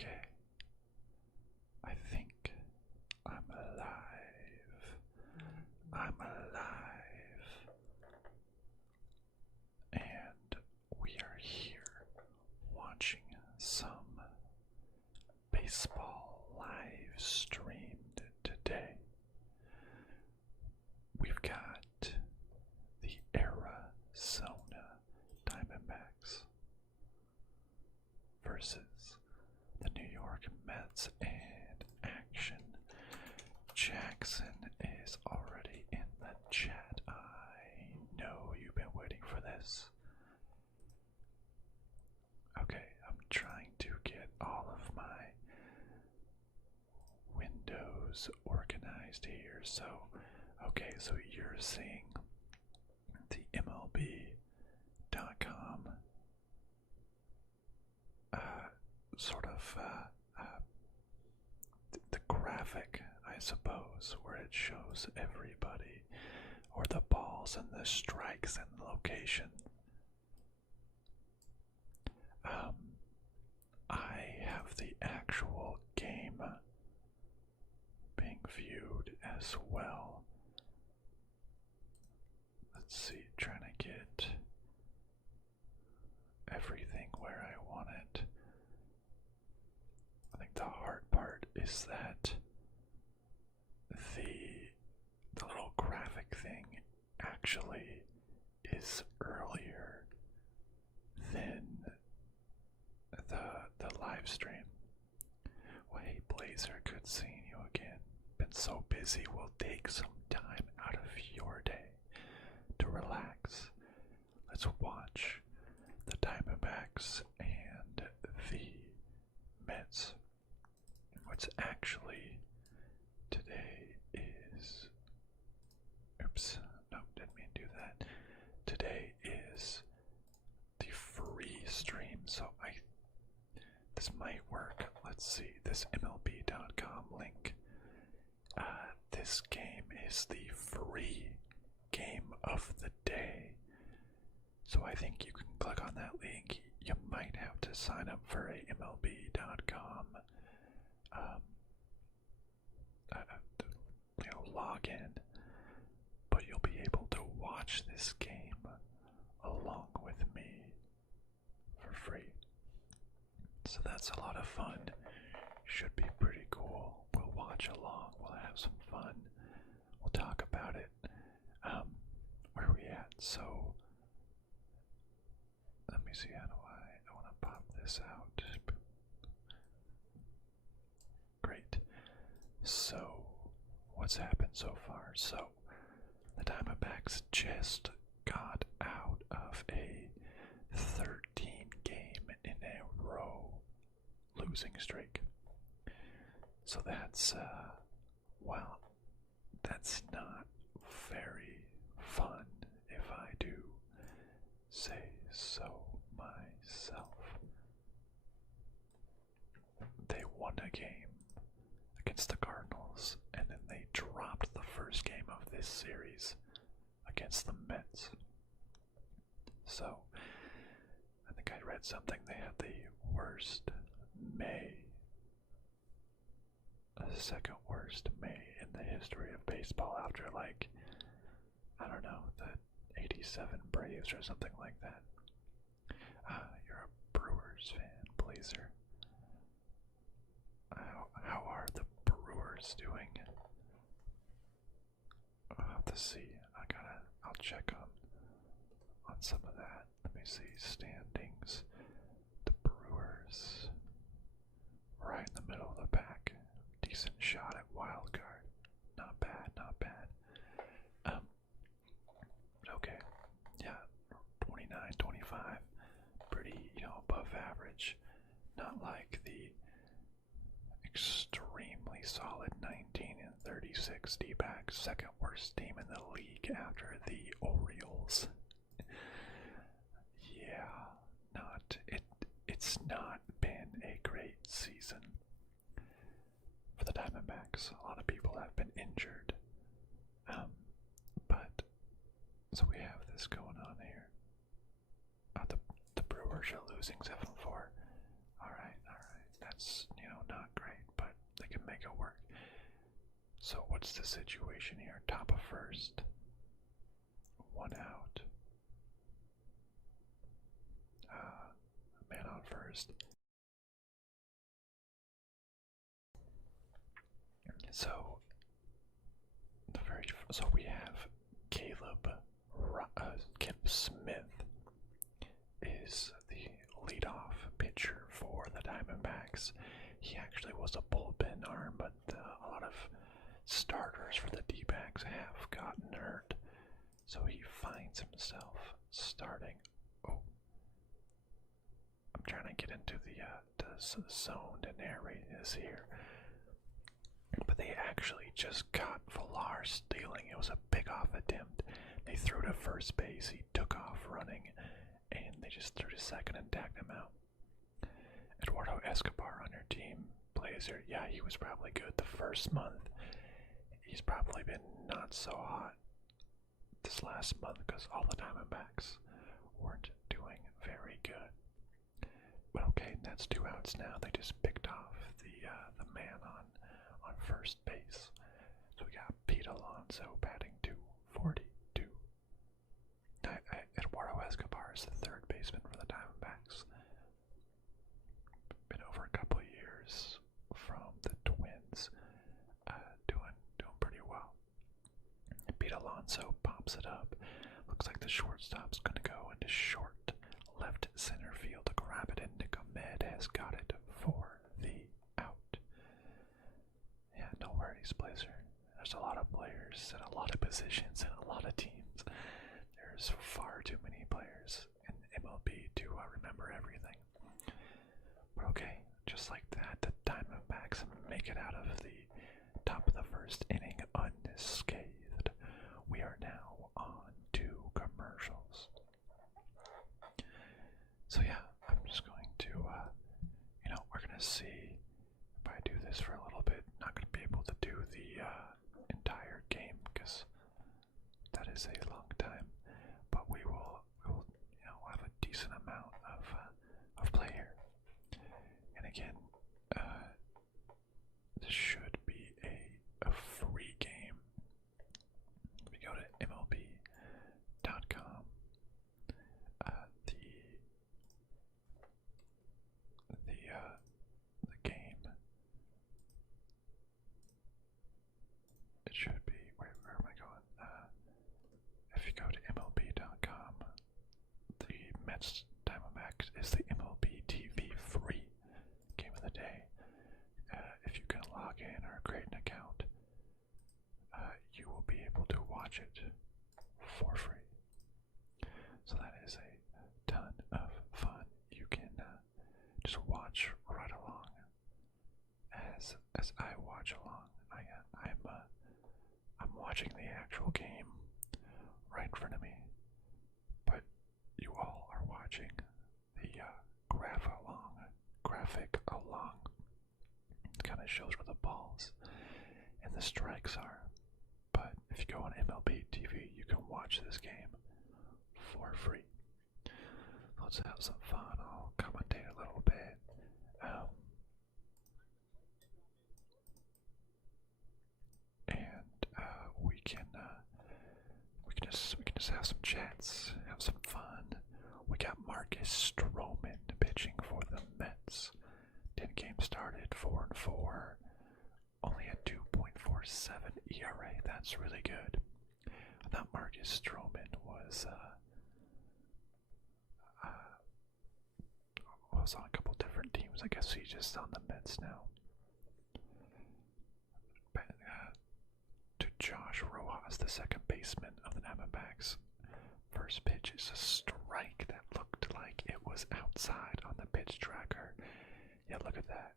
Okay, I think I'm alive. I'm alive. And we are here watching some baseball live streamed today. We've got the Arizona Diamondbacks versus the New York Mets, and action. Jackson is already in the chat. I know you've been waiting for this. Okay, I'm trying to get all of my windows organized here. So, okay, so you're seeing the MLB.com sort of the graphic, I suppose, where it shows everybody, or the balls and the strikes and the location. I have the actual game being viewed as well. Let's see, trying to get everything where I want it. I think the hard part is that the little graphic thing actually is earlier than the live stream. Well, hey Blazer, good seeing you again. Been so busy, we'll take some time out of your day to relax. Let's watch the Diamondbacks and the Mets. What's actually today is, oops, no, didn't mean to do that. Today is the free stream, so this might work. Let's see, this MLB.com link. This game is the free game of the day. So I think you can click on that link. You might have to sign up for a MLB.com login, but you'll be able to watch this game along with me for free. So that's a lot of fun. Should be pretty cool. We'll watch along. We'll have some fun. We'll talk about it. Where are we at? So let me see. How do I want to pop this out? Great. So what's happened so far? So the Diamondbacks just got out of a 13 game in a row losing streak. So that's well, that's not very fun, if I do say so myself. They won a game against the Cardinals, and then they dropped the first game of this series against the Mets. So I think I read something, they had the worst May, the second worst May in the history of baseball, after, like, I don't know, the 87 Braves or something like that. You're a Brewers fan, Blazer. How are the Brewers doing? I'll have to see. I'll check on some of that. Let me see, standings. The Brewers right in the middle of the pack. Decent shot at wild card. Not bad, not bad. Okay. Yeah, 29, 25. Pretty, above average. Not like the extremely solid 19 and 36 Dbacks, second worst team in the league after the Orioles. Yeah, it's not been a great season for the Diamondbacks. A lot of people have been injured. But so we have this going on here. The Brewers are losing 7-4. Alright. That's So what's the situation here? Top of first. One out. Man on first. So we have Caleb Smith is the leadoff pitcher for the Diamondbacks. He actually was a bullpen arm, but a lot of starters for the Dbacks have gotten hurt, so he finds himself starting. Oh, I'm trying to get into the zone to narrate this here. But they actually just got Villar stealing. It was a big off attempt. They threw to first base. He took off running, and they just threw to second and tagged him out. Eduardo Escobar on your team, Blazer. Yeah, he was probably good the first month. He's probably been not so hot this last month because all the Diamondbacks weren't doing very good. But okay, that's 2 outs now. They just picked off the man on first base. So we got Pete Alonso batting 242. Eduardo Escobar is the third baseman for the Diamondbacks. Been over a couple of years from the Twins, doing pretty well. Pete Alonso pops it up. Looks like the shortstop's gonna go into short left center field to grab it, and Nick Ahmed has got it for the out. Yeah, no worries, Blazer. There's a lot of players and a lot of positions and a lot of teams. There's far too many players in MLB to remember everything. But okay, just like that, the Diamondbacks make it out of the top of the first inning unscathed. We are now on to commercials. So yeah, I'm just going to, we're going to see if I do this for a little bit. Not going to be able to do the entire game because that is a long time. But we will have a decent amount of play here. And again, this should be a free game. If you go to MLB.com, the game, it should be, where am I going? If you go to MLB.com, the Mets Diamondbacks is the MLB TV free game of the day. If you can log in or create an account, you will be able to watch it for free. So that is a ton of fun. You can just watch right along as I watch along. I'm watching the actual game right in front of me, but you all are watching the graphic along. It kind of shows where the balls and the strikes are. But if you go on MLB TV, you can watch this game for free. Let's have some fun. I'll commentate a little bit. We can just have some chats, have some fun. We got Marcus Stroman pitching for the Mets. 10 games started, 4-4, only a 2.47 ERA. That's really good. I thought Marcus Stroman was on a couple different teams. I guess he's just on the Mets now. To Josh Rojas, the second baseman of the Dbacks. First pitch is a strike that looked like it was outside on the pitch tracker. Yeah, look at that.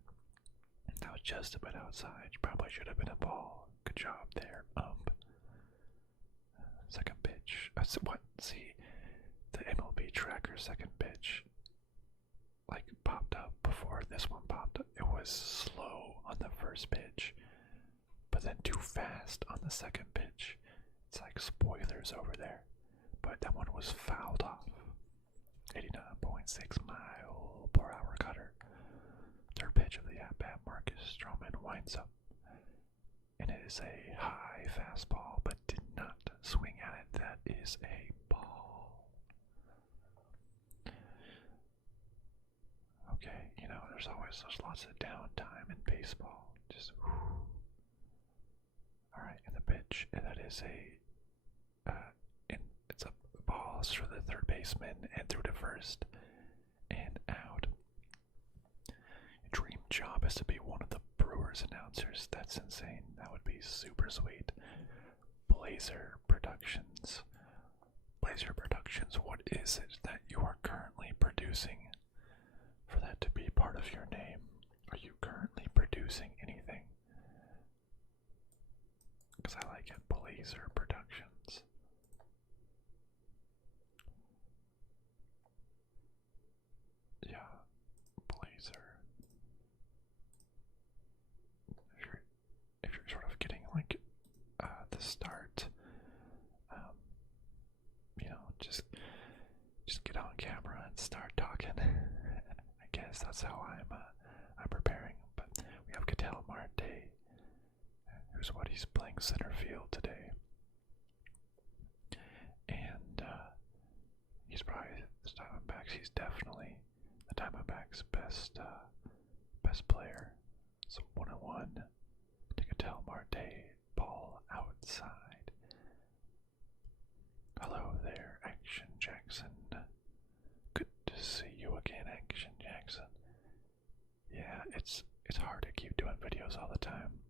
That was just a bit outside. Probably should have been a ball. Good job there, Second pitch. See, the MLB tracker second pitch popped up before this one popped up. It was slow on the first pitch, but then too fast on the second pitch. It's like spoilers over there. But that one was fouled off. 89.6 mile per hour cutter. Third pitch of the at-bat, Marcus Stroman winds up. And it is a high fastball, but did not swing at it. That is a ball. Okay, you know, there's lots of downtime in baseball. Just whew. All right, and the pitch, and that is it's a ball through the third baseman and through to first and out. Your dream job is to be one of the Brewers announcers. That's insane. That would be super sweet. Blazer Productions. Blazer Productions, what is it that you are currently producing for that to be part of your name? Are you currently producing anything? Because I like it. Blazer Productions. Yeah, Blazer. If you're sort of getting like the start, you know, just get on camera and start talking. I guess that's how I'm preparing. But we have Ketel Marte, who's he's playing center field today, and he's probably the Diamondbacks. He's definitely the Diamondbacks' best player. So 1-1 to Ketel Marte, ball outside. Hello there, Action Jackson. Good to see you again, Action Jackson. Yeah, it's hard to keep doing videos all the time.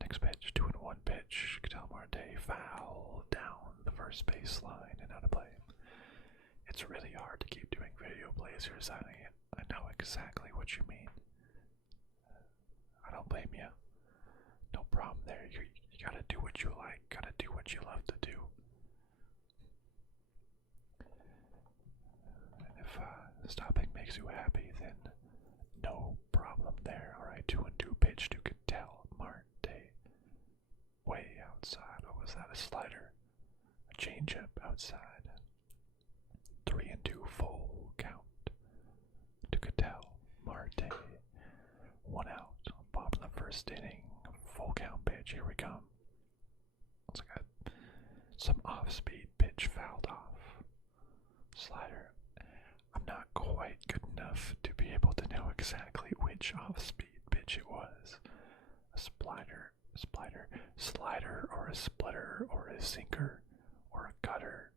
Next pitch, 2-1 pitch. Ketel Marte foul down the first base line and out of play. It's really hard to keep doing video Blazers. I know exactly what you mean. I don't blame you. No problem there. You gotta do what you like. Gotta do what you love to do. And if stopping makes you happy, then no problem there. Alright, 2-2 pitch to Ketel Marte. Way outside. What was that? A slider? A changeup outside. 3-2 full count to Ketel Marte. 1 out. Bottom of the first inning. Full count pitch. Here we come. Looks like some off-speed pitch fouled off. Slider. I'm not quite good enough to be able to know exactly which off-speed pitch it was. A slider, or a splitter, or a sinker, or a cutter,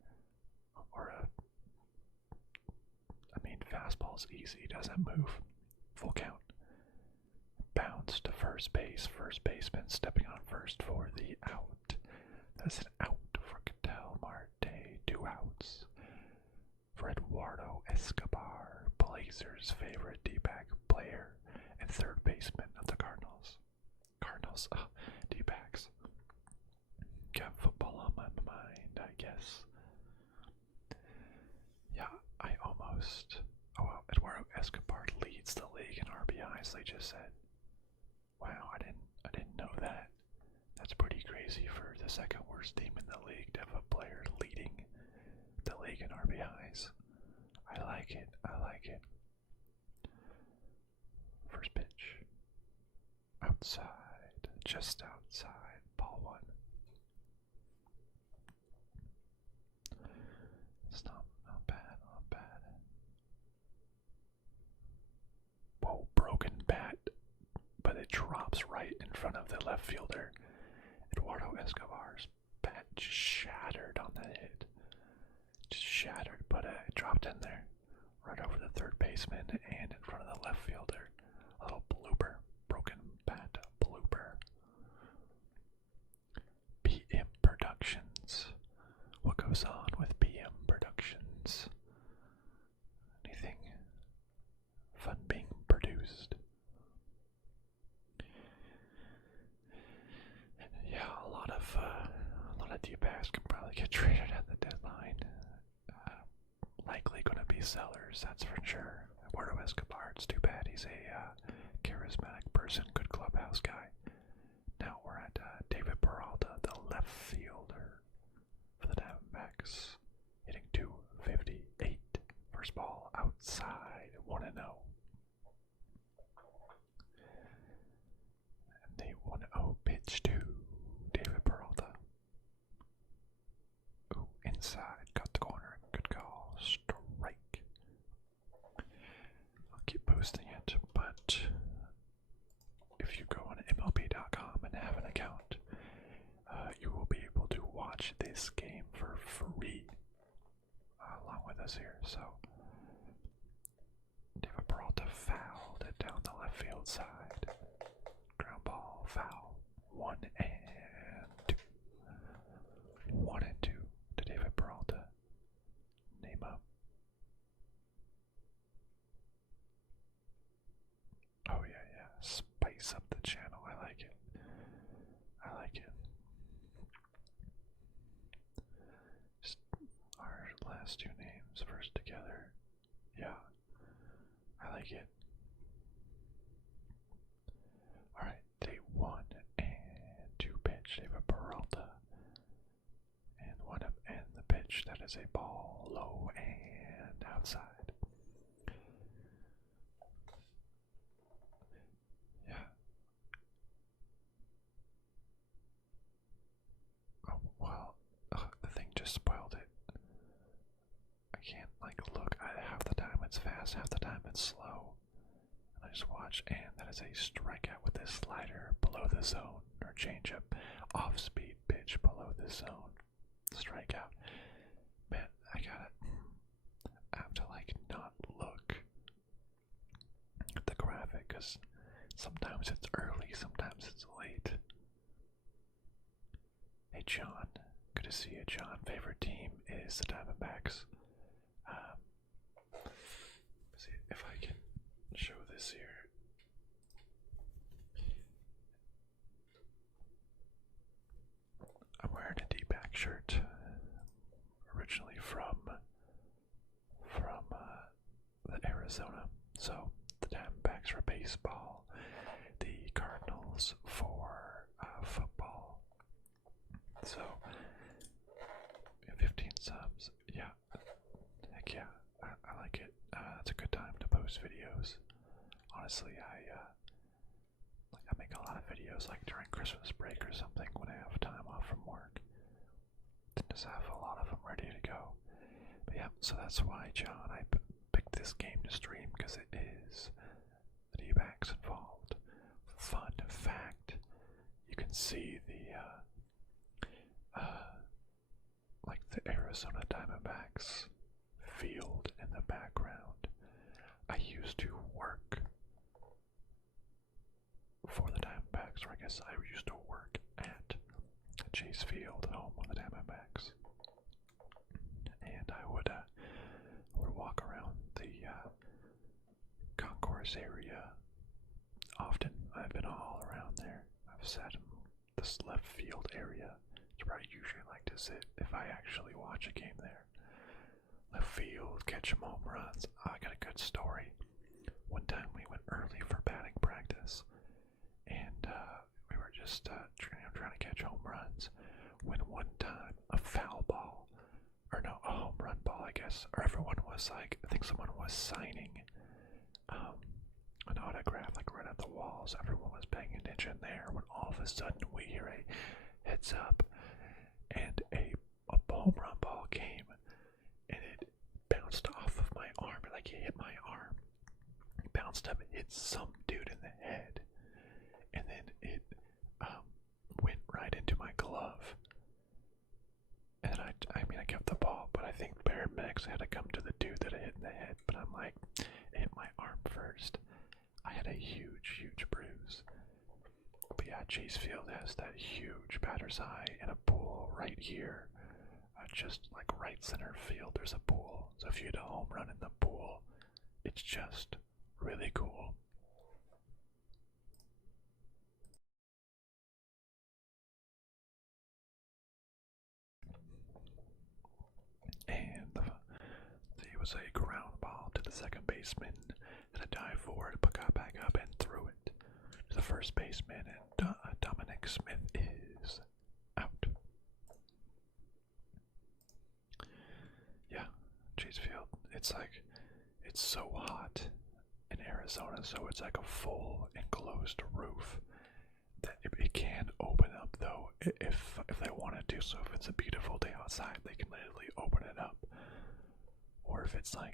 or fastball's easy, doesn't move. Full count. Bounce to first base. First baseman stepping on first for the out. That's an out for Ketel Marte. 2 outs. For Eduardo Escobar, Blazers' favorite D-back player and third baseman of the Cardinals. D-backs. Got football on my mind, I guess. Yeah, I almost... Oh, well, Eduardo Escobar leads the league in RBIs, they just said. Wow, I didn't know that. That's pretty crazy for the second worst team in the league to have a player leading the league in RBIs. I like it. First pitch. Outside. Just outside. Ball 1. It's not bad. Whoa, broken bat. But it drops right in front of the left fielder. Eduardo Escobar's bat just shattered on the hit. Just shattered, but it dropped in there. Right over the third baseman and in front of the left fielder. A little blooper. Broken bat blooper. BM Productions. What goes on with BM Productions? Anything fun being produced? Yeah, a lot of D-backs can probably get traded at the deadline. Likely going to be sellers, that's for sure. Eduardo Escobar, it's too bad. He's a charismatic person, good clubhouse guy. Now we're at David Peralta, the left fielder for the Dbacks, hitting .258. First ball outside, 1-0. And the 1-0 pitch to with us here. So David Peralta fouled it down the left field side. Ground ball, foul. 1 and 2. 1 and 2 to David Peralta. Name up. Oh yeah, yeah. Spice up the channel. I like it. I like it. Just our last two names first together. Yeah. I like it. Alright, the 1 and 2 pitch. David Peralta. And the pitch. That is a ball low and outside. Yeah. Oh, well, the thing just spoiled it. I can't, look. Half the time it's fast, half the time it's slow. And I just watch, and that is a strikeout with this slider below the zone, or changeup, off-speed pitch below the zone. Strikeout. Man, I have to, not look at the graphic, because sometimes it's early, sometimes it's late. Hey John, good to see you, John. Favorite team is the Dbacks. See if I can show this here. I'm wearing a Dbacks shirt, originally from Arizona. So the Dbacks for baseball, the Cardinals for football. So 15 subs, yeah, heck yeah, I like it. It's a good time to post videos. Honestly, I make a lot of videos during Christmas break or something when I have time off from work. Just have a lot of them ready to go. But yeah, so that's why, John, I picked this game to stream, because it is the Dbacks involved. Fun fact, you can see the Arizona Diamondbacks field in the background. I used to work for the Diamondbacks, or I guess I used to work at Chase Field, home of the Dbacks, and I would walk around the concourse area often. I've been all around there. I've sat in this left field area. It's where I usually like to sit if I actually watch a game there. Left field, catch some home runs. I got a good story. One time we went early for batting practice, and we were just trying to catch home runs, when one time a foul ball, or no, a home run ball, I guess, or everyone was I think someone was signing an autograph right at the walls. Everyone was paying attention there, when all of a sudden we hear a heads up, and a home run ball came, and it bounced off of my arm, it hit my arm. It bounced up, hit some dude in the head, and then it went right into my glove. And I kept the ball, but I think the paramedics had to come to the dude that it hit in the head. But I'm like, it hit my arm first. I had a huge, huge bruise. But yeah, Chase Field has that huge batter's eye and a pool right here. Just right center field, there's a pool. So if you hit a home run in the pool, it's just really cool. And it was a ground ball to the second baseman, and a dive forward, but got back up and threw it to the first baseman, and Dominic Smith is out. Yeah, Chase Field, it's so hot in Arizona, so it's a full enclosed roof. That it can open up though if they wanted to. So if it's a beautiful day outside, they can literally open it up. Or if it's a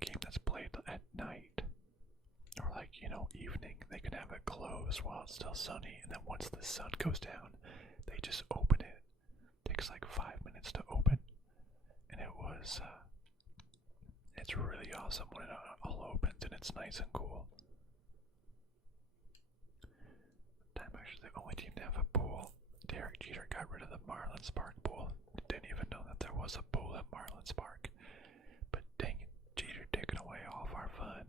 game that's played at night, or evening, they can have it closed while it's still sunny, and then once the sun goes down, they just open it. It takes 5 minutes to open, and it was It's really awesome when it all opens and it's nice and cool. Dbacks are the only team to have a pool. Derek Jeter got rid of the Marlins Park pool. Didn't even know that there was a pool at Marlins Park. But dang it, Jeter taking away all of our fun.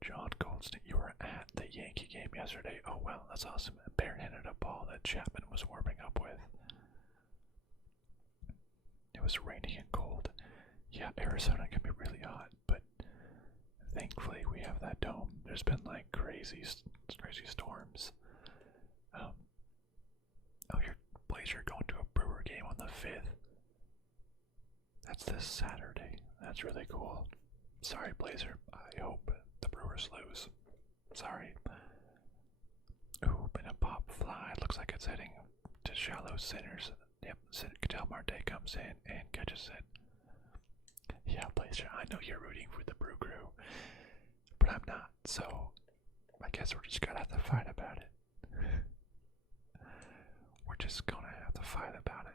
John Goldston, you were at the Yankee game yesterday. Oh well, that's awesome. Barehanded a ball that Chapman was warming up with. It was rainy and cold. Yeah, Arizona can be really hot, but thankfully we have that dome. There's been like crazy storms. Oh, your Blazer going to a Brewer game on the 5th. That's this Saturday. That's really cool. Sorry, Blazer. I hope the Brewers lose. Sorry. Ooh, been a pop fly. Looks like it's heading to shallow centers. Yep, Cadell Marte comes in and catches it. Yeah, Blazer, I know you're rooting for the Brew Crew, but I'm not, so I guess we're just gonna have to fight about it. We're just gonna have to fight about it.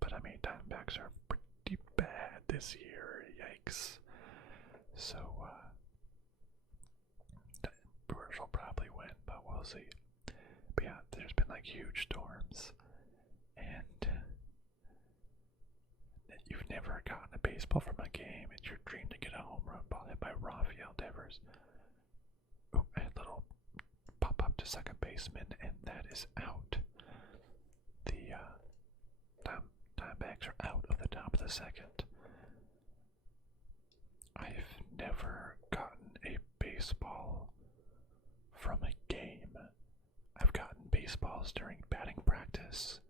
But I mean, Diamondbacks are pretty bad this year, yikes. So, Brewers will probably win, but we'll see. But yeah, there's been like huge storms, and you've never gotten a baseball from a game. It's your dream to get a home run ball hit by Rafael Devers. Oh, a little pop up to second baseman, and that is out. The Dbacks are out of the top of the second. I've never gotten a baseball from a game. I've gotten baseballs during batting practice,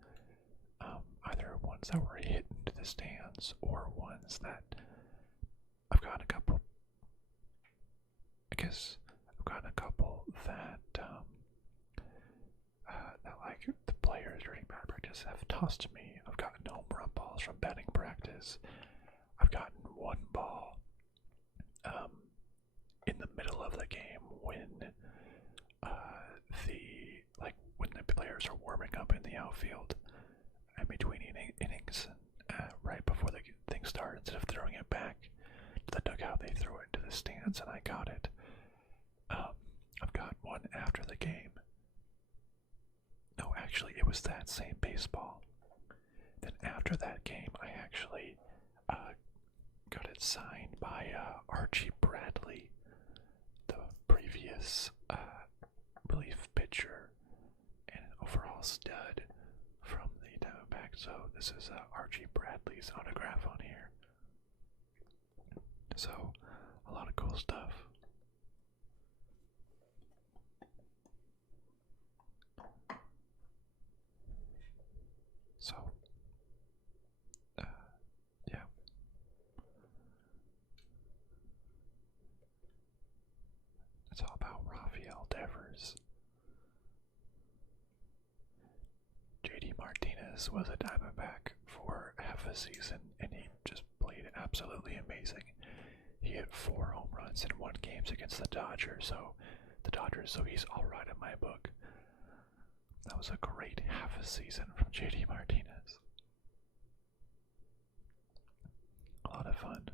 either ones that were hit into the stands or ones that I've gotten a couple. I guess I've gotten a couple that like the players during batting practice have tossed to me. I've gotten home run balls from batting practice. I've gotten one ball in the middle of the game when when the players are warming up in the outfield in between innings, right before the thing started. Instead of throwing it back to the dugout, they threw it into the stands, and I got it. I've got one after the game. No, actually, it was that same baseball. Then after that game, I actually got it signed by Archie Bradley, the previous relief pitcher and an overall stud from the Dbacks. So this is Archie Bradley's autograph on here. So a lot of cool stuff. So yeah. It's all about Rafael Devers. JD Martinez was a Diamondback for half a season, and he just played absolutely amazing. He hit 4 home runs in 1 game against the Dodgers, so he's alright in my book. That was a great half a season from JD Martinez. A lot of fun.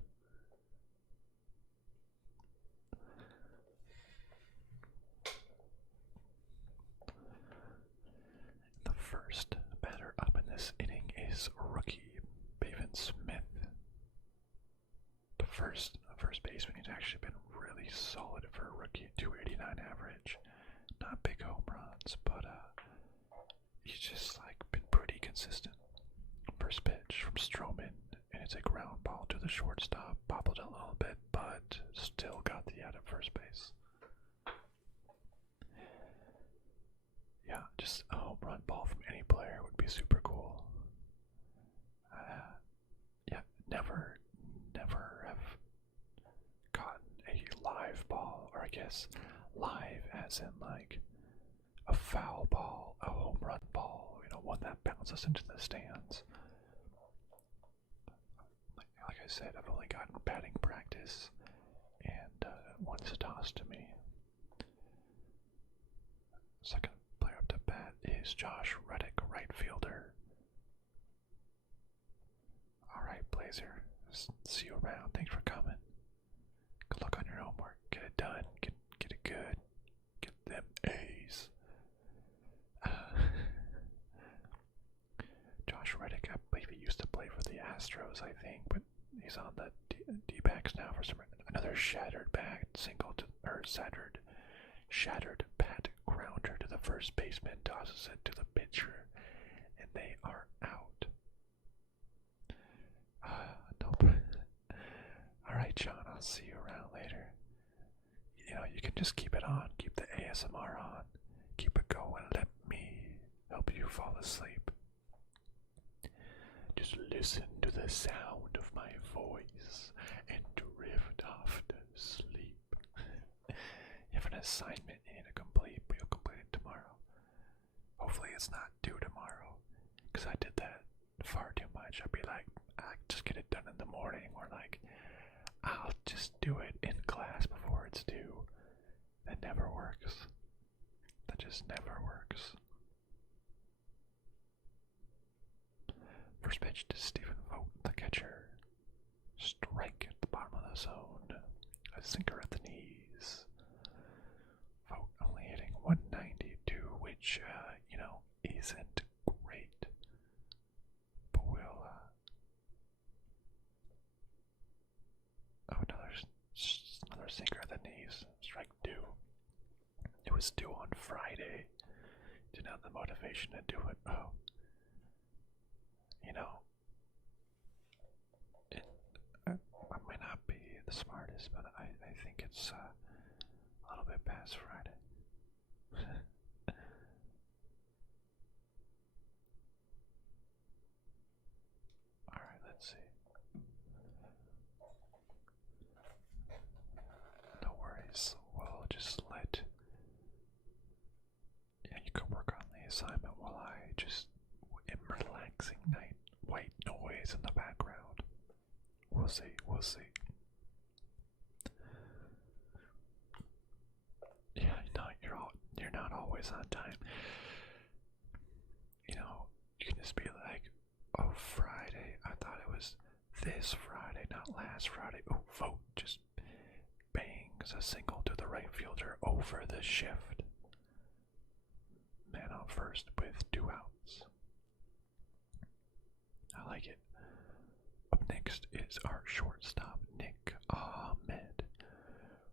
The first batter up in this inning is rookie Pavin Smith. The first baseman. He's actually been really solid for a rookie, 289 average. Not big home runs, but he's just like been pretty consistent. First pitch from Stroman, and it's a ground ball to the shortstop. Bobbled a little bit, but still got the out at first base. Yeah, just a home run ball from any player would be super cool. Yeah, never have gotten a live ball, or I guess live as in like a foul ball, a home run ball, one that bounces into the stands. Like I said, I've only gotten batting practice, and one's tossed to me. Second player up to bat is Josh Reddick, right fielder. See you around. Thanks for coming. Good luck on your homework. Get it done. Get it good. Get them A's. Josh Reddick, I believe he used to play for the Astros, I think, but he's on the D-backs now for some another shattered bat single to shattered bat grounder to the first baseman, tosses it to the pitcher, and they are out. Nope. Alright, John, I'll see you around later. You know, you can just keep it on, keep the ASMR on, keep it going, let me help you fall asleep. Just listen to the sound of my voice and drift off to sleep. You have an assignment you need to complete, but you'll complete it tomorrow. Hopefully it's not due tomorrow, because I did that far too much. I'd be like, I just get it done in the morning, or like, I'll just do it in class before it's due. That never works. That just never works. First pitch to Stephen Vogt, the catcher. Strike at the bottom of the zone. A sinker at the knees. Vogt only hitting 192, which, you know, isn't great. But we'll, oh, another sinker at the knees. Strike 2. It was due on Friday. Didn't have the motivation to do it. Oh. You know, I might not be the smartest, but I think it's a little bit past Friday. Alright, let's see. No worries, we'll just let... Yeah, you can work on the assignment while I just am relaxing night. White noise in the background. We'll see, we'll see. Yeah, no, you're not always on time. You know, you can just be like, oh, Friday, I thought it was this Friday, not last Friday. Oh, Vogt just bangs a single to the right fielder over the shift. Man on first with 2 outs. I like it. Up next is our shortstop, Nick Ahmed,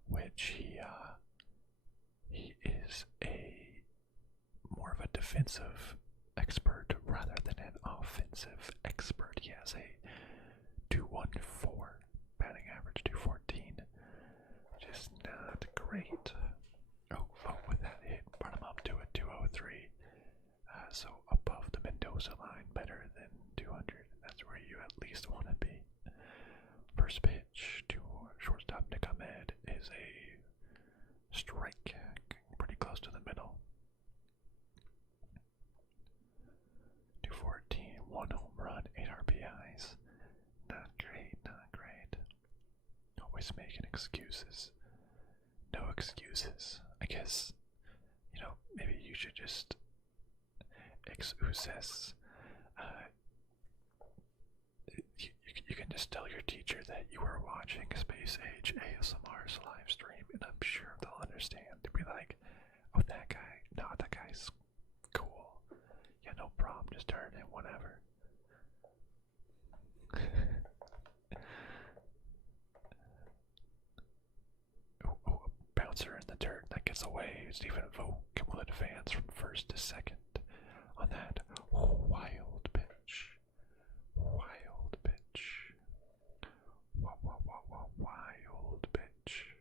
which he is a more of a defensive expert rather than an offensive expert. He has a 2.14 batting average, 214, which is not great. Oh, with that hit, brought him up to a 203. So above the Mendoza line, better than 200. That's where you at least want to be. First pitch to shortstop Nick Ahmed is a strike, pretty close to the middle. 214, 1 home run, 8 RBIs. Not great, not great. Always making excuses. No excuses. I guess, you know, maybe you should just excuses. You can just tell your teacher that you were watching Space Age ASMR's live stream, and I'm sure they'll understand. They'll be like, oh, that guy, no, that guy's cool. Yeah, no problem, just turn it, whatever. Oh, a bouncer in the dirt that gets away. Stephen Vogt will advance from first to second on that wild pitch. Wild pitch. Wild pitch.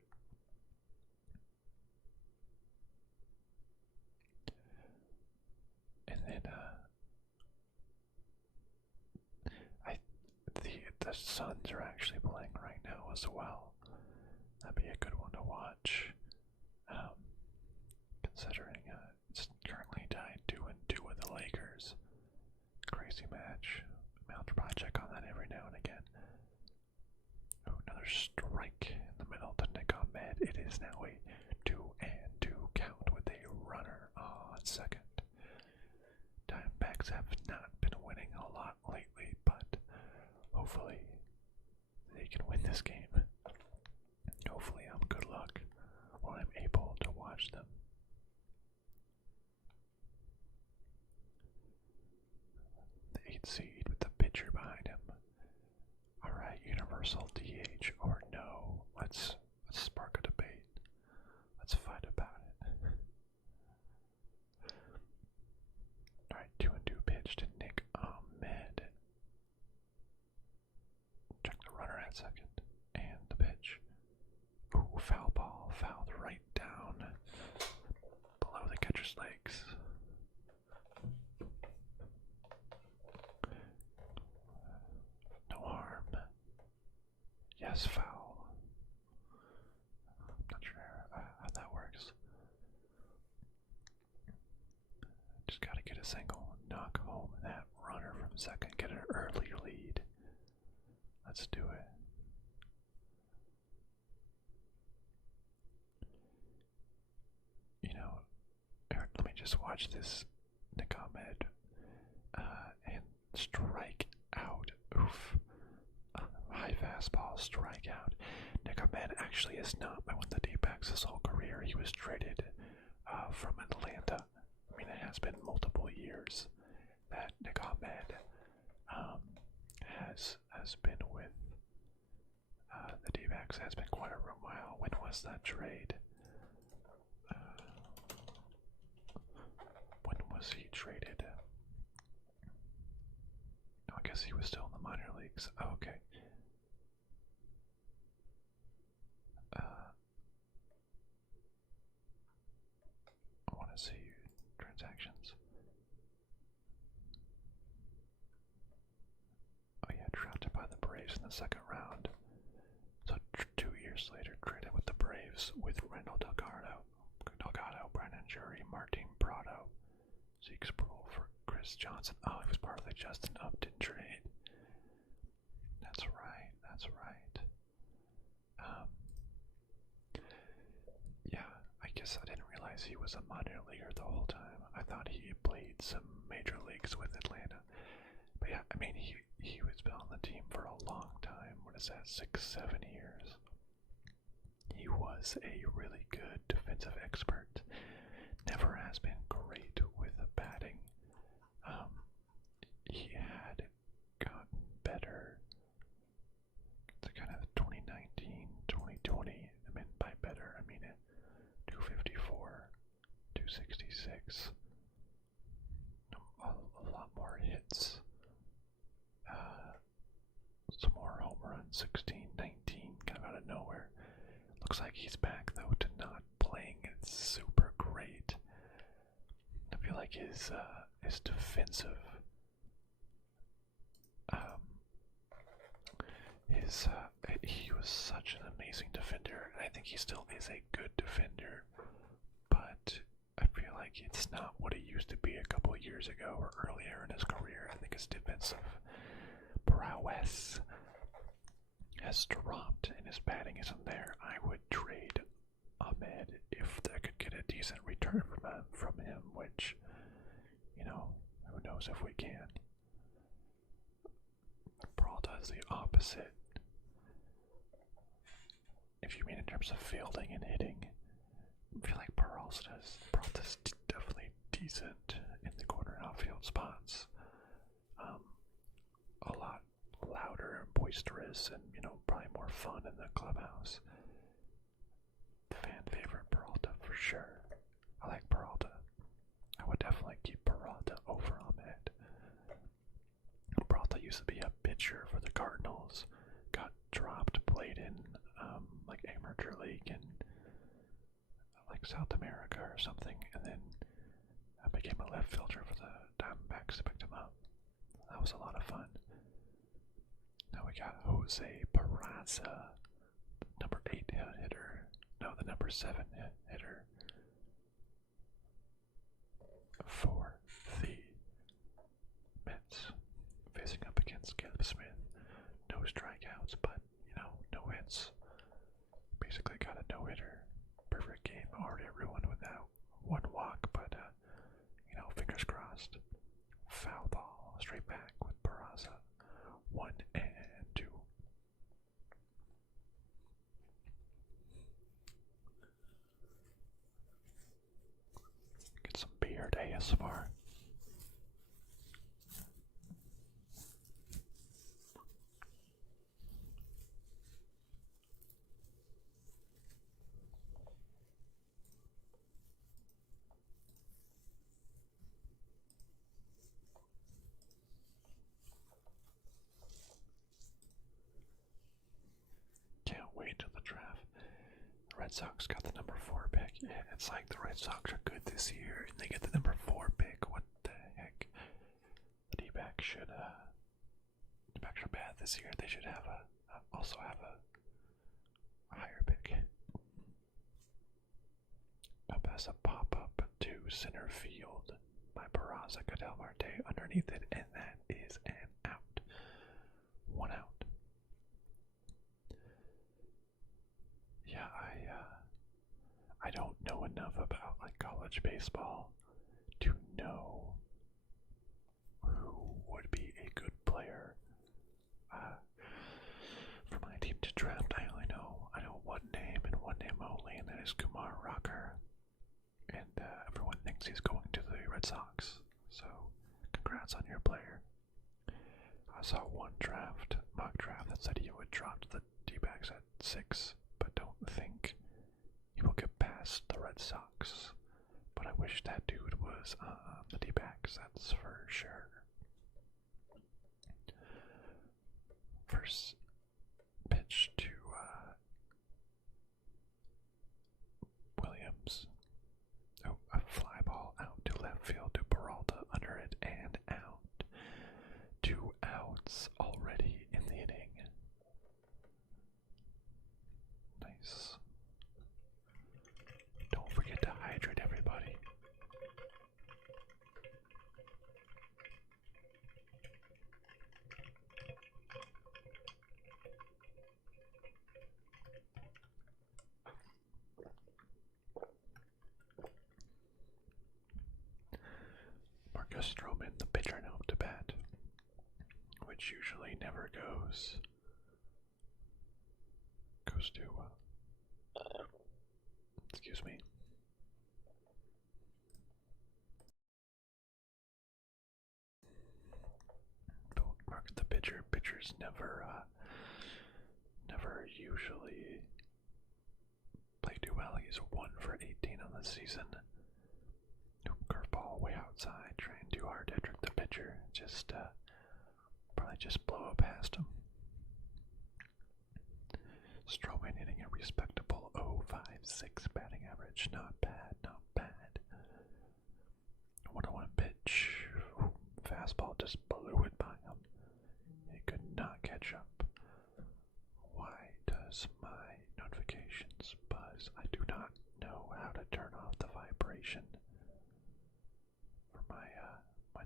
And then the Suns are actually playing right now as well. That'd be a good one to watch. Considering it's currently tied 2-2 with the Lakers. Crazy match. I'll probably check on that every now and again. Oh, another strike in the middle to Nick Ahmed. It is now a 2-2 count with a runner on second. Dbacks have not been winning a lot lately, but hopefully this game. Hopefully I'm good luck when I'm able to watch them. The 8th seed with the pitcher behind him. Alright, universal DH or no. Let's spark a debate. Let's fight about it. Alright, 2-2 pitch to Nick Ahmed. Check the runner at second. And the pitch. Ooh, foul ball. Fouled right down below the catcher's legs. No harm. Yes, foul. I'm not sure how that works. Just gotta get a single, knock home that runner from second, get an early lead. Let's do it. You know, Eric, let me just watch this Nick Ahmed and strike out. Oof. High fastball, strike out. Nick Ahmed actually has not been with the Dbacks his whole career. He was traded from Atlanta. I mean, it has been multiple years that Nick Ahmed has been with the Dbacks. Has been quite a while. When was that trade? When was he traded? Oh, I guess he was still in the minor leagues. Oh, okay. I want to see transactions. Oh yeah, drafted by the Braves in the second round. So 2 years later, traded with the Braves with Randall Delgado, Brandon Jury, Martin Prado, Zeke Sproul for Chris Johnson. Oh, he was part of the Justin Upton trade. That's right. That's right. Yeah, I guess I didn't realize he was a minor leaguer the whole time. I thought he played some major leagues with Atlanta. But yeah, I mean, he was been on the team for a long time. What is that, 6-7 years? He was a really good defensive expert. Never has been great with the batting. He had gotten better to kind of 2019, 2020. I mean, by better, I mean 254, 266. A lot more hits. Some more home runs, 16, 19, kind of out of nowhere. Looks like he's back though to not playing super great. I feel like his defensive he was such an amazing defender, and I think he still is a good defender, but I feel like it's not what it used to be a couple of years ago or earlier in his career. I think his defensive prowess has dropped and his batting isn't there. I would trade Ahmed if I could get a decent return from him, which, you know, who knows if we can. Brawl does the opposite. If you mean in terms of fielding and hitting, I feel like Peralta's definitely decent in the corner and outfield spots. A lot louder and boisterous and, you know, probably more fun in the clubhouse. Fan favorite Peralta for sure. I like Peralta. I would definitely keep Peralta over Ahmed. Peralta used to be a pitcher for the Cardinals. Got dropped, played in like amateur league in like South America or something, and then I became a left fielder for the Dbacks, picked him up. That was a lot of fun. Now we got Jose Peraza, number 8 hitter. No, the number 7 hitter for the Mets, facing up against Caleb Smith. No strikeouts, but, you know, no hits. Basically got a no-hitter. Perfect game. Already ruined with that one walk, but, you know, fingers crossed. Foul ball. Straight back with Peraza. 1-2. ASMR. Can't wait till the draft. The Red Sox got the number 4 pick. Yeah, it's like the Red Sox are good this year and they get the number 4 pick. What the heck? The D-backs should, D-backs are bad this year. They should have also have a higher pick. Up as a pop-up to center field by Barraza, Cadell Marte underneath it, and that is an out. 1 out. Yeah, I don't know enough about like college baseball to know who would be a good player for my team to draft. I know one name and one name only, and that is Kumar Rocker. And everyone thinks he's going to the Red Sox. So, congrats on your player. I saw one mock draft that said he would drop to the D-backs at 6, but don't think he will get past the Red Sox. But I wish that dude was the D-backs, that's for sure. First pitch to Williams. Oh, a fly ball out to left field to Peralta, under it and out. 2 outs already in the inning. Nice. Don't forget to hydrate, everybody. Marcus Stroman, the pitcher, now up to bat, which usually never goes to excuse me. Don't mark the pitcher. Pitchers never usually play too well. He's 1 for 18 on the season. Curveball way outside, trying too hard to trip the pitcher. Just probably just blow it past him. Stroman hitting a respectable 0.56 batting average. Not bad, not bad. 101 pitch. Ooh, fastball just blew it by him. He could not catch up. Why does my notifications buzz? I do not know how to turn off the vibration for my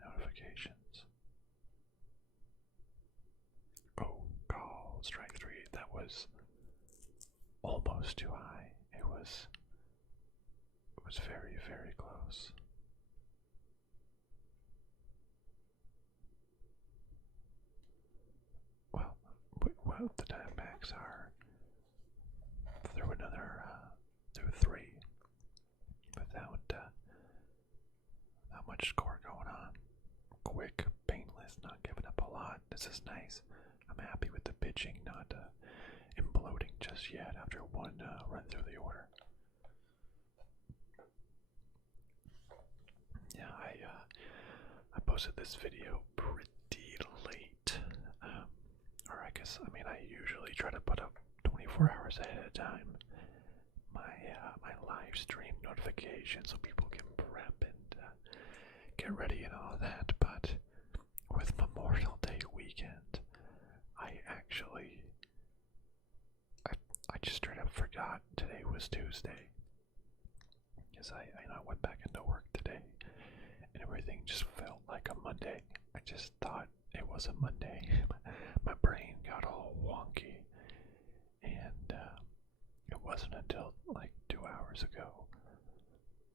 notifications. Oh, call, strike 3. That was almost too high. It was very, very close. Well, the Dbacks are through through 3 without not much score going on. Quick, painless, not giving up a lot. This is nice. I'm happy with the pitching, not imploding just yet after one run through the order. Yeah, I posted this video pretty late, or I usually try to put up 24 hours ahead of time my live stream notifications so people can prep and get ready and all that. But with Memorial Day weekend, I just straight up forgot today was Tuesday. Because I went back into work today and everything just felt like a Monday. I just thought it was a Monday. My brain got all wonky, and it wasn't until like 2 hours ago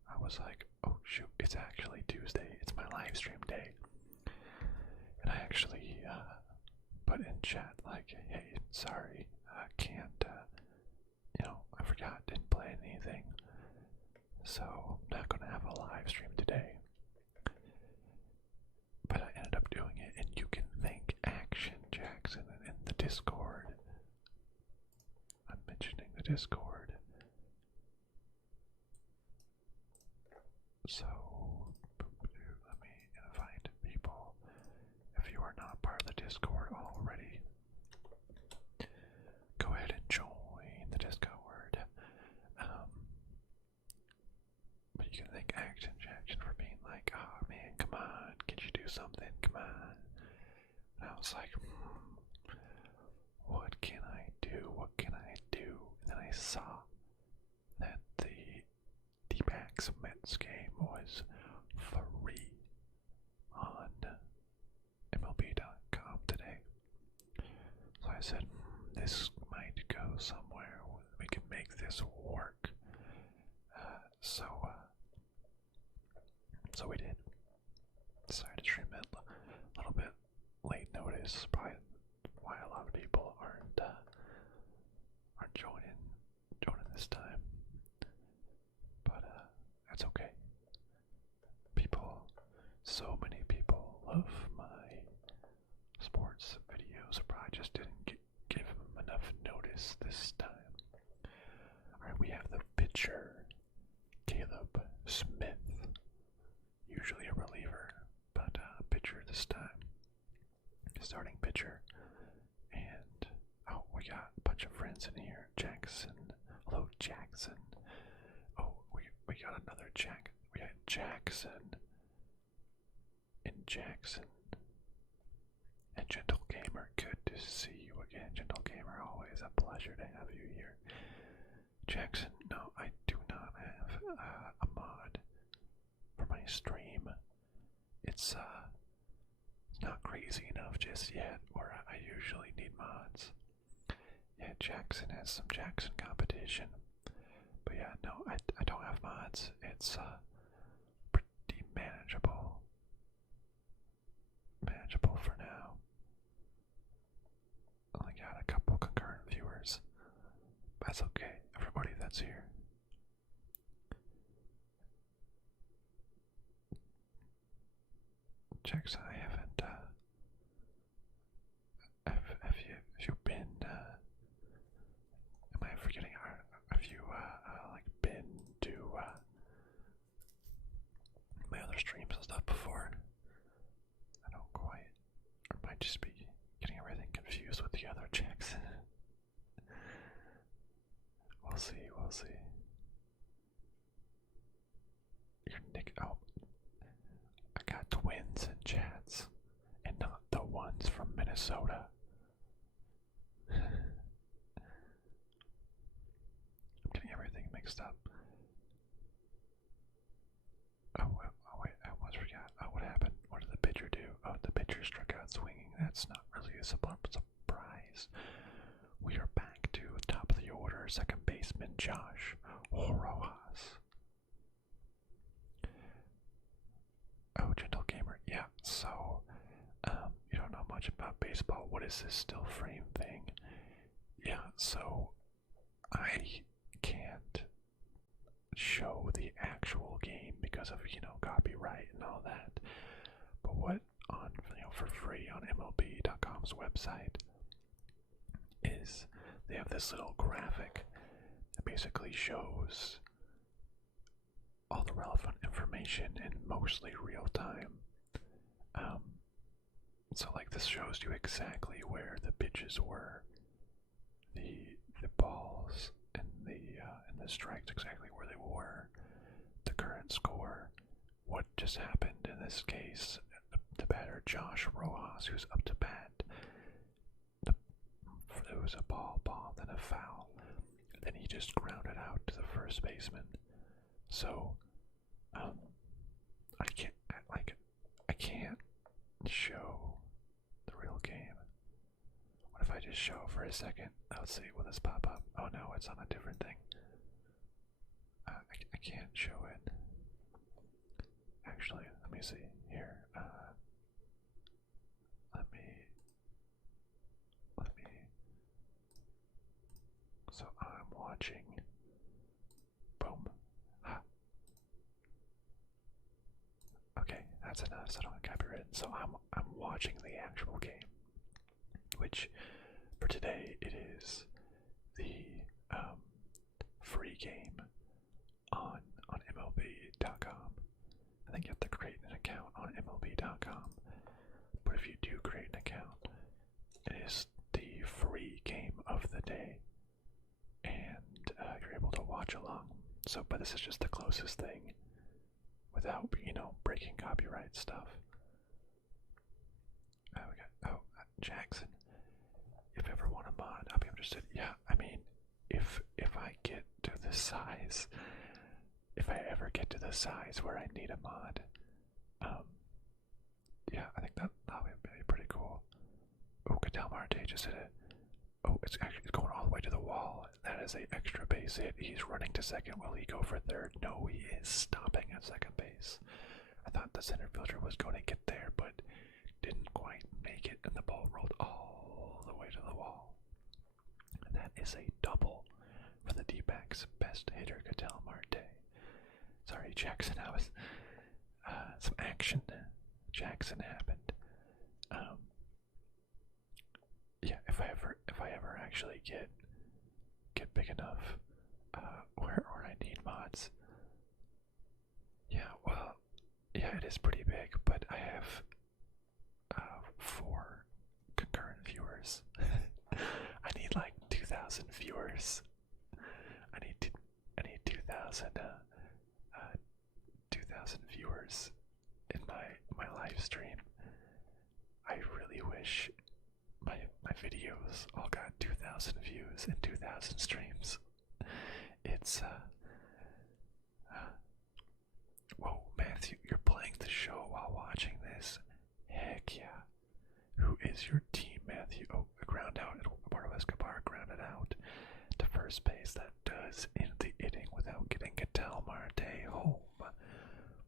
I was like, oh shoot, it's actually Tuesday. It's my live stream day. And I actually put in chat like, hey, sorry, I can't, I forgot, didn't play anything. So I'm not going to have a live stream today. Discord. So, let me invite people. If you are not part of the Discord already, go ahead and join the Discord. But you can thank Action Jackson for being like, oh man, come on, can you do something? Come on. And I was like, what can I do? What can I do? And then I saw that the Dbacks Mets game was free on MLB.com today. So I said, this might go somewhere. We can make this work. So we did. Decided to stream it a little bit late notice, probably why a lot of people aren't joining this time. But that's okay. So many people love my sports videos. I probably just didn't give them enough notice this time. Alright, we have the pitcher, Caleb Smith. Usually a reliever, but pitcher this time. Starting pitcher. And, oh, we got a bunch of friends in here. Jackson. Hello, Jackson. Oh, we got another Jack. We got Jackson. And Jackson. And Gentle Gamer, good to see you again. Gentle Gamer, always a pleasure to have you here. Jackson, no, I do not have a mod for my stream. It's not crazy enough just yet, or I usually need mods. Yeah, Jackson has some Jackson competition. But yeah, no, I don't have mods. It's pretty manageable. Manageable for now. Only got a couple concurrent viewers. That's okay, everybody that's here. Jackson, I haven't, have you been, am I forgetting, have you, like, been to, my other streams and stuff before? I don't quite, or might just be getting everything confused with the other Jackson. We'll see. Your nick, oh, I got twins and chats, and not the ones from Minnesota. I'm getting everything mixed up. Oh wait, I almost forgot. Oh, what happened? What did the pitcher do? Oh, the pitcher struck out swinging. That's not really a surprise. We are back to top of the order, second baseman Josh Rojas. Oh, Gentle Gamer, yeah, so, you don't know much about baseball. What is this still frame thing? Yeah, so, I can't show the actual game because of, copyright and all that. But what on, for free on MLB.com's website is they have this little graphic that basically shows all the relevant information in mostly real time. So like this shows you exactly where the pitches were, the balls and the strikes, exactly where they were, the current score, what just happened in this case. The batter Josh Rojas, who's up to bat, there was a ball, then a foul, and then he just grounded out to the first baseman. So, I can't show the real game. What if I just show for a second? Let's see, will this pop up? Oh no, it's on a different thing. I can't show it. Actually, let me see here. Let me. So I'm watching. Boom. Ha. Okay, that's enough. So I don't get copyrighted. So I'm watching the actual game, which for today it is the think you have to create an account on MLB.com. But if you do create an account, it is the free game of the day, and you're able to watch along. So, but this is just the closest thing without, breaking copyright stuff. Jackson. If you ever want a mod, I'll be interested. Yeah, I mean, if I get to the size, if I ever get to the size where I need a mod, yeah, I think that would be pretty cool. Oh, Catal Marte just hit it. Oh, it's going all the way to the wall. That is an extra base hit. He's running to second. Will he go for third? No, he is stopping at second base. I thought the center fielder was going to get there, but didn't quite make it, and the ball rolled all the way to the wall. And that is a double for the Dbacks' best hitter, Catal Marte. Sorry, Jackson. I was some action. Jackson happened. Yeah, if I ever actually get big enough, where I need mods. Yeah, well, yeah, it is pretty big, but I have 4 concurrent viewers. I need like 2,000 viewers. I need 2,000 viewers in my live stream. I really wish my videos all got 2,000 views and 2,000 streams. It's whoa, Matthew, you're playing the show while watching this. Heck yeah. Who is your team, Matthew? Oh, a ground out. Eduardo Escobar grounded out to first base. That does end the inning without getting Catal Marte home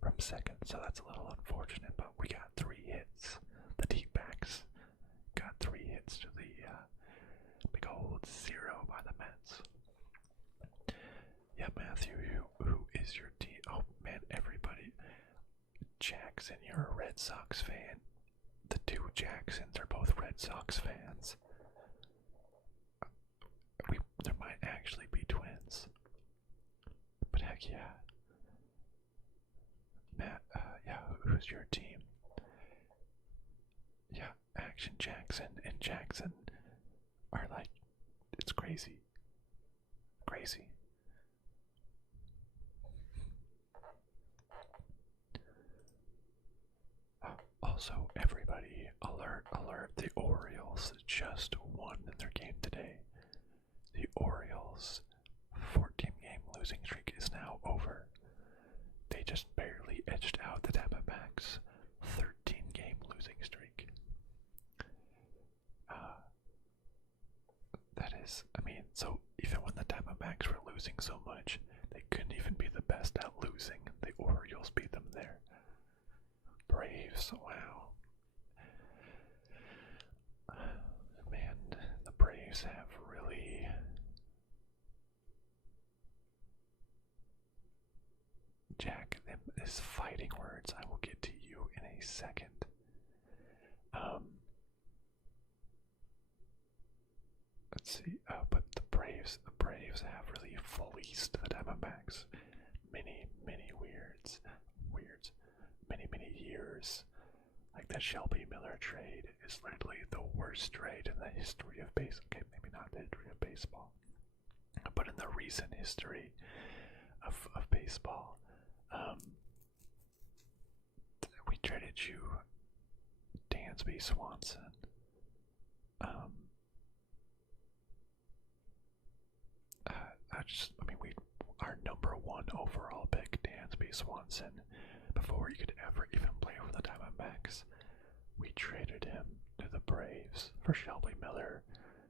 from second. So that's a little unfortunate, but we got 3 hits. The Dbacks got 3 hits to the big old 0 by the Mets. Yeah, Matthew, who is your team? Oh man, everybody. Jackson, you're a Red Sox fan. The 2 Jacksons are both Red Sox fans. There might actually be twins. But heck yeah. Matt, yeah, who's your team? Yeah, Action Jackson and Jackson are like, it's crazy. Crazy. Also, everybody, alert, alert, the Orioles just won their game today. The Orioles' 14-game losing streak is now over. They just barely edged out the Dbacks' 13-game losing streak. That is, I mean, so even when the Dbacks were losing so much, they couldn't even be the best at losing. The Orioles beat them there. Braves, wow. Man, the Braves have really... Jack, them is fighting words. I will get to you in a second. Let's see. But the Braves have really fleeced the Dbacks. Many years. Like that Shelby Miller trade is literally the worst trade in the history of baseball. Okay, maybe not the history of baseball, but in the recent history of baseball. We traded you Dansby Swanson. Our number 1 overall pick, Dansby Swanson, before he could ever even play for the Diamondbacks, we traded him to the Braves for Shelby Miller,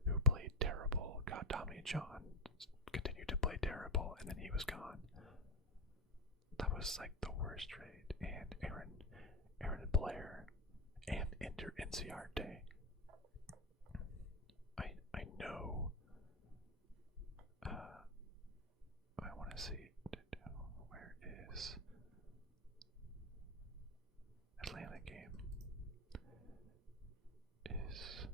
who played terrible, got Tommy John, continued to play terrible, and then he was gone. That was like the worst trade. And Aaron Blair and Enter Inciarte. I know. I want to see. Where is Atlanta game? Is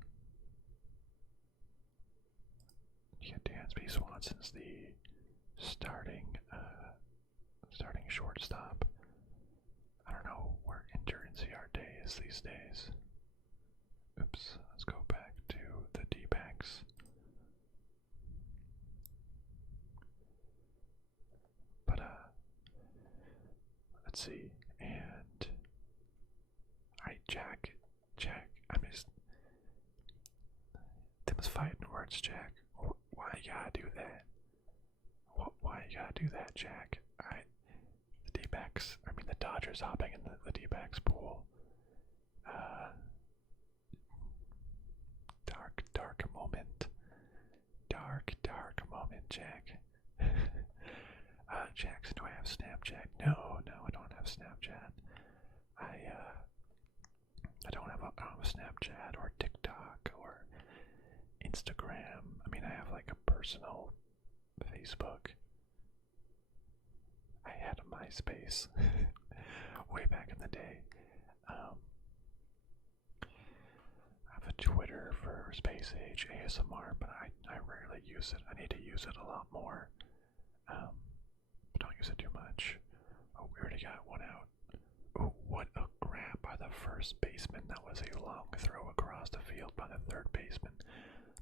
Dansby Swanson's the starting shortstop. I don't is these days. Oops, let's go back to the Dbacks. But, let's see, and, alright, Jack, I'm just, Tim's fighting words, Jack. Why you gotta do that? Why you gotta do that, Jack? The D-backs, the Dodgers hopping in the D-backs pool. Dark moment. Dark moment, Jack. Jackson, do I have Snapchat? No, I don't have Snapchat. I don't have a Snapchat or TikTok or Instagram. I have like a personal Facebook. I had a MySpace way back in the day. I have a Twitter for Space Age ASMR, but I rarely use it. I need to use it a lot more. But don't use it too much. Oh, we already got one out. Oh, what a grab by the first baseman. That was a long throw across the field by the third baseman.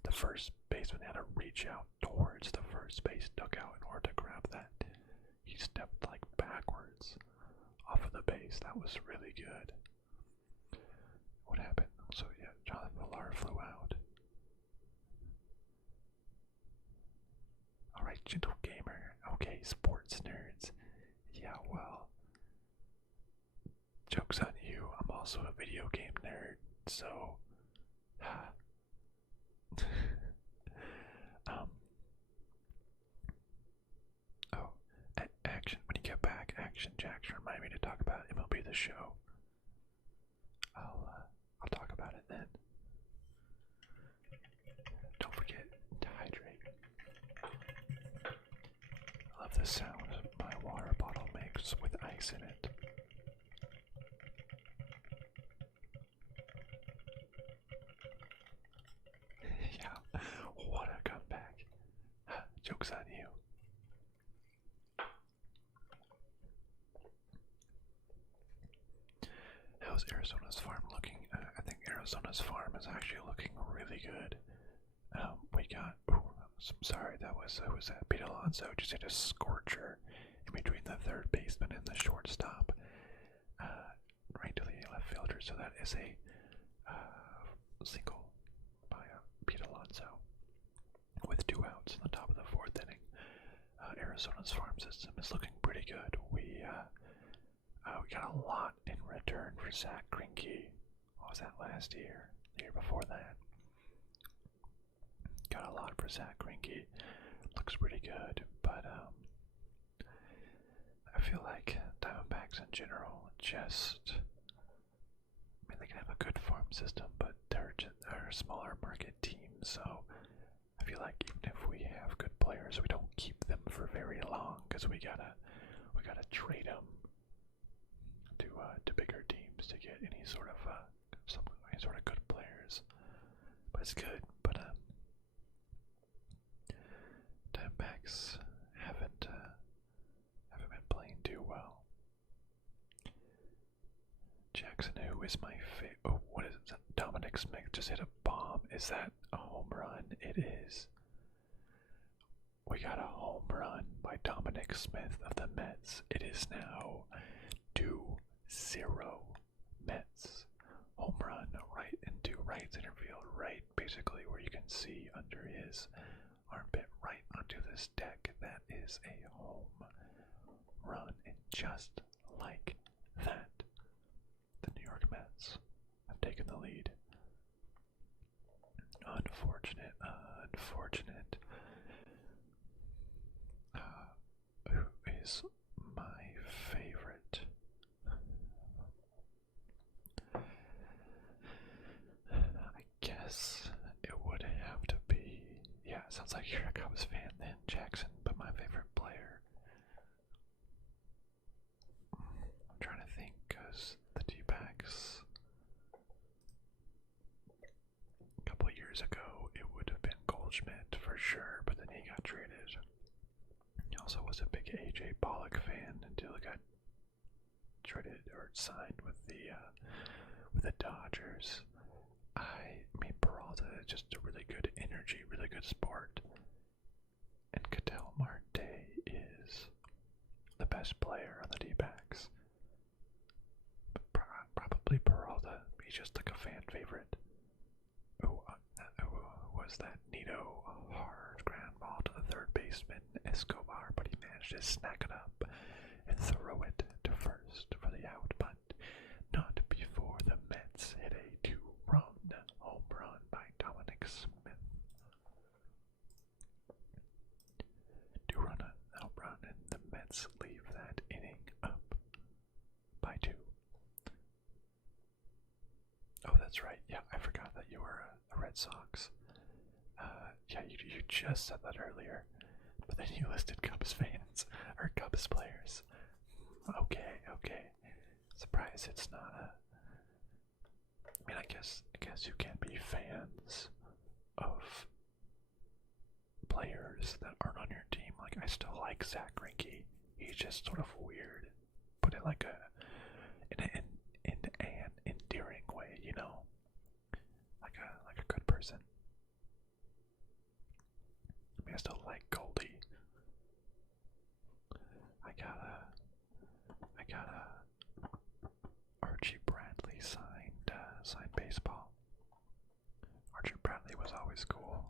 The first baseman had to reach out towards the first base dugout in order to grab that. He stepped like backwards off of the base. That was really good. What happened? So yeah, Jonathan Villar flew out. Alright, gentle gamer. Okay, sports nerds. Yeah, well, joke's on you. I'm also a video game nerd, so action. When you get back, Action Jacks remind me to talk about MLB The Show. I'll talk about it then. Don't forget to hydrate. I love the sound my water bottle makes with ice in it. Yeah, what a comeback. Joke's on you. How's Arizona's farm looking? I think Arizona's farm is actually looking really good. We got, I'm sorry, who was that? Pete Alonso just hit a scorcher in between the third baseman and the shortstop, right to the left fielder. So that is a single by Pete Alonso with 2 outs in the top of the 4th inning. Arizona's farm system is looking pretty good. We got a lot in return for Zach Greinke. What was that, last year? The year before that? Got a lot for Zach Greinke. Looks pretty good, but I feel like Diamondbacks in general just, they can have a good farm system, but they're a smaller market team, so I feel like even if we have good players, we don't keep them for very long because we gotta trade them to bigger teams to get any sort of good players. But it's good. But Dbacks haven't been playing too well. Jackson, who is my favorite? Oh, what is it? Dominic Smith just hit a bomb. Is that a home run? It is. We got a home run by Dominic Smith of the Mets. It is now 2-0 Mets. Home run right into right center field, right basically where you can see under his armpit, right onto this deck. That is a home run, and just like that, the New York Mets have taken the lead. Unfortunate. Who is my favorite? I guess it would have to be, yeah, sounds like you're a Cubs fan then, Jackson, but my favorite player, I'm trying to think, because the D-backs, a couple of years ago, it would have been Goldschmidt for sure, but then he got traded. He also was a big AJ Pollock fan until he got traded or signed with the the Dodgers. I mean, Peralta is just a really good energy, really good sport. And Ketel Marte is the best player on the D-backs. Probably Peralta. He's just like a fan favorite. Oh, was that Nito? A hard ground ball to the third baseman, Escobar, but he managed to snack it up and throw it to first for the out, but not before the Mets hit a two-run home run by Dominic Smith. Two-run home run, and the Mets leave that inning up by 2. Oh, that's right. Yeah, I forgot that you were a Red Sox. Yeah, you just said that earlier, but then you listed Cubs fans or Cubs players. Okay. Surprised it's not a. I mean, I guess you can be fans of players that aren't on your team. Like, I still like Zach Greinke. He's just sort of weird, but in like an endearing way, you know, like a good person. I mean, I still like Goldie. I got Archie Bradley signed baseball. Archie Bradley was always cool.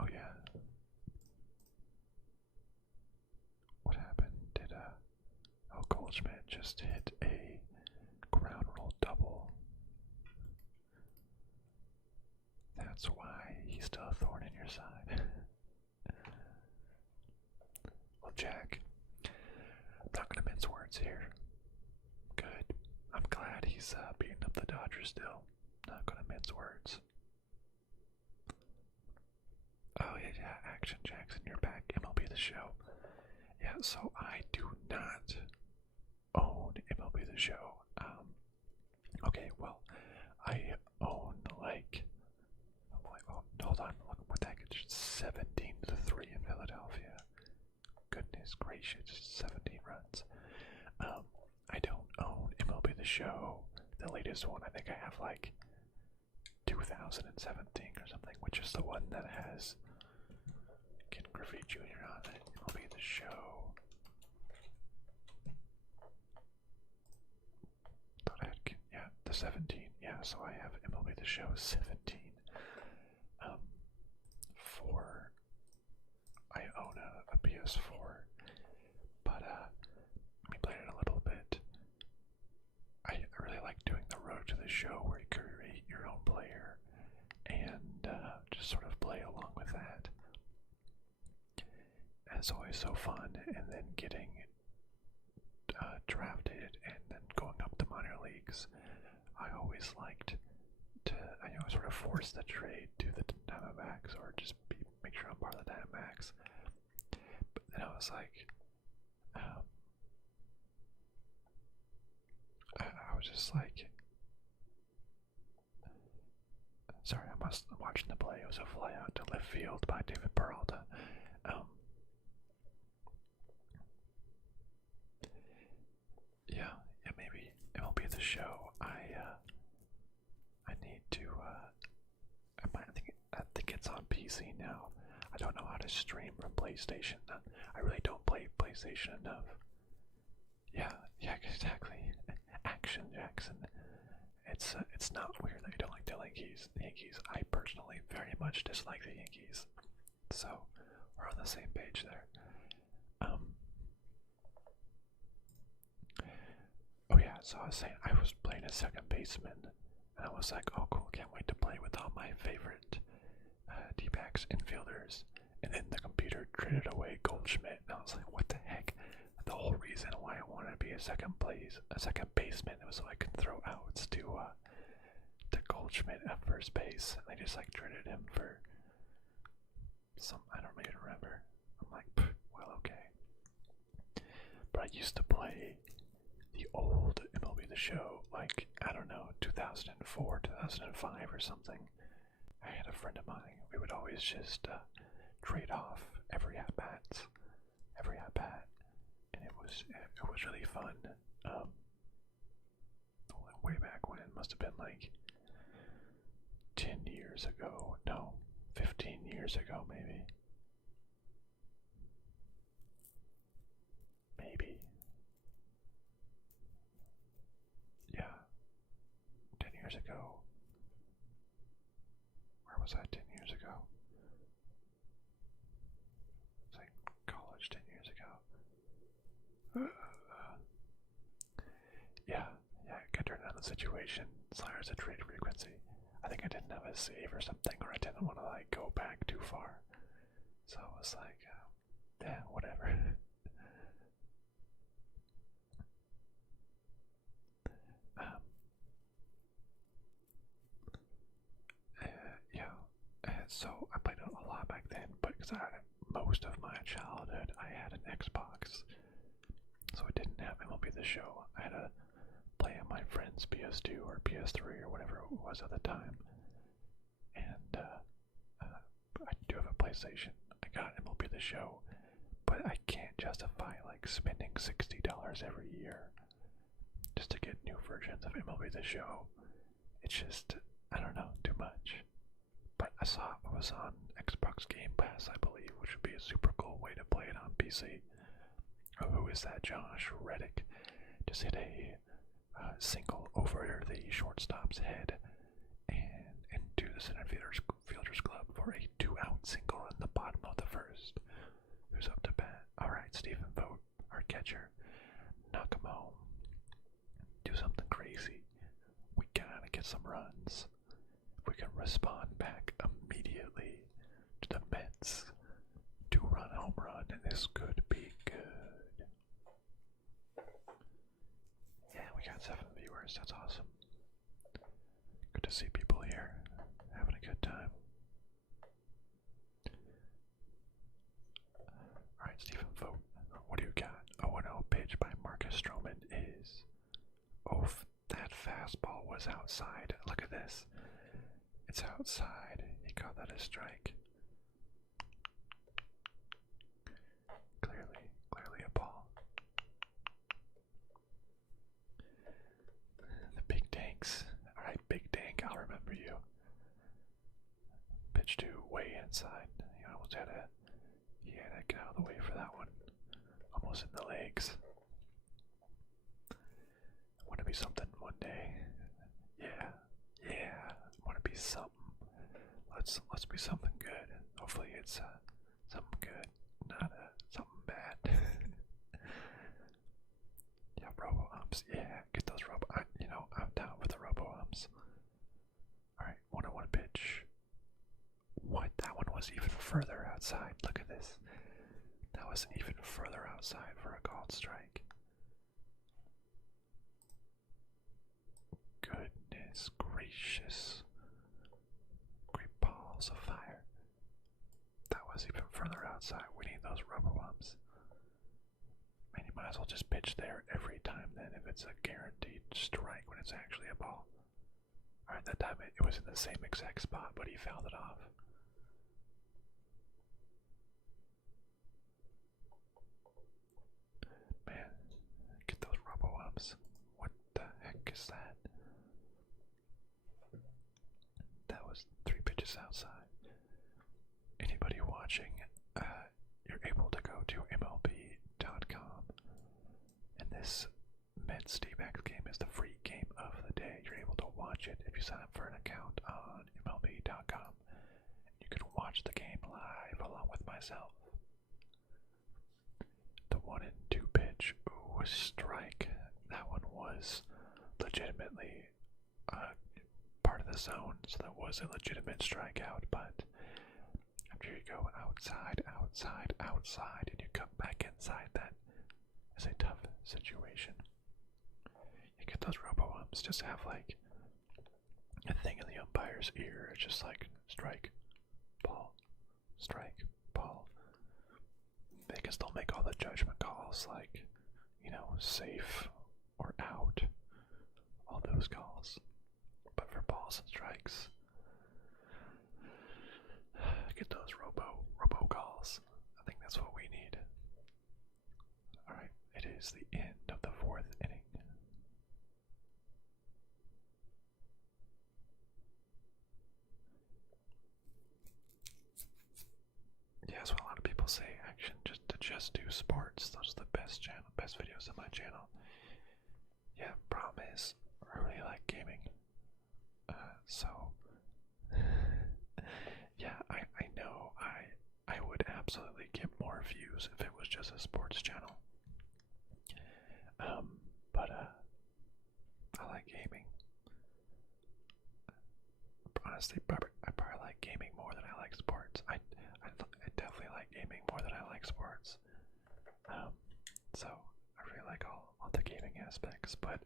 Oh yeah. What happened? Goldschmidt just hit a ground roll double. That's why he's still a thorn in your side. Well, Jack, I'm not gonna mince words here. Good. I'm glad he's beating up the Dodgers still. Not gonna mince words. Oh yeah, Action Jackson, you're back. MLB The Show. Yeah, so I do not own MLB The Show. Okay, well, I own like, hold on, look what that gets, 17-3 in Philadelphia. Goodness gracious, 17 runs. I don't own MLB The Show, the latest one. I think I have like 2017 or something, which is the one that has Ken Griffey Jr. on it. MLB The Show. Thought I had, yeah, the 17. Yeah, so I have MLB The Show 17. I own a PS4, but we played it a little bit. I really like doing the Road to the Show where you create your own player and just sort of play along with that. And it's always so fun, and then getting drafted and then going up to minor leagues. I always liked to, sort of force the trade to the Dbacks or just make sure I'm part of the Dbacks. But then I was like, I was just like, sorry, I'm watching the play. It was a fly out to left field by David Peralta. Yeah, maybe MLB The Show. I need to. I think it's on PC now. I don't know how to stream from PlayStation. I really don't play PlayStation enough. Yeah, exactly. Action Jackson. It's not weird that you don't like the Yankees. I personally very much dislike the Yankees. So we're on the same page there. Oh yeah, so I was saying I was playing a second baseman, and I was like, oh cool, can't wait to play with all my favorite Dbacks infielders. And then the computer traded away Goldschmidt, and I was like, what the heck? The whole reason why I wanted to be a second baseman was so I could throw outs to Goldschmidt at first base. And they just like traded him for some, I don't even remember. I'm like, well, okay. But I used to play the old MLB The Show, like, I don't know, 2004, 2005 or something. I had a friend of mine, we would always just trade off every at-bat, and it was really fun. way back when. It must have been like 10 years ago. No, 15 years ago, maybe. Maybe. Yeah. 10 years ago. Where was I 10 years ago? It was like college 10 years ago. Yeah, I got turned on the situation. Slayer's a trade frequency. I think I didn't have a save or something, or I didn't want to like go back too far. So I was like, yeah, whatever. Yeah, so I played it a lot back then, but because most of my childhood I had an Xbox, so I didn't have MLB The Show. I had to play on my friend's PS2 or PS3 or whatever it was at the time, and I do have a PlayStation. I got MLB The Show, but I can't justify like spending $60 every year just to get new versions of MLB The Show. It's just, I don't know, too much. But I saw it was on Xbox Game Pass, I believe, which would be a super cool way to play it on PC. Oh, who is that? Josh Reddick just hit a single over the shortstop's head and into the center fielder's glove for a 2-out single in the bottom of the first. Who's up to bat? Alright, Stephen Vogt, our catcher. Knock him home. Do something crazy. We gotta get some runs. If we can respond back immediately to the Mets, 2-run home run, this could be good. Yeah, we got 7 viewers. That's awesome. Good to see people here having a good time. Alright, Stephen Vogt, what do you got? Oh, an 0 pitch by Marcus Stroman is. Oh, that fastball was outside. Look at this. It's outside. He called that a strike. Clearly a ball. The Big Danks. Alright, Big Dank, I'll remember you. Pitch to way inside. He almost had to get out of the way for that one. Almost in the legs. Want to be something one day. Yeah. Want to be something. Let's be something good. Hopefully it's something good, not something bad. Yeah, robo-umps. Yeah, get those I'm down for the robo-umps. Alright, 1-1 pitch. What? That one was even further outside. Look at this. That was even further outside for a called strike. Goodness gracious. Great balls of fire. That was even further outside. We need those robo-umps. Man, you might as well just pitch there every time then if it's a guaranteed strike when it's actually a ball. Alright, that time it was in the same exact spot, but he fouled it off. Man, get those robo-umps. What the heck is that? That was 3 pitches outside. Anybody watching, you're able to go to MLB.com, and this Mets Dbacks game is the free game of the day. You're able to watch it if you sign up for an account on MLB.com. You can watch the game live along with myself. The 1-2 pitch, ooh, a strike. That one was legitimately part of the zone, so that was a legitimate strikeout, but after you go outside, and you come back inside, that is a tough situation. You get those robo-umps, just have like a thing in the umpire's ear. It's just like strike, ball, strike, ball. They can still make all the judgment calls, like, safe or out, all those calls. But for balls and strikes, get those robo calls. I think that's what we need. Alright, it is the end of the 4th inning. Yeah, that's what a lot of people say. Action just do sports. Those are the best videos on my channel. Yeah, problem is, I really like gaming. So yeah, I know I would absolutely get more views if it was just a sports channel. But I like gaming. Honestly, I probably like gaming more than I like sports. I definitely like gaming more than I like sports. So I really like all the gaming aspects, but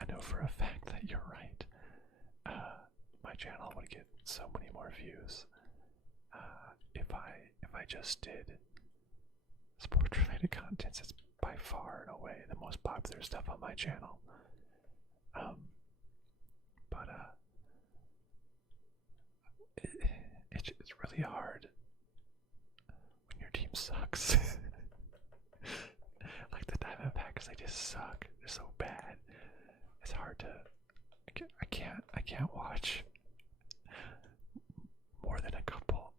I know for a fact that you're right. My channel would get so many more views if I just did sports related content. It's by far and away the most popular stuff on my channel. But it's really hard when your team sucks. Like the Dbacks, they just suck. They're so bad. It's hard to. I can't watch more than a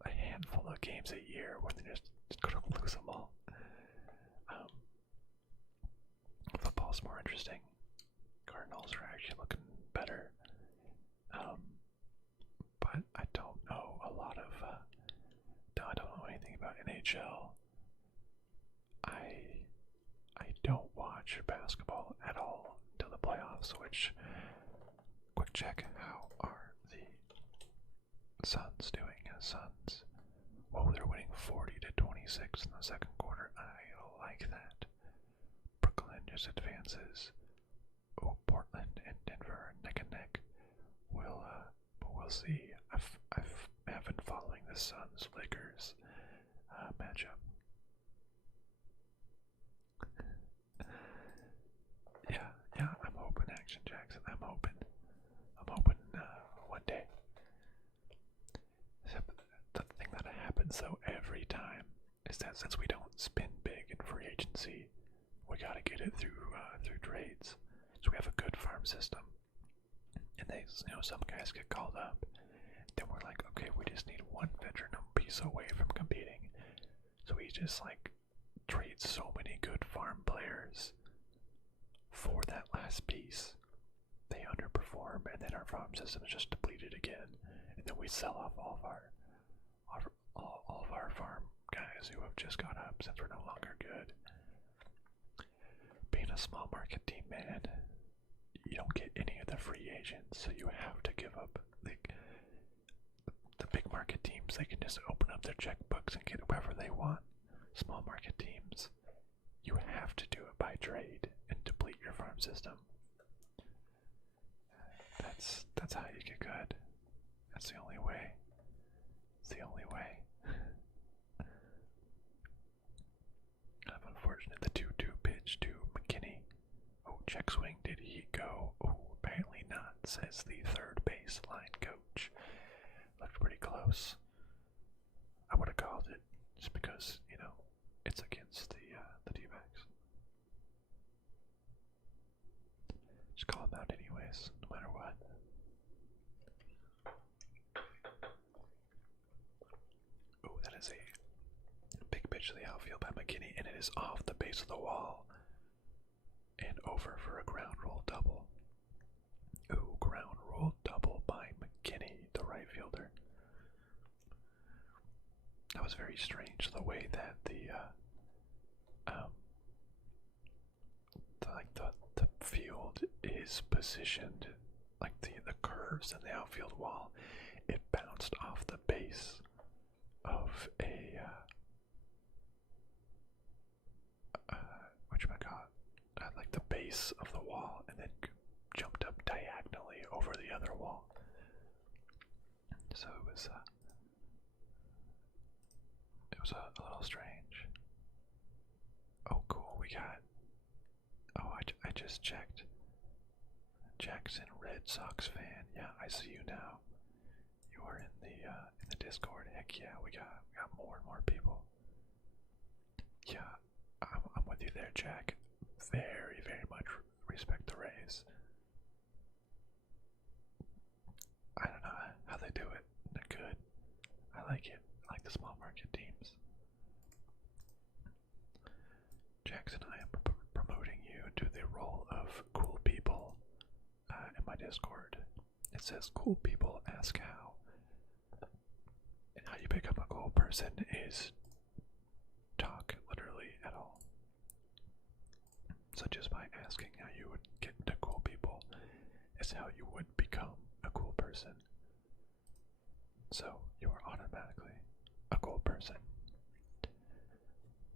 handful of games a year when they're just gonna lose them all. Football's more interesting. Cardinals are actually looking better. But I don't know a lot of. I don't know anything about NHL. I don't watch basketball at all until the playoffs. Which, quick check. How are the Suns doing? Suns. Whoa, they're winning 40-26 in the second quarter. I like that. Brooklyn just advances. Oh, Portland and Denver neck and neck. We'll see. I've been following the Suns Lakers matchup. Yeah, I'm hoping, Action Jackson. I'm hoping one day. The thing that happens though every time is that since we don't spin big in free agency, we gotta get it through trades. So we have a good farm system, and some guys get called up. Then we're like, okay, we just need one veteran piece away from competing. So we just like trade so many good farm players for that last piece. They underperform, and then our farm system is just depleted again. And then we sell off all of our farm guys who have just got up since we're no longer good. Being a small market team, man, you don't get any of the free agents, so you have to give up the big market teams. They can just open up their checkbooks and get whoever they want. Small market teams, you have to do it by trade and deplete your farm system. That's how you get good. That's the only way. It's the only way. Kind of unfortunate. The 2-2 pitch to McKinney. Oh, check swing. Did he go? Oh, apparently not, says the third baseline coach. Looked pretty close. I would have called it just because, it's against the Dbacks. Just call him out anyways, no matter what. Oh, that is a big pitch to the outfield by McKinney, and it is off the base of the wall and over for a ground roll double. Ooh, ground roll double by McKinney, the right fielder. That was very strange, the way that the field is positioned, like the curves in the outfield wall. It bounced off the base of a like the base of the wall, and then jumped up diagonally over the other wall. So it was a little strange. Oh, cool. We got. Oh, I just checked. Jackson, Red Sox fan. Yeah, I see you now. You are in the Discord. Heck yeah, we got more and more people. Yeah, I'm with you there, Jack. Very, very much respect the Rays. I don't know how they do it. They're good. I like it. I like the small market teams. my Discord. It says cool people ask how. And how you become a cool person is talk literally at all. So just by asking how you would get into cool people is how you would become a cool person. So you are automatically a cool person.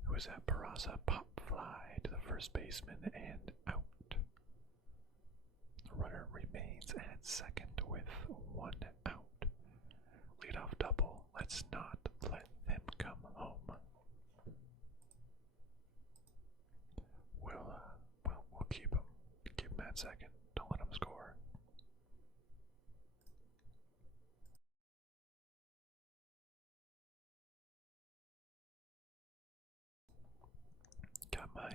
Who is that? Barraza pop fly to the first baseman and out. The runner remains at second with 1 out. Leadoff double. Let's not let them come home. We'll keep him. Keep him at second. Don't let him score. Got my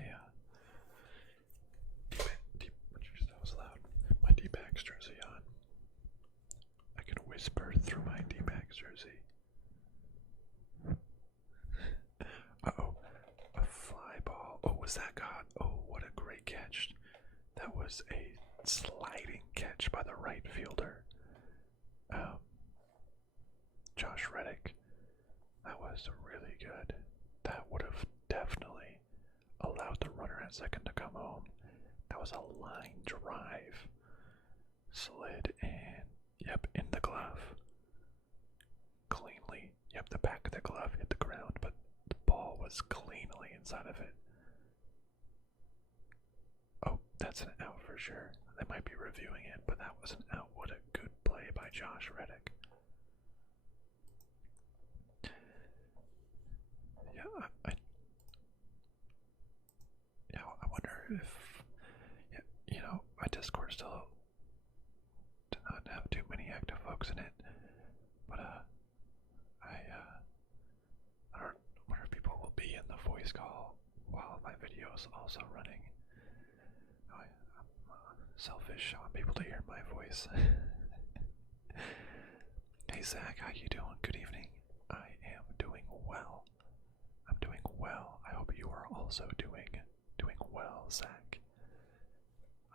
that was loud. My Dbacks jersey on. I can whisper through my Dbacks jersey. Uh-oh. A fly ball. Oh, was that God? Oh, what a great catch. That was a sliding catch by the right fielder. Josh Reddick. That was really good. That would have definitely allowed the runner at second to come home. That was a line drive. Slid and, yep, in the glove. Cleanly. Yep, the back of the glove hit the ground, but the ball was cleanly inside of it. Oh, that's an out for sure. They might be reviewing it, but that was an out. What a good play by Josh Reddick. Yeah, I wonder if, my Discord still did not have too many active folks in it, but I don't wonder if people will be in the voice call while my video is also running. I'm selfish. I want people to hear my voice. Hey Zach, how you doing? Good evening. I am doing well. I'm doing well. I hope you are also doing well, Zach.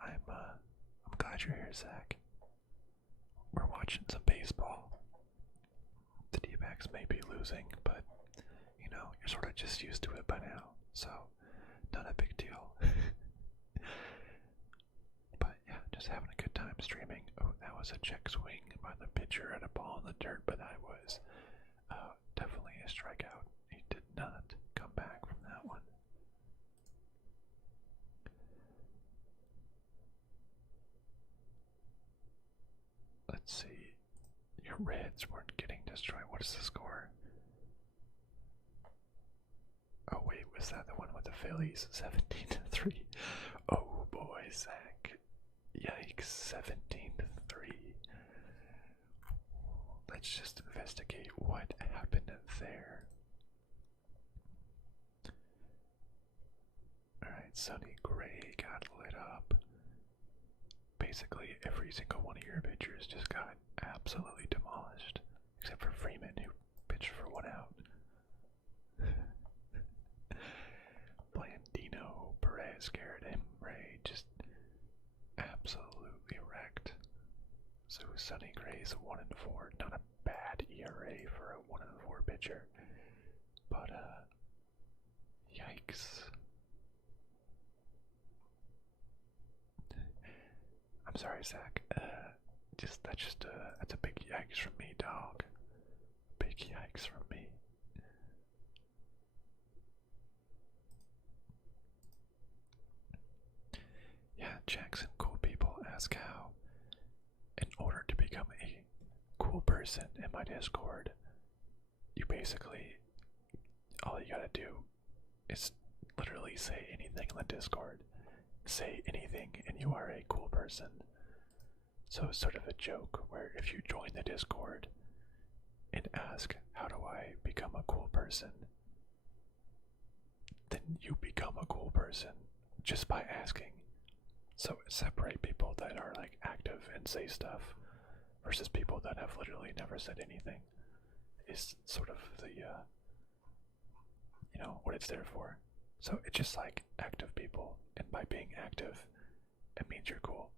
I'm glad you're here, Zach. We're watching some baseball. The D-backs may be losing, but you're sort of just used to it by now, so not a big deal. But yeah, just having a good time streaming. Oh, that was a check swing by the pitcher at a ball in the dirt, but that was definitely a strikeout. He did not come back from that one. Let's see. Your Reds weren't getting destroyed. What is the score? Oh wait, was that the one with the Phillies? 17-3. Oh boy, Zach. Yikes, 17-3. Let's just investigate what happened there. Alright, Sonny Gray got lit up. Basically, every single one of your pitchers just got absolutely demolished. Except for Freeman, who pitched for 1 out. Blandino, Perez, Garrett, and Ray just absolutely wrecked. So Sonny Gray's 1-4, not a bad ERA for a 1-4 pitcher. But yikes. I'm sorry, Zach. That's a big yikes from me, dog. Big yikes from me. Yeah, Jackson, cool people ask how. In order to become a cool person in my Discord, you basically, all you gotta do is literally say anything in the Discord. Say anything and you are a cool person. So it's sort of a joke where if you join the Discord and ask, how do I become a cool person? Then you become a cool person just by asking. So separate people that are like active and say stuff versus people that have literally never said anything is sort of the, what it's there for. So it's just like active people, and by being active, it means you're cool.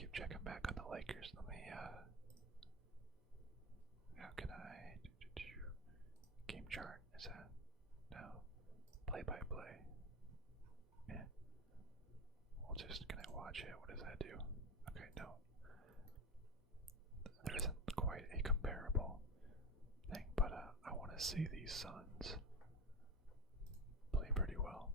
keep checking back on the Lakers. Let me, how can I, game chart, is that, no, play by play, yeah, we'll just, can I watch it, what does that do? Okay, no, there isn't quite a comparable thing, but I want to see these Suns play pretty well.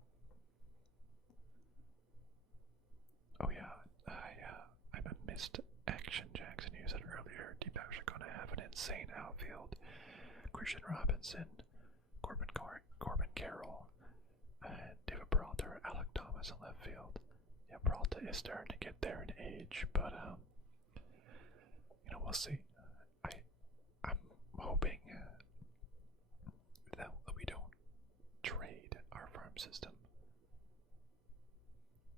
Oh yeah, I missed Action Jackson. You said earlier, Dbacks are going to have an insane outfield. Christian Robinson, Corbin Carroll, and David Peralta, Alec Thomas in left field. Yeah, Peralta is starting to get there in age, but you know, we'll see. I'm hoping that we don't trade our farm system.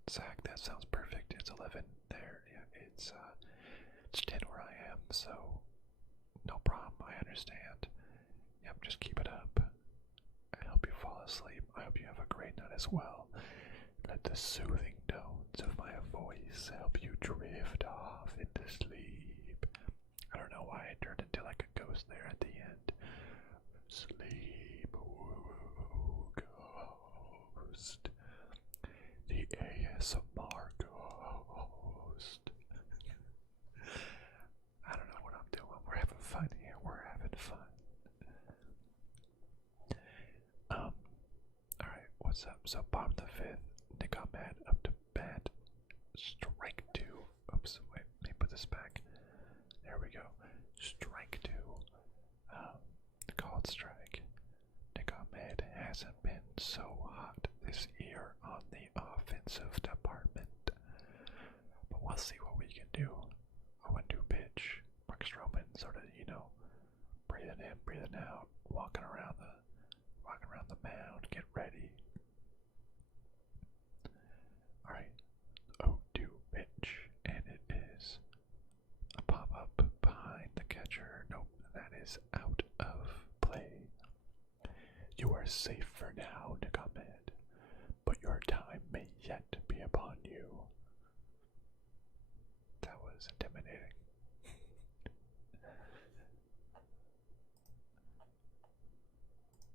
Zach, that sounds perfect. It's 11 there. Yeah, it's 10 where I am, so no problem. I understand. Yep, just keep it up. I hope you fall asleep. I hope you have a great night as well. Let the soothing tones of my voice help you drift off into sleep. I don't know why I turned into like a ghost there at the end. Sleep, ghost. The ASMR ghost. I don't know what I'm doing. We're having fun here. We're having fun. Alright, what's up? So, bottom of the fifth. Nick Ahmed up to bat. Strike two. Oops, wait, let me put this back. There we go. Strike two. Called strike. Nick Ahmed hasn't been so hot this year on the offensive department. But we'll see what we can do. 0-2 pitch. Mark Stroman sort of, you know, breathing in, breathing out, walking around the mound, get ready. Alright. 0-2 pitch, and it is a pop-up behind the catcher. Nope, that is out of play. You are safe for now, Nick Ahmed, but your time may yet be upon you. That was intimidating.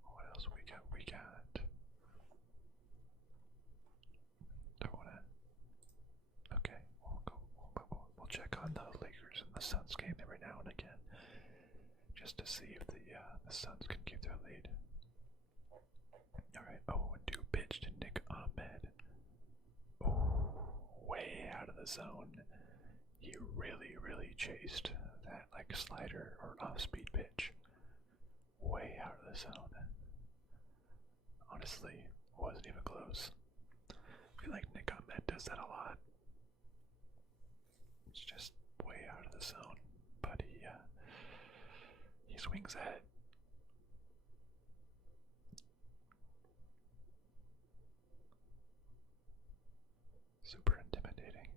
What else we got? Don't wanna. Okay, we'll check on the Lakers and the Suns game every now and again, just to see if the Suns can keep their lead. Alright, 0-2 pitch to Nick Ahmed. Oh, way out of the zone. He really chased that like slider or off-speed pitch. Way out of the zone. Honestly, wasn't even close. I feel like Nick Ahmed does that a lot. It's just way out of the zone, but he swings at it. Super intimidating.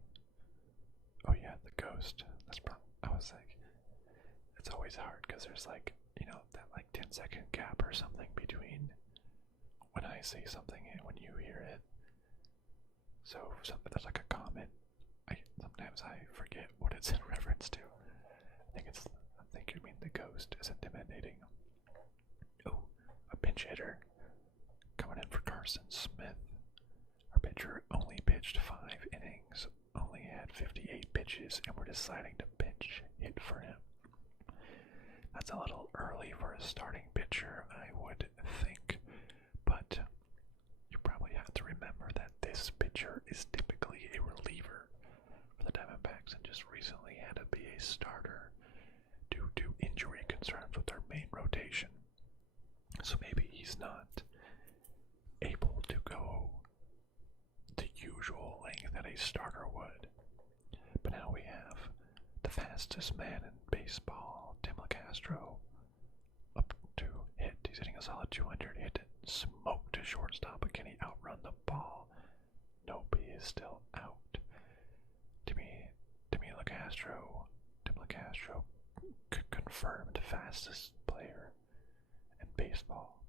Oh yeah, the ghost. I was like, it's always hard because there's like, you know, that like 10-second gap or something between when I say something and when you hear it. So there's like a comment. Sometimes I forget what it's in reference to. I think you mean the ghost is intimidating. Oh, a pinch hitter coming in for Carson Smith. Our pitcher only pitched 5 innings, only had 58 pitches, and we're deciding to pinch hit for him. That's a little early for a starting pitcher, I would think, but you probably have to remember that this pitcher is typically a reliever for the Dbacks and just recently had to be a starter due to injury concerns with their main rotation. So maybe he's not able to go the usual length that a starter would. But now we have the fastest man in baseball, Tim LeCastro, up to hit. He's hitting a solid 200. Hit it, smoke to shortstop, but can he outrun the ball? Nope, he is still out. Tim LeCastro, confirmed fastest player in baseball,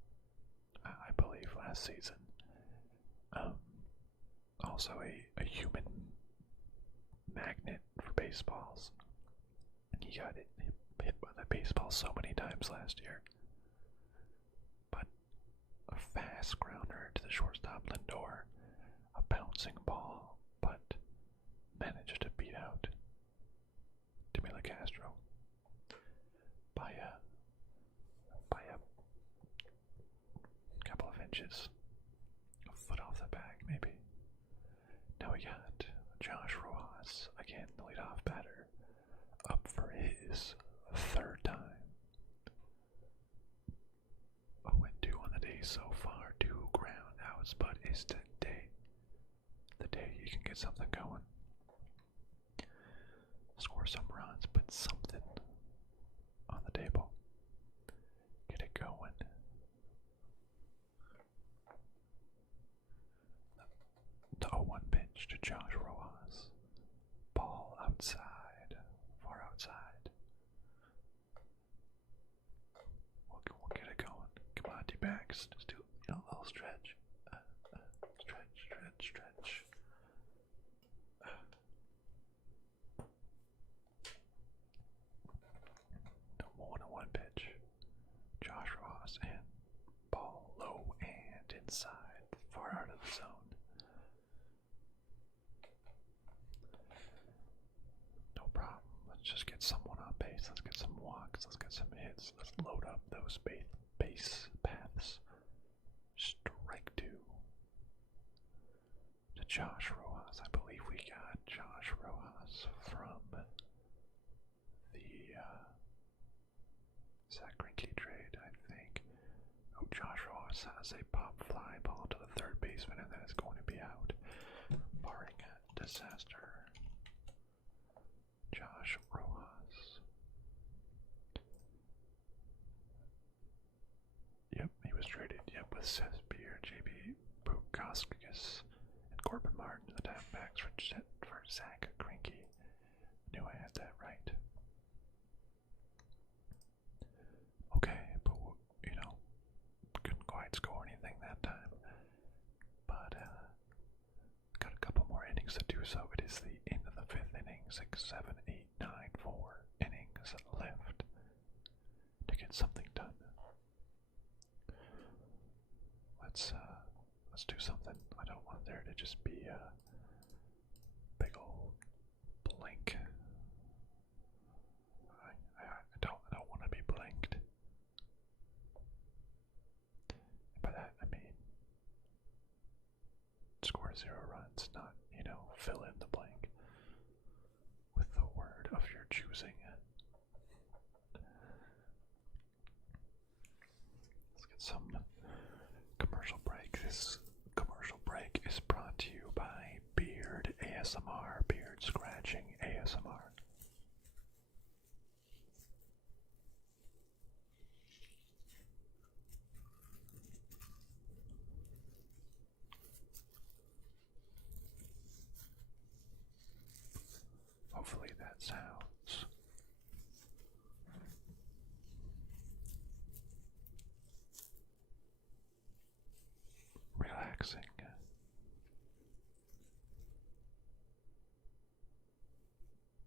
I believe, last season. Also a human magnet for baseballs. He got hit by the baseball so many times last year. But a fast grounder to the shortstop Lindor, a bouncing ball, but managed to beat out Demila Castro by a couple of inches, a foot off the bag maybe. Now we got Josh Rojas, again the leadoff batter, up for his third time. 0-2 on the day so far, 2 ground outs, but is the day you can get something going. Score some runs, put something on the table. Get it going. The 0-1 pitch to Josh Rojas. Ball outside, far outside. We'll get it going. Come on, Dbacks. Just do a little stretch. Stretch. The 1-1 pitch. Josh Ross and ball low and inside, far out of the zone. No problem. Let's just get someone on base. Let's get some walks. Let's get some hits. Let's load up those base paths. Strike 2 to Josh Rojas. I believe we got Josh Rojas from the Zach Greinke trade, I think. Oh, Josh Rojas has a pop fly ball to the third baseman, and then it's going to be out. Barring disaster. Josh Rojas. Yep, he was traded. Yep, with Seth Beer, JB Bukauskas, and Corbin Martin, the Dbacks for Zach Greinke. Knew I had that right. Okay, but couldn't quite score anything that time. But got a couple more innings to do so. It is the end of the 5th inning. 6, 7, 8, 9, 4 innings left to get something done. Let's do something. I don't want there to just be a big old blink. I don't want to be blinked. By that I mean score 0 runs, not, fill in the blank with the word of your choosing. Let's get some commercial break. This commercial break is brought to you by Beard ASMR, Beard Scratching ASMR. Hopefully that sounds relaxing.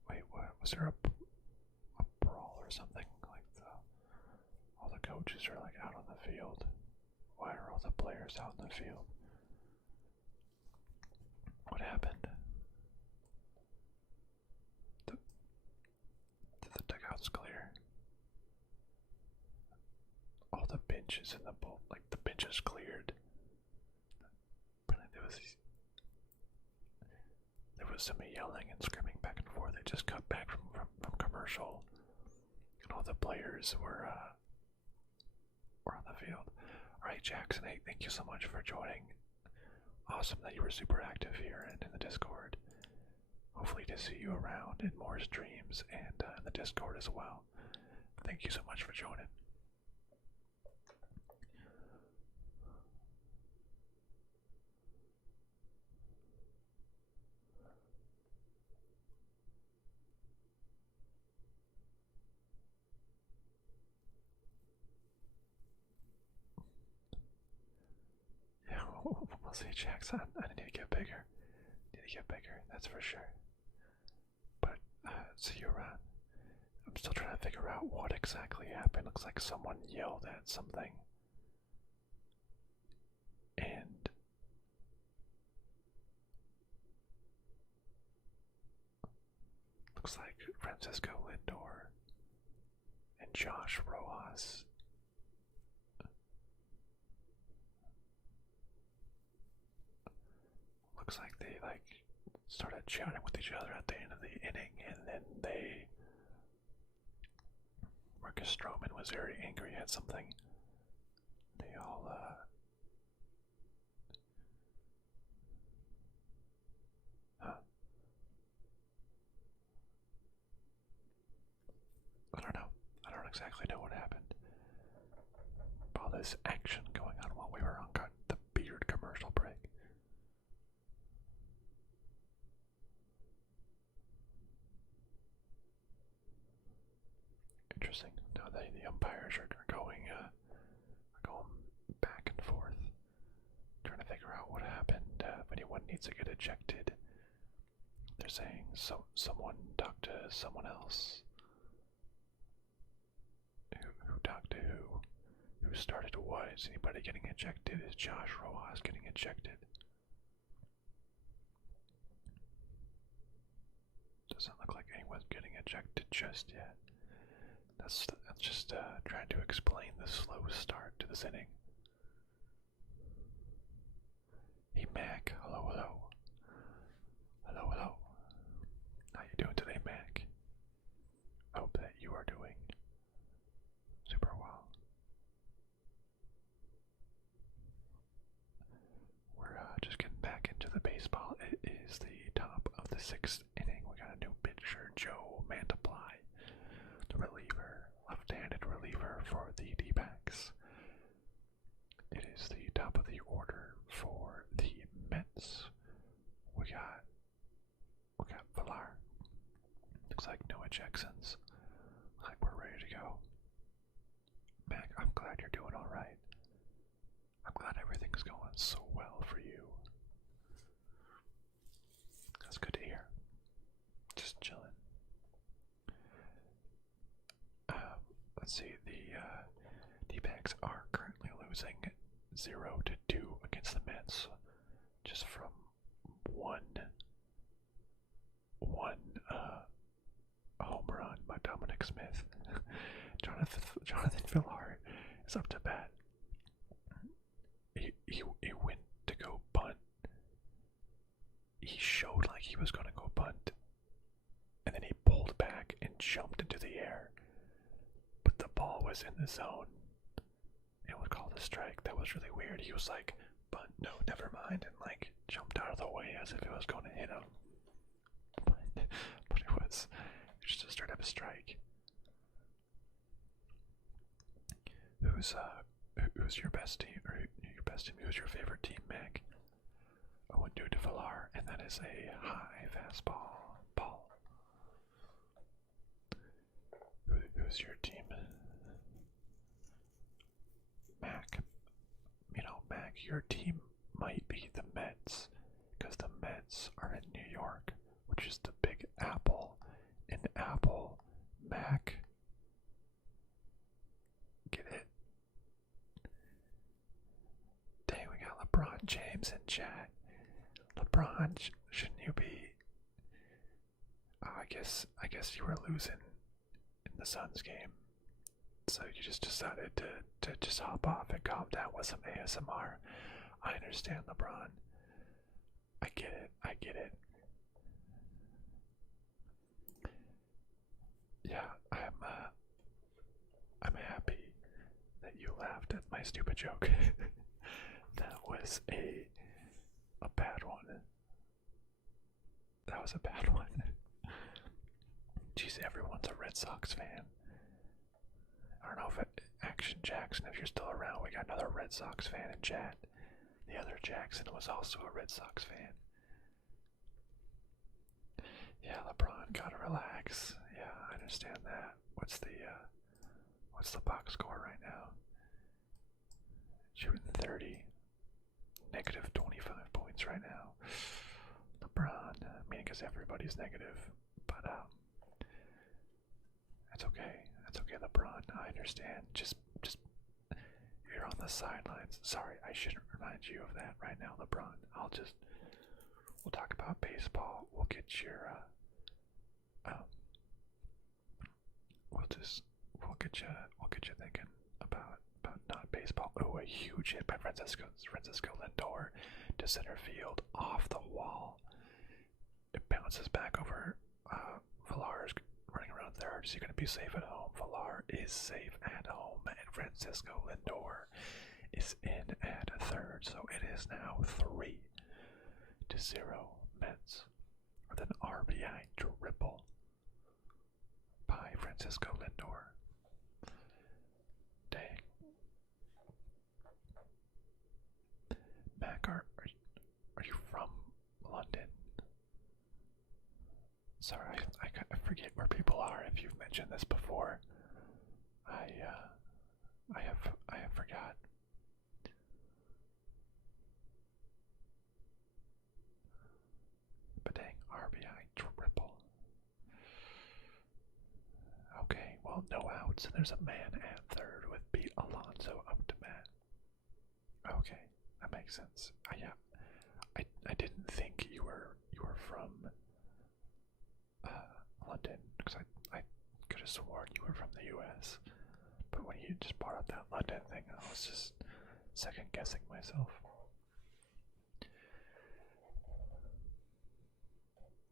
Wait, what? Was there a brawl or something? Like all the coaches are like out on the field. Why are all the players out in the field? What happened? The dugout's clear. All the benches in the bowl, like the benches cleared. There was some yelling and screaming back and forth. They just cut back from commercial, and all the players were on the field. All right, Jackson, hey, thank you so much for joining. Awesome that you were super active here and in the Discord. Hopefully to see you around in more streams and in the Discord as well. Thank you so much for joining. Yeah, we'll see, Jackson. I need to get bigger. That's for sure. But See you around. I'm still trying to figure out what exactly happened. Looks like someone yelled at something. And looks like Francisco Lindor and Josh Rojas. Looks like they started chatting with each other at the end of the inning, and then Marcus Stroman was very angry at something. They all I don't know. I don't exactly know what happened. All this action going on while we were on the beard commercial break. Interesting. Now the umpires are going back and forth, trying to figure out what happened. If anyone needs to get ejected, they're saying someone talked to someone else. Who talked to who? Who started what? Is anybody getting ejected? Is Josh Rojas getting ejected? Doesn't look like anyone's getting ejected just yet. That's just trying to explain the slow start to this inning. Hey Mac, hello. Hello. How you doing today, Mac? I hope that you are doing super well. We're just getting back into the baseball. It is the top of the 6th inning. We got a new pitcher, Joe Mantiply, the reliever, left-handed reliever for the Dbacks. It is the top of the order for the Mets. We got Villar. Looks like no ejections. Looks like we're ready to go. Mac, I'm glad you're doing alright. I'm glad everything's going so well for you. That's good to hear. Just chilling. Let's see, the D-backs are currently losing 0-2 against the Mets, just from one home run by Dominic Smith. Jonathan Villar is up to bat. He went to go bunt. He showed like he was going to go bunt, and then he pulled back and jumped into the air. But the ball was in the zone. It was called a strike. That was really weird. He was like, bunt, no, never mind, and jumped out of the way as if it was going to hit him. But it was just a straight up strike. Who's your best team, or your best team? Who's your favorite team, Mac? I went to Villar, and that is a high fastball. Ball. Who's your team? Mac. Mac, your team might be the Mets, because the Mets are in New York, which is the Big Apple. In Apple, Mac. Get it? Dang, we got LeBron James in chat. LeBron, shouldn't you be? Oh, I guess you were losing in the Suns game, so you just decided to just hop off and calm down with some ASMR. I understand, LeBron. I get it. Yeah, I'm happy that you laughed at my stupid joke. That was a bad one. That was a bad one. Jeez, everyone's a Red Sox fan. I don't know if Action Jackson, if you're still around, we got another Red Sox fan in chat. The other Jackson was also a Red Sox fan. Yeah, LeBron, gotta relax. Yeah, I understand that. What's the box score right now? Shooting 30. Negative 25 points right now. LeBron, I mean, I guess everybody's negative, but It's okay. It's okay, LeBron. I understand. Just you're on the sidelines. Sorry, I shouldn't remind you of that right now, LeBron. We'll talk about baseball. We'll get your, we'll get you thinking about not baseball. Oh, a huge hit by Francisco Lindor to center field off the wall. It bounces back over. Villar's running around third. Is he going to be safe at home? Villar is safe at home, and Francisco Lindor is in at third. So it is now 3-0 Mets with an RBI triple by Francisco Lindor. Dang. Mac, are you from London? Sorry, I forget where people are. If you've mentioned this before, I have forgot. But dang, RBI triple. Okay, well, no outs, and there's a man at third with Pete Alonso up to bat. Okay, that makes sense. Yeah, I didn't think you were from London, because I could have sworn you were from the U.S. But when you just brought up that London thing, I was just second guessing myself.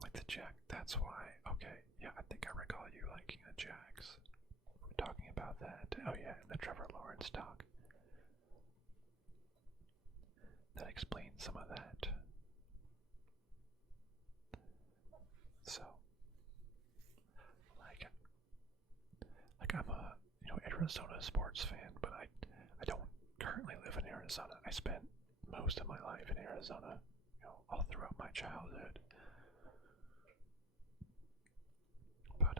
Like the Jack, that's why. Okay, yeah, I think I recall you liking the Jacks. We're talking about that. Oh yeah, and the Trevor Lawrence talk. That explains some of that. So, like I'm a Arizona sports fan, but I don't currently live in Arizona. I spent most of my life in Arizona, all throughout my childhood. But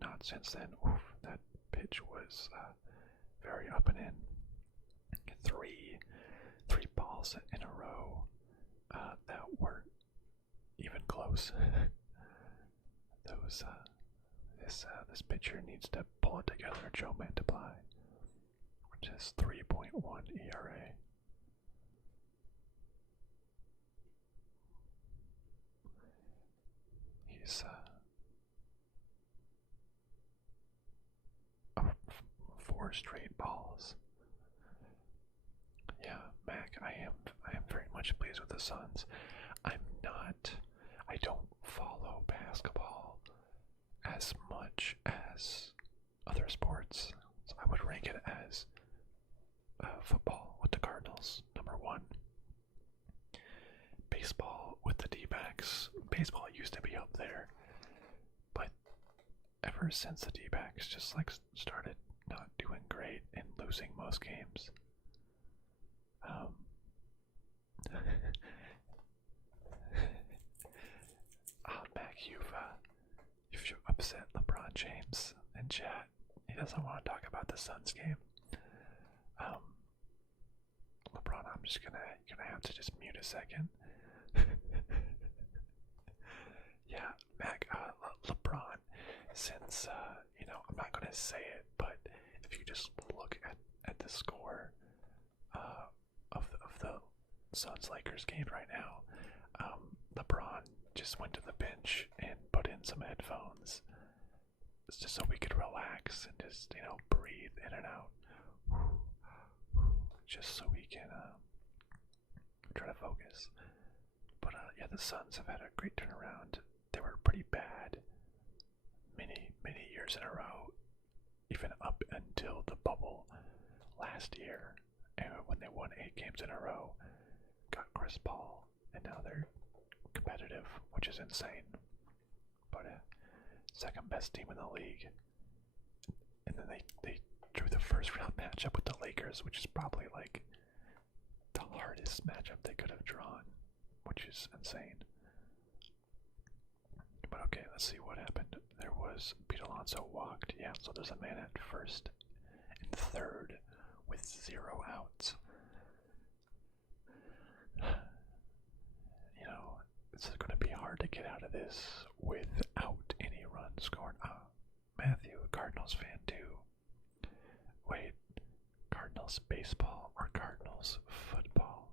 not since then. Oof, that pitch was very up and in. Three balls in a row that weren't even close. This pitcher needs to pull it together. Joe Mantiply, which is 3.1 ERA. He's 4 straight balls. Yeah, Mac, I am very much pleased with the Suns. I don't follow basketball as much as other sports. So I would rank it as football with the Cardinals, number 1. Baseball with the Dbacks. Baseball used to be up there, but ever since the Dbacks just started not doing great and losing most games, Mac, you've upset LeBron James in chat. He doesn't want to talk about the Suns game. LeBron, I'm just gonna have to just mute a second. Yeah, Mac, LeBron, since I'm not gonna say it, but if you just look at the score of the Suns Lakers game right now, LeBron just went to the bench and put in some headphones. It's just so we could relax and just breathe in and out, just so we can try to focus. But yeah, the Suns have had a great turnaround. They were pretty bad many years in a row, even up until the bubble last year, and when they won 8 games in a row, got Chris Paul, and now they're competitive, which is insane. But second best team in the league, and then they drew the first round matchup with the Lakers, which is probably like the hardest matchup they could have drawn, which is insane. But okay, let's see what happened. There was Pete Alonso walked, yeah, so there's a man at first and third with 0 outs. It's going to be hard to get out of this without any runs scoring. Matthew, a Cardinals fan too. Wait, Cardinals baseball or Cardinals football?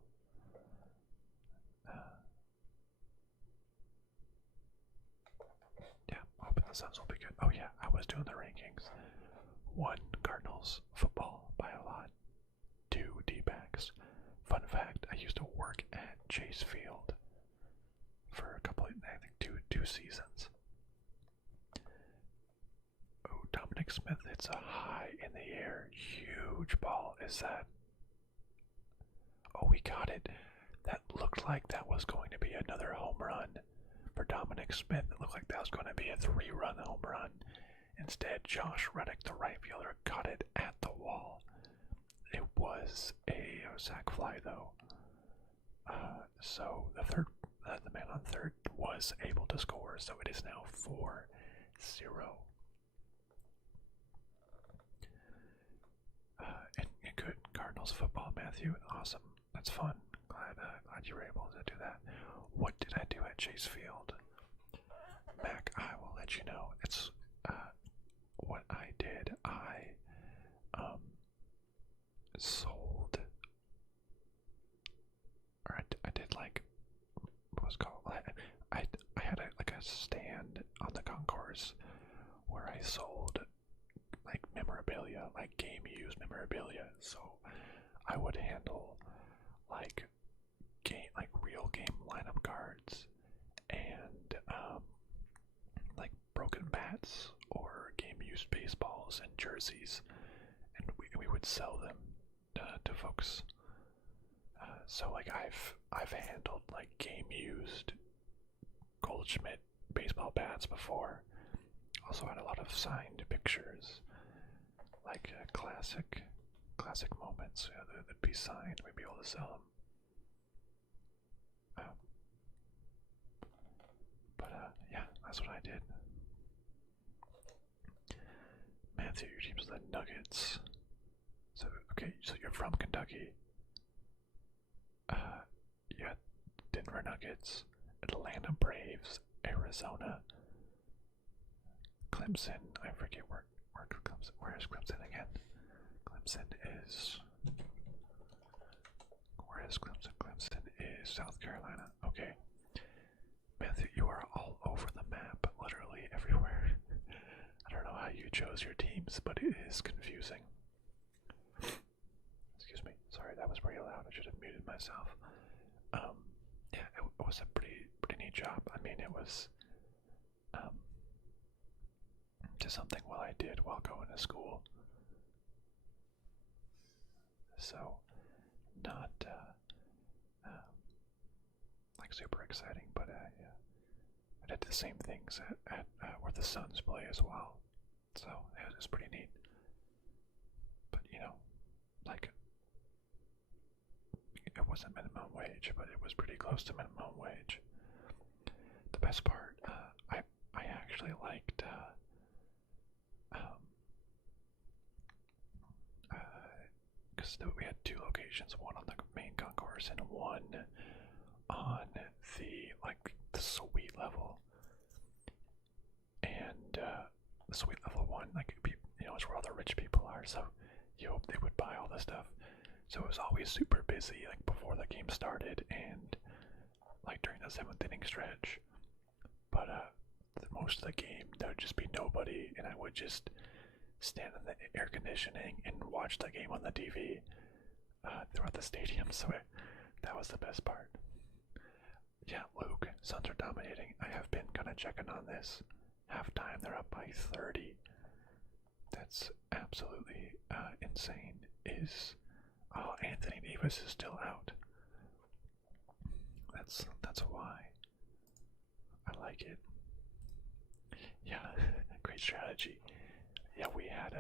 Yeah, hoping the Suns will be good. Oh yeah, I was doing the rankings. 1, Cardinals football by a lot. 2, Dbacks. Fun fact, I used to work at Chase Field for a couple of, I think two seasons. Oh, Dominic Smith hits a high in the air. Huge ball. Is that? Oh, we got it. That looked like that was going to be another home run for Dominic Smith. It looked like that was going to be a 3-run home run. Instead, Josh Reddick, the right fielder, caught it at the wall. It was a sac fly, though. So the man on third was able to score. So it is now 4-0. And good Cardinals football, Matthew. Awesome. That's fun. Glad you were able to do that. What did I do at Chase Field? Mac, I will let you know. It's what I did. I sold, or I did like, what was it called? I had like a stand on the concourse where I sold like memorabilia, like game used memorabilia. So I would handle like real game lineup cards and like broken bats or game used baseballs and jerseys, and we would sell them to folks. So like I've handled like game used Goldschmidt baseball bats before. Also had a lot of signed pictures, like classic moments that'd be signed. We'd be able to sell them. Yeah, that's what I did. Matthew, your team's the Nuggets. So okay, so you're from Kentucky. Yeah, Denver Nuggets, Atlanta Braves, Arizona, Clemson. I forget where Clemson. Where is Clemson again? Clemson is. Where is Clemson? Clemson is South Carolina. Okay. Matthew, you are all over the map, literally everywhere. I don't know how you chose your teams, but it is confusing. Excuse me. Sorry, that was pretty loud. I should have muted myself. Yeah, it was a pretty neat job. I mean, it was just something I did while going to school. So, not like super exciting, but yeah, I did the same things at where the Suns play as well. So it was pretty neat. But like it wasn't minimum wage, but it was pretty close to minimum wage. The best part, I actually liked because we had 2 locations, one on the main concourse and one on the suite level. And the suite level one, is where all the rich people are, so you hope they would buy all the stuff. So it was always super busy, like before the game started and like during the 7th inning stretch. But most of the game there would just be nobody, and I would just stand in the air conditioning and watch the game on the TV throughout the stadium. So that was the best part. Yeah, Luke, Suns are dominating. I have been kind of checking on this. Halftime, they're up by 30. That's absolutely insane. Anthony Davis is still out. That's why. I like it. Yeah, great strategy. Yeah, we had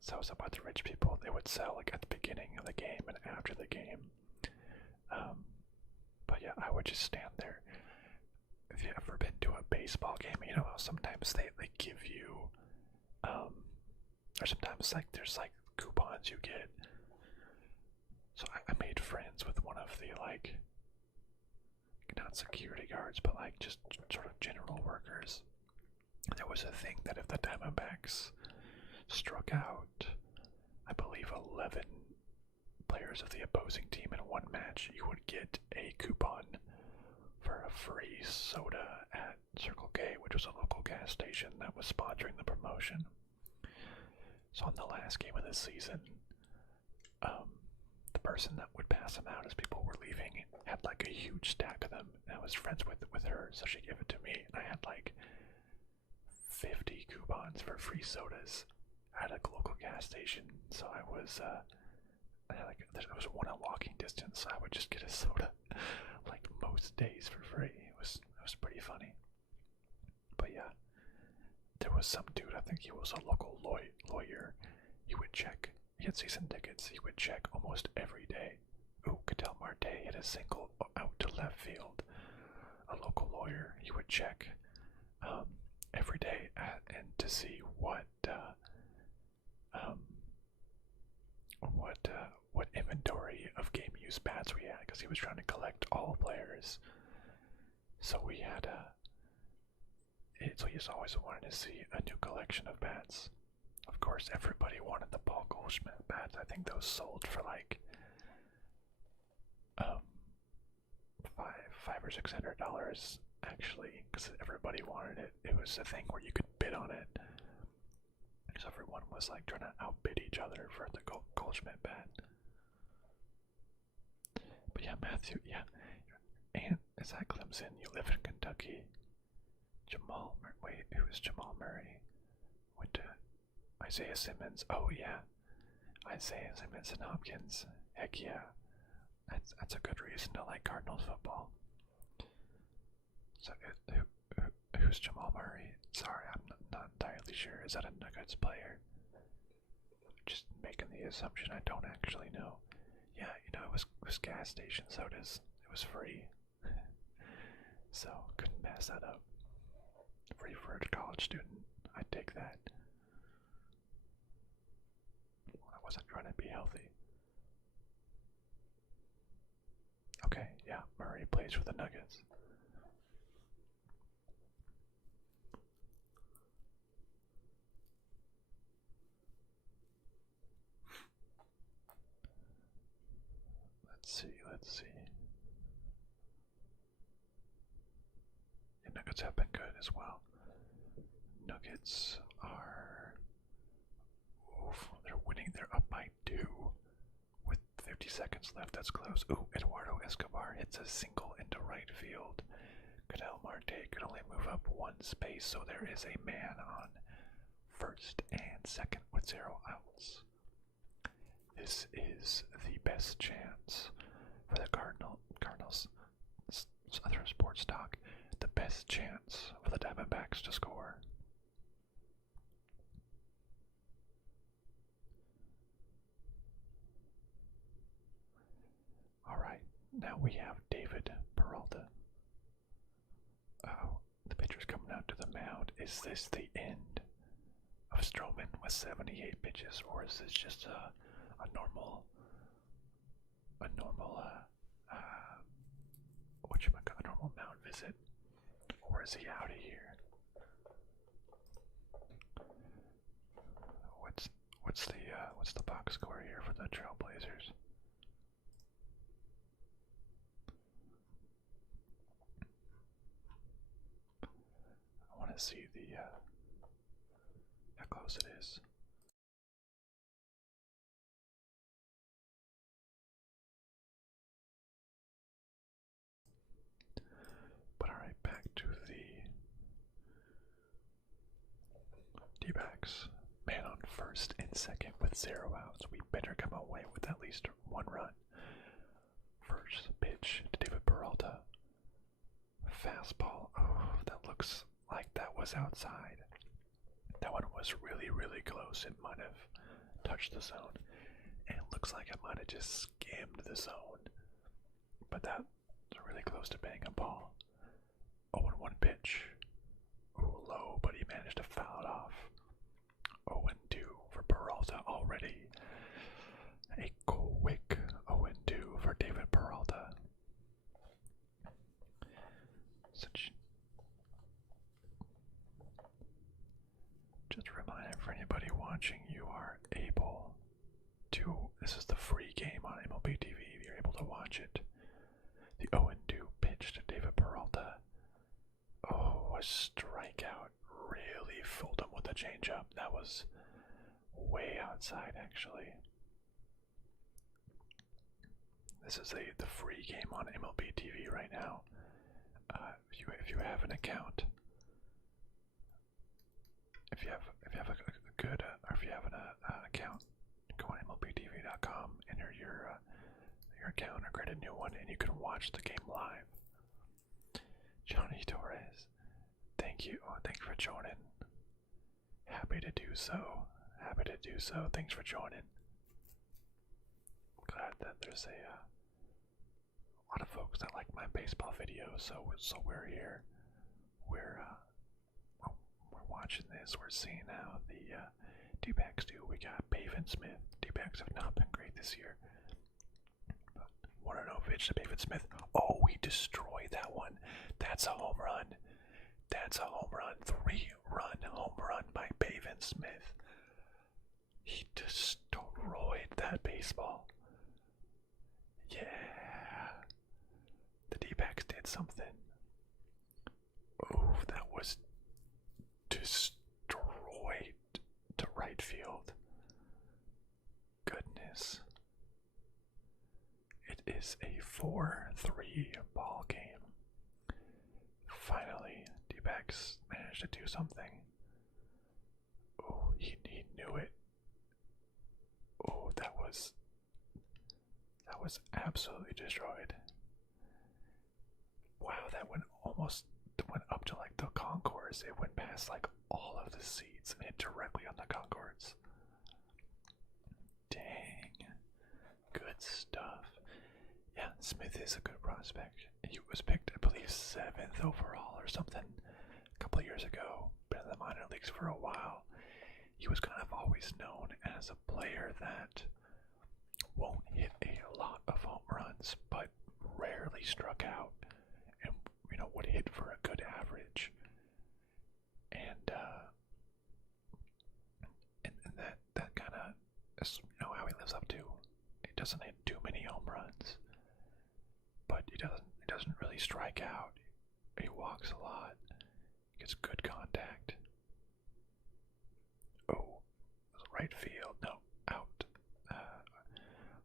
so it's about the rich people. They would sell like at the beginning of the game and after the game. But yeah, I would just stand there. If you've ever been to a baseball game, sometimes they give you, or sometimes there's coupons you get. So I made friends with one of the not security guards, but like just sort of general workers. There was a thing that if the Diamondbacks struck out, I believe 11 players of the opposing team in one match, you would get a coupon for a free soda at Circle K, which was a local gas station that was sponsoring the promotion. So on the last game of the season, the person that would pass them out as people were leaving had like a huge stack of them. And I was friends with her, so she gave it to me, and I had like 50 coupons for free sodas at a local gas station. So I was there was one at walking distance, so I would just get a soda like most days for free. It was pretty funny. But yeah, there was some dude, I think he was a local lawyer. He would check. He had season tickets. He would check almost every day. Ooh, Ketel Marte hit a single out to left field. A local lawyer. He would check every day and to see what inventory of game use bats we had, because he was trying to collect all players. So we had so he's always wanted to see a new collection of bats. Of course, everybody wanted the Paul Goldschmidt bats. I think those sold for like $500 or $600 actually, because everybody wanted it. It was a thing where you could bid on it. So everyone was like trying to outbid each other for the Goldschmidt bat. But yeah, Matthew, yeah. And is that Clemson? You live in Kentucky. Jamal Murray. Wait, who is Jamal Murray? Went to Isaiah Simmons. Oh yeah, Isaiah Simmons and Hopkins. Heck yeah, that's a good reason to like Cardinals football. So who's Jamal Murray? Sorry, I'm not entirely sure. Is that a Nuggets player? Just making the assumption. I don't actually know. Yeah, you know, it was gas station sodas. It was free, so couldn't pass that up. Free for a college student. I'd take that. I wasn't trying to be healthy. Okay, yeah, Murray plays for the Nuggets. Let's see. The Nuggets have been good as well. Nuggets are... Oof, they're winning. They're up by 2 with 50 seconds left. That's close. Ooh, Eduardo Escobar hits a single into right field. Ketel Marte could only move up 1 space, so there is a man on first and second with 0 outs. This is the best chance for the Cardinals, other sports talk, the best chance for the Diamondbacks to score. Alright, now we have David Peralta. Oh, the pitcher's coming out to the mound. Is this the end of Stroman with 78 pitches, or is this just a normal a normal mound visit, or is he out of here? What's the box score here for the Trailblazers? I want to see how close it is. But alright, back to the Dbacks. Man on first and second with 0 outs. We better come away with at least 1 run. First pitch to David Peralta. Fastball. Oh, that looks like that was outside. That one was really, really close. It might have touched the zone. And it looks like it might have just skimmed the zone. But that's really close to being a ball. 0-1 pitch. Ooh, low, but he managed to foul it off. 0-2 for Peralta already. A quick 0-2 for David Peralta. Just a reminder for anybody watching, you are able to, this is the free game on MLB TV, you're able to watch it. The 0-2 pitch to David Peralta. Oh, a strikeout. Really fooled him with a changeup. That was way outside, actually. This is the free game on MLB TV right now. If you have an account, if you have a good, or if you have an account, go on MLBTV.com, enter your account, or create a new one, and you can watch the game live. Johnny Torres, thank you for joining. Happy to do so. Happy to do so. Thanks for joining. Glad that there's a lot of folks that like my baseball videos, so we're here. We're watching this. We're seeing how the Dbacks do. We got Pavin Smith. Dbacks have not been great this year. But 1-0 pitch to Pavin Smith. Oh, we destroyed that one. That's a home run. That's a home run. 3-run home run by Pavin Smith. He destroyed that baseball. Yeah. The D-backs did something. Oh, that was destroyed to right field. Goodness. It is a 4-3 ball game. Finally, D-backs managed to do something. Oh, he knew it. Oh, that was absolutely destroyed. Wow, that went up to like the concourse. It went past like all of the seats and hit directly on the concourse. Dang. Good stuff. Yeah, Smith is a good prospect. He was picked, I believe, 7th overall or something a couple of years ago. Been in the minor leagues for a while. He was kind of always known as a player that won't hit a lot of home runs, but rarely struck out, and would hit for a good average. And that kind of is how he lives up to. He doesn't hit too many home runs, but he doesn't really strike out. He walks a lot. He gets good contact. Oh, right field. No, out.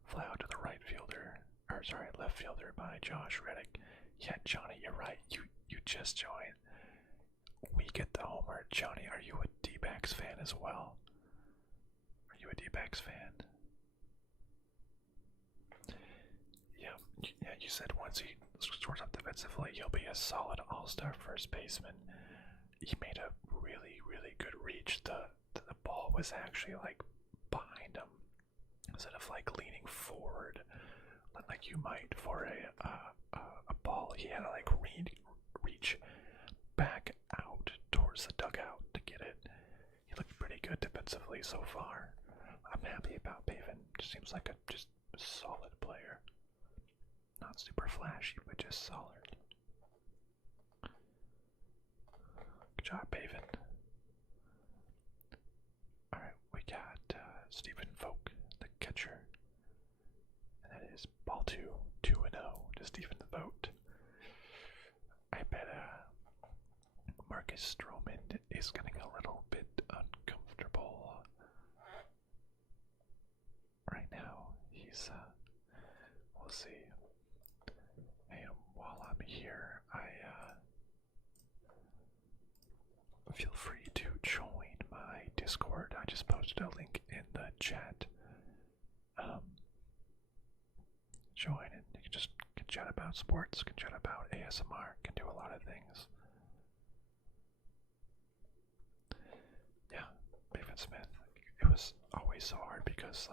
Fly out to the right fielder. Or sorry, left fielder by Josh Reddick. Yeah, Johnny, you're right. You just joined. We get the homer. Johnny, are you a D-backs fan as well? Are you a D-backs fan? Yeah, you said once he scores up defensively, he'll be a solid all-star first baseman. He made a really, really good reach. The ball was actually like behind him instead of like leaning forward like you might for a ball. He had to like reach back out towards the dugout to get it. He looked pretty good defensively so far. I'm happy about Pavin. Just seems like a just solid player. Not super flashy, but just solid. Good job, Pavin. Alright, we got Stephen Folk, the catcher. And that is ball 2, 2-0 to Stephen Vogt. I bet Marcus Stroman is getting a little bit uncomfortable right now. He's, we'll see. Hey, while I'm here, feel free to join my Discord. I just posted a link in the chat. Join and you can chat about sports, can chat about ASMR, can do a lot of things. Yeah, Pavin Smith. It was always so hard because,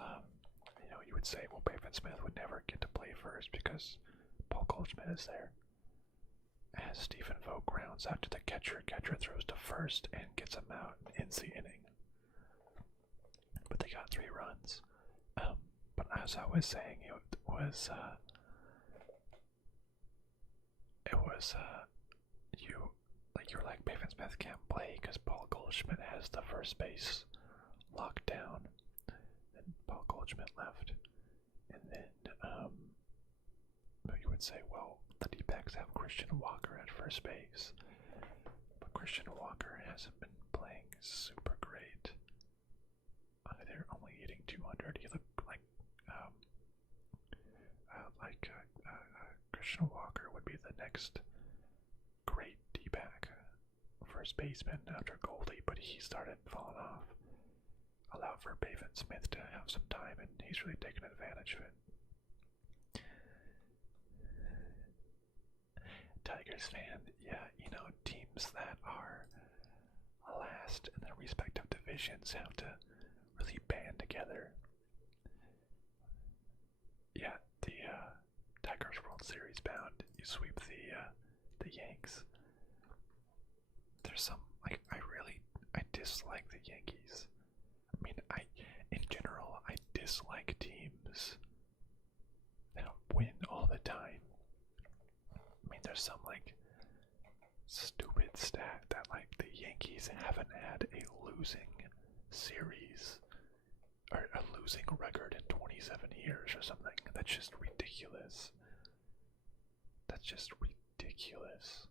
you would say, well, Pavin Smith would never get to play first because Paul Goldschmidt is there. As Stephen Vogt grounds out to the catcher, catcher throws to first and gets him out and ends the inning. But they got 3 runs. But as I was saying, it was you're like, Pavin Smith can't play because Paul Goldschmidt has the first base locked down. And Paul Goldschmidt left. And then, you would say, well, the D-backs have Christian Walker at first base. But Christian Walker hasn't been playing super great. They're only hitting 200. He looked like, Christian Walker would be the next great D-back first baseman after Goldie, but he started falling off. Allowed for Pavin Smith to have some time, and he's really taken advantage of it. Tigers fan, yeah, teams that are last in their respective divisions have to really band together. Yeah, the Tigers World Series bound, you sweep the Yanks. There's some, I dislike the Yankees. I mean, in general, I dislike teams that win all the time. I mean, there's some, stupid stat that, the Yankees haven't had a losing series, or a losing record in 27 years or something. That's just ridiculous. That's just ridiculous.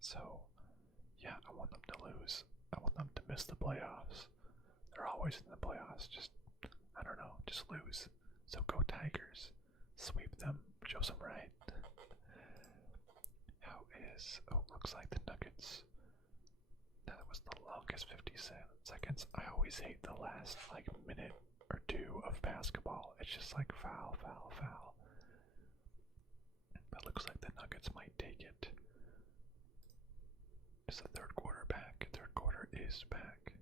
So, yeah, I want them to lose. I want them to miss the playoffs. They're always in the playoffs. Just, I don't know, just lose. So go Tigers. Sweep them. Show them right. Looks like the Nuggets. That was the longest 57 seconds. I always hate the last, minute or two of basketball. It's just foul, foul, foul. But looks like the Nuggets might take it. Is the third quarter back? Third quarter is back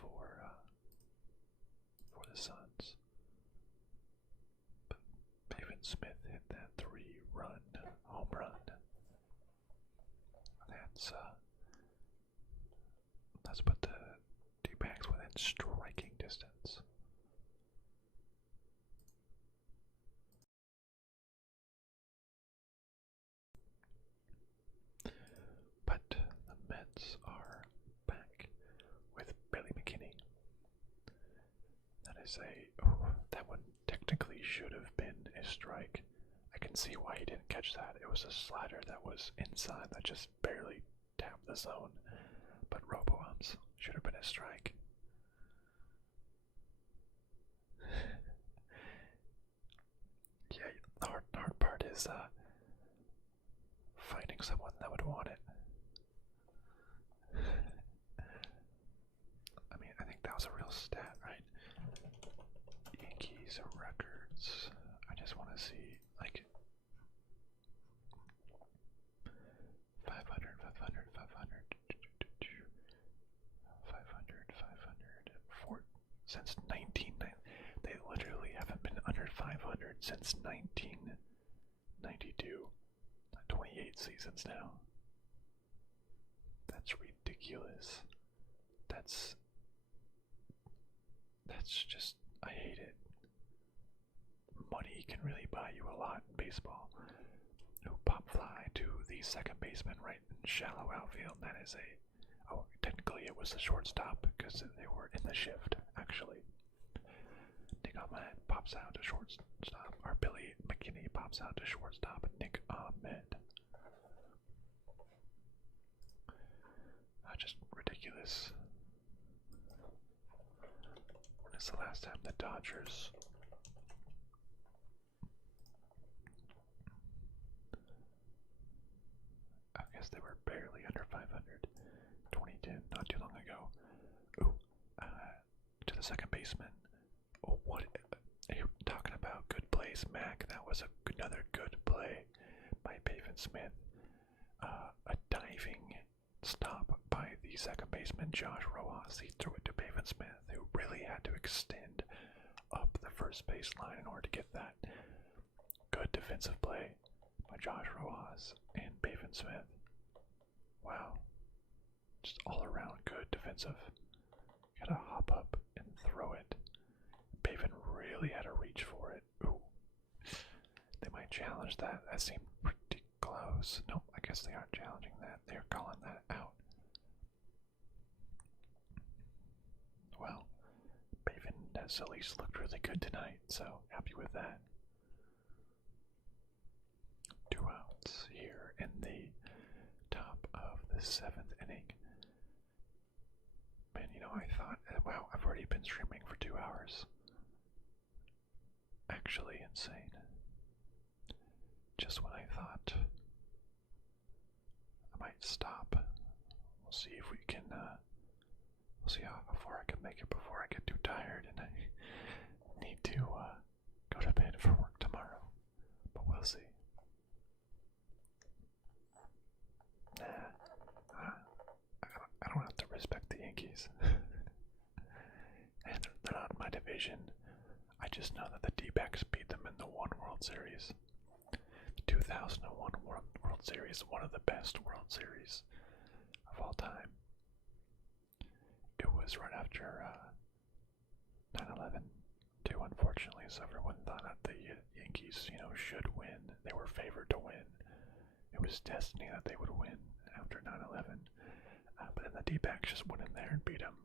for the Suns. But Pavin Smith hit that 3-run home run. That's put the D-backs within striking distance. But the Mets are back with Billy McKinney. That is that one technically should have been a strike. I can see why he didn't catch that. It was a slider that was inside that just barely tapped the zone. But robo-umps should have been a strike. Yeah, the hard part is finding someone that would want it. I mean, I think that was a real stat, right? Yankees records. I just want to see, 500, 500, 500, 500, since 1990. They literally haven't been under 500 since 1992. 28 seasons now. That's ridiculous. That's just, I hate it. Money can really buy you a lot in baseball. Pop fly to the second baseman right in shallow outfield. That is technically it was the shortstop because they were in the shift, actually. Nick Ahmed pops out to shortstop, or Billy McKinney pops out to shortstop, and Nick Ahmed. Just ridiculous. When is the last time the Dodgers I guess they were barely under 500. 2010, not too long ago. To the second baseman. Oh, what? Are you talking about good plays, Mac? That was another good play by Pavin Smith. A diving stop by the second baseman, Josh Rojas. He threw it to Pavin Smith, who really had to extend up the first base line in order to get that. Good defensive play by Josh Rojas and Pavin Smith. Wow. Just all around good defensive. Gotta hop up and throw it. Pavin really had to reach for it. Ooh. They might challenge that. That seemed pretty close. Nope, I guess they aren't challenging that. Astros at least looked really good tonight, so happy with that. 2 outs here in the top of the 7th inning. Man, you know, I thought, wow, I've already been streaming for 2 hours. Actually insane. Just when I thought I might stop. We'll see if we can, we'll see how far I can make it before I get too tired and I need to go to bed for work tomorrow. But we'll see. Nah, I don't have to respect the Yankees. And they're not in my division. I just know that the Dbacks beat them in the one World Series. The 2001 World Series, one of the best World Series of all time. It was right after 9/11, too, unfortunately, so everyone thought that the Yankees, you know, should win. They were favored to win. It was destiny that they would win after 9/11. But then the Dbacks just went in there and beat them.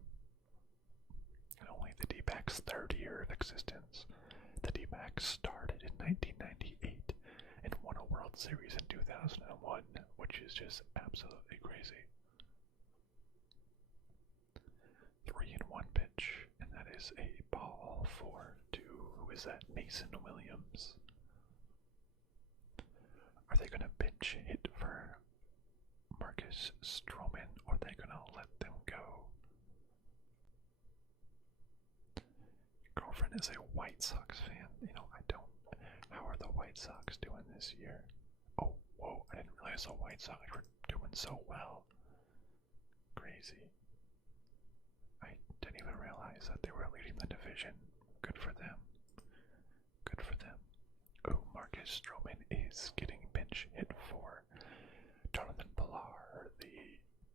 And only the Dbacks' 3rd year of existence. The Dbacks started in 1998 and won a World Series in 2001, which is just absolutely crazy. 3-1 pitch, and that is a ball to, who is that, Mason Williams. Are they going to pinch hit for Marcus Stroman, or are they going to let them go? Your girlfriend is a White Sox fan. You know, I don't. How are the White Sox doing this year? Oh, whoa, I didn't realize the White Sox were doing so well. Crazy. I didn't even realize that they were leading the division. Good for them. Good for them. Oh, Marcus Stroman is getting pinch hit for Jonathan Pillar,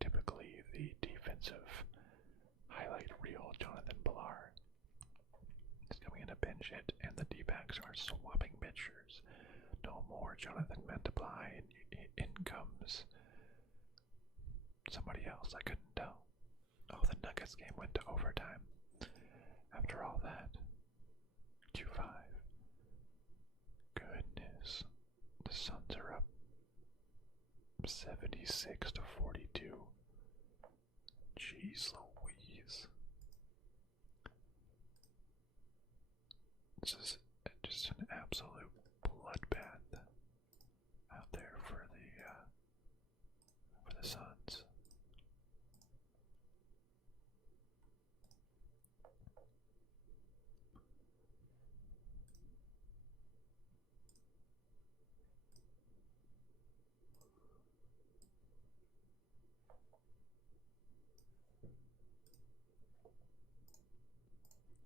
typically the defensive highlight reel. Jonathan Pillar is coming in a pinch hit, and the D-backs are swapping pitchers. No more Jonathan Mentaply, and in comes somebody else. I couldn't tell. Oh, the Nuggets game went to overtime. After all that, Q5. Goodness, the Suns are up 76-42. Jeez Louise. This is just an absolute bloodbath out there for the Suns.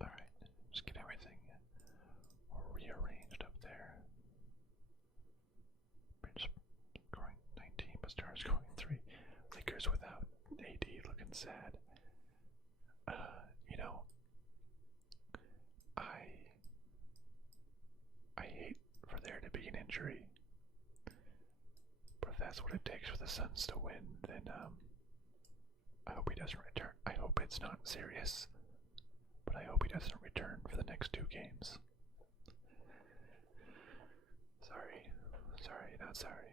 Alright, just get everything rearranged up there. Bench scoring 19, but Stars scoring 3. Lakers without AD looking sad. You know, I hate for there to be an injury. But if that's what it takes for the Suns to win, then I hope he doesn't return. I hope it's not serious, but I hope he doesn't return for the next 2 games. Sorry, not sorry.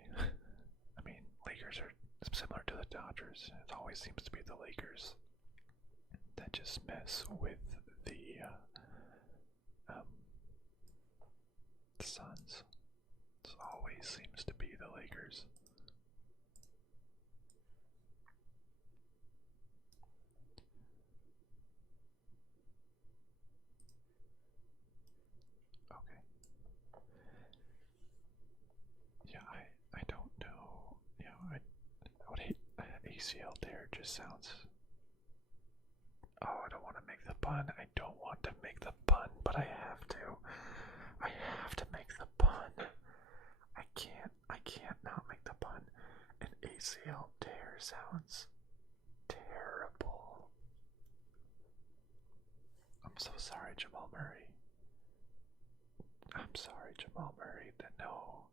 I mean, Lakers are similar to the Dodgers. It always seems to be the Lakers that just mess with the Suns. It always seems to be the Lakers. Okay. Yeah, I don't know. You know, I would hate ACL tear. Just sounds. Oh, I don't want to make the pun. I don't want to make the pun, but I have to. I have to make the pun. I can't not make the pun. An ACL tear sounds terrible. I'm so sorry, Jamal Murray. I'm sorry, Jamal Murray. No.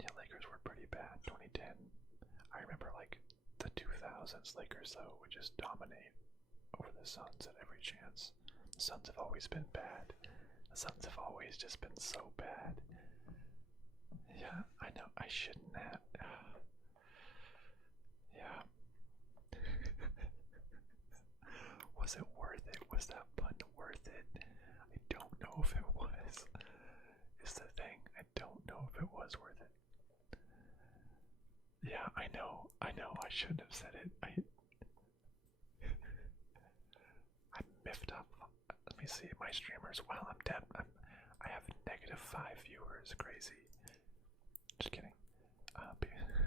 Yeah, Lakers were pretty bad. 2010. I remember like the 2000s Lakers though would just dominate over the Suns at every chance. The Suns have always been bad. The Suns have always just been so bad. Yeah, I know. I shouldn't have. Yeah. Was it worth it? Was that pun worth it? I don't know if it was. Is the thing. I don't know if it was worth it. Yeah, I know. I shouldn't have said it. I miffed up. Let me see my streamers. Wow, I'm dead. I have -5 viewers. Crazy. Just kidding.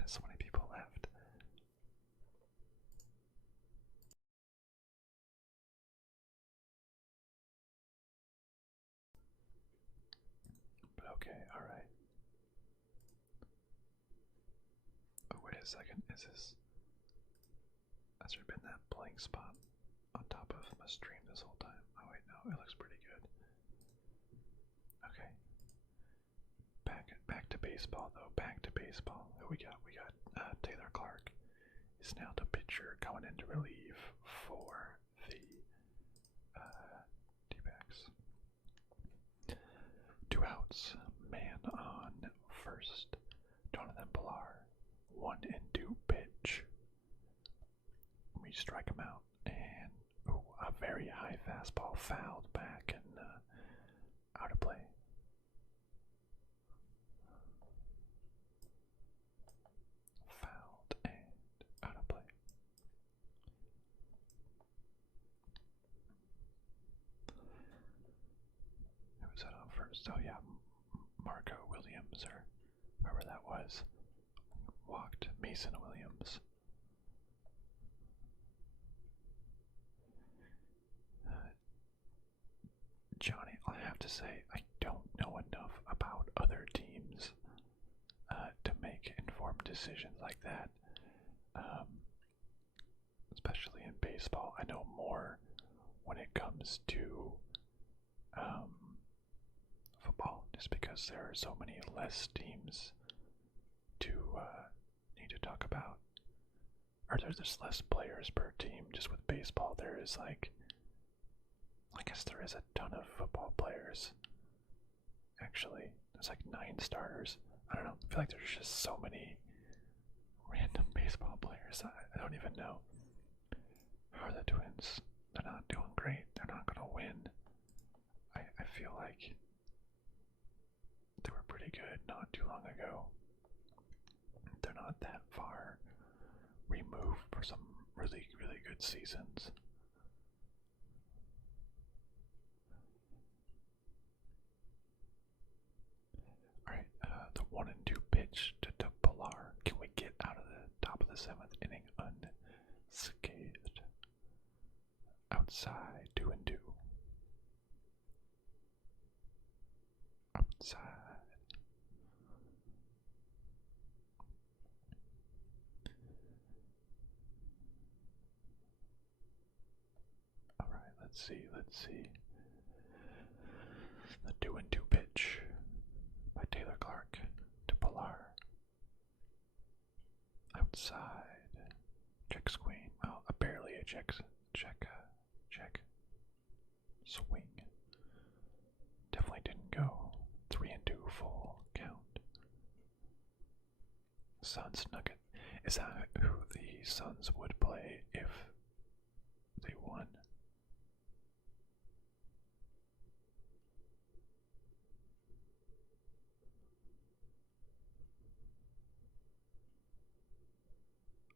So many people left. But okay, alright. Oh, wait a second. Is this. Has there been that blank spot on top of my stream this whole time? Oh, wait, no. It looks pretty good. Okay. Back to baseball, though. Back to baseball. Who we got? We got Taylor Clark. Is now the pitcher going into relief for the D-backs. 2 outs. Man on first. Jonathan Pilar. 1-2 pitch. We strike him out, and a very high fastball fouled back and out of play. Fouled and out of play. Who was that on first? Oh yeah, Marco Williams, or whoever that was, walked Mason Williams. Johnny, I'll have to say, I don't know enough about other teams to make informed decisions like that. Especially in baseball, I know more when it comes to football, just because there are so many less teams to need to talk about. Or there's just less players per team. Just with baseball, there is like, I guess there is a ton of football players. Actually, there's like 9 starters. I don't know. I feel like there's just so many random baseball players. I don't even know. How are the Twins? They're not doing great. They're not gonna win. I feel like they were pretty good not too long ago. They're not that far removed for some really, really good seasons. Alright, the 1-2 pitch to Pilar. Can we get out of the top of the 7th inning unscathed? Outside, 2-2. Outside. Alright, let's see. The 2-2 pitch by Taylor Clark to Pilar. Outside. Check queen. Well, barely a check. Swing. Definitely didn't go. 3-2 full count. Suns Nugget. Is that who the Suns would play if they won?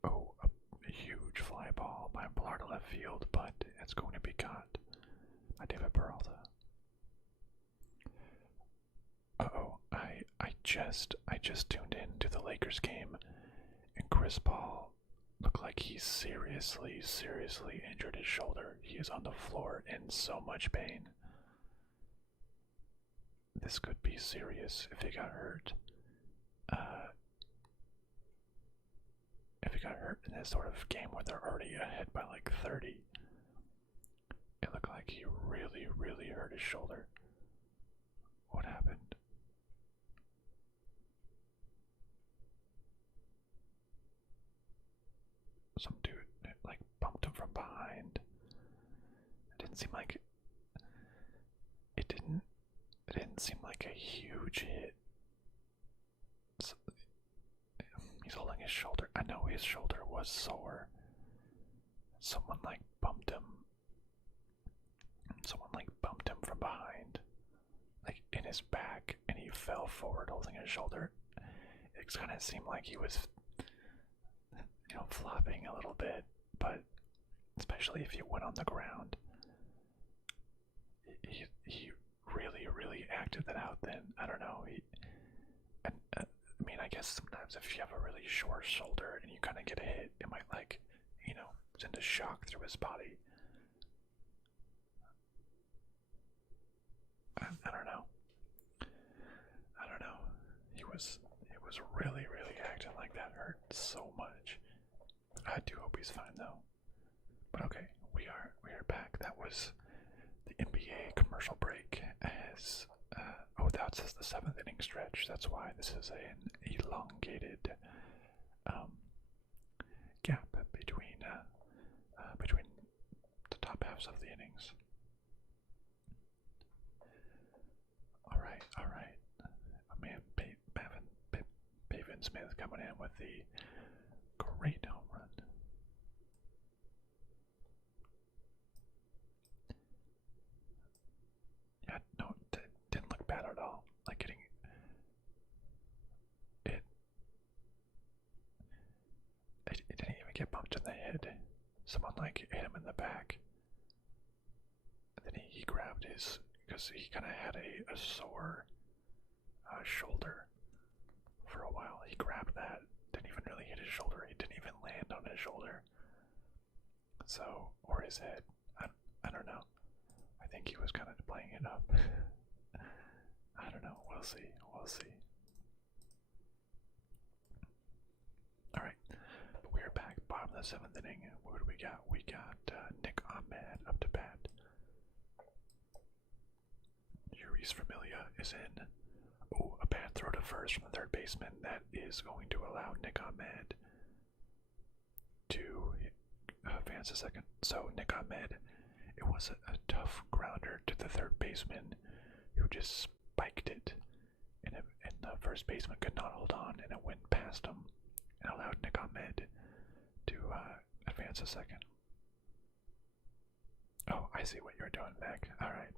Oh, a huge fly ball by Pilar to left field, but it's going to be caught by David Peralta. Uh-oh, I just tuned in to the Lakers game, and Chris Paul looked like he seriously injured his shoulder. He is on the floor in so much pain. This could be serious if he got hurt. If he got hurt in this sort of game where they're already ahead by like 30, it looked like he really hurt his shoulder. What happened? some dude like bumped him from behind. It didn't seem like it didn't it didn't seem like a huge hit. So, he's holding his shoulder. I know his shoulder was sore. Someone like bumped him. Someone like bumped him from behind, like in his back, and he fell forward holding his shoulder. It kind of seemed like he was, flopping a little bit, but especially if he went on the ground, he really, really acted that out then. I don't know. I mean, I guess sometimes if you have a really short shoulder and you kind of get a hit, it might send a shock through his body. I don't know. I don't know. It was really, really acting like that hurt so much. I do hope he's fine though. But okay, we are back. That was the NBA commercial break. As that says the 7th inning stretch. That's why this is an elongated gap between the top halves of the innings. All right. Man, Pavin Smith coming in with the great home run. Yeah, no, it didn't look bad at all. Like getting it. It didn't even get bumped in the head. Someone like hit him in the back. And then he grabbed his, because he kind of had a sore shoulder for a while. He grabbed that. Didn't even really hit his shoulder. He didn't even land on his shoulder. So, or his head. I don't know. I think he was kind of playing it up. I don't know. We'll see. Alright. But we're back. Bottom of the 7th inning. What do we got? We got Nick Ahmed up to bat. Yuri's Familia is in. Oh, a bad throw to first from the third baseman. That is going to allow Nick Ahmed to advance a second. So Nick Ahmed, it was a tough grounder to the third baseman who just spiked it, and the first baseman could not hold on, and it went past him and allowed Nick Ahmed to advance a second. Oh, I see what you're doing, Meg. Alright.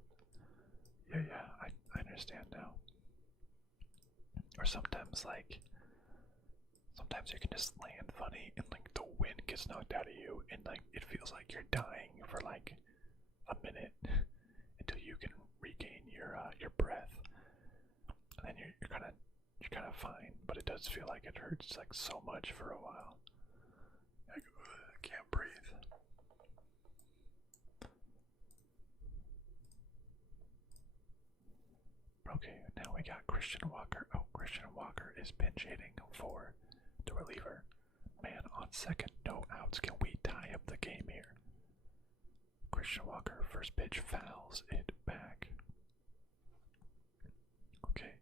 Yeah, I understand now. Or sometimes you can just land funny and like the wind gets knocked out of you and like it feels like you're dying for like a minute until you can regain your breath. And then you're kind of fine, but it does feel like it hurts like so much for a while. Like, I can't breathe. Okay, now we got Christian Walker. Oh, Christian Walker is pinch hitting for the reliever. Man on second, no outs. Can we tie up the game here? Christian Walker, first pitch, fouls it back. Okay.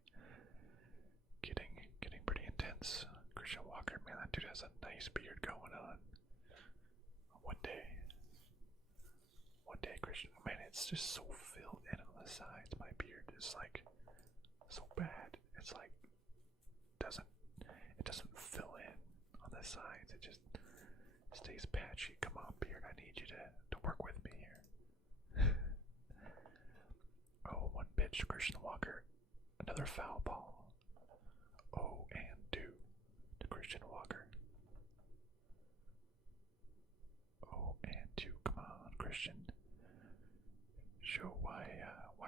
Getting pretty intense. Christian Walker, man, that dude has a nice beard going on. One day, Christian, man, it's just so filled in on the sides. My beard is like so bad. It's like it doesn't fill in on the sides. It just stays patchy. Come on, beard, I need you to work with me here. Oh, one pitch, Christian Walker. Another foul ball. Oh, and 2 to Christian Walker. Oh, and 2. Come on, Christian. Show why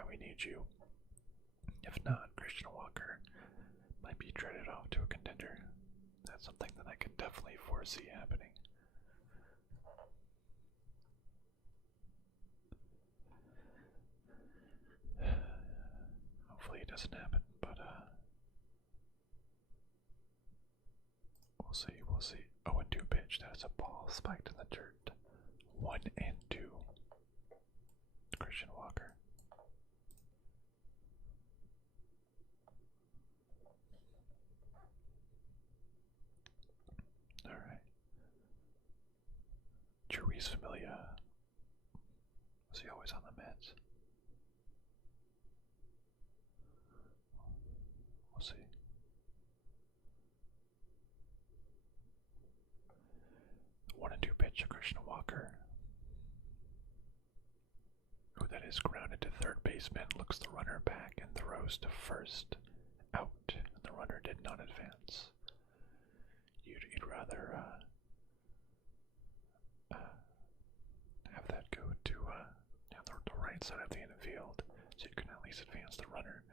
we need you. If not, Christian Walker might be traded off to a contender. That's something that I can definitely foresee happening. Hopefully it doesn't happen, but we'll see. Oh, and 2 pitch. That's a ball spiked in the dirt. 1 and 2. Christian Walker. Alright. Jeurys Familia. Was he always on the Mets? We'll see. One and two pitch to Christian Walker. Who that is grounded to third baseman, looks the runner back and throws to first. Out, and the runner did not advance. You'd rather have that go to the right side of the infield, so you can at least advance the runner.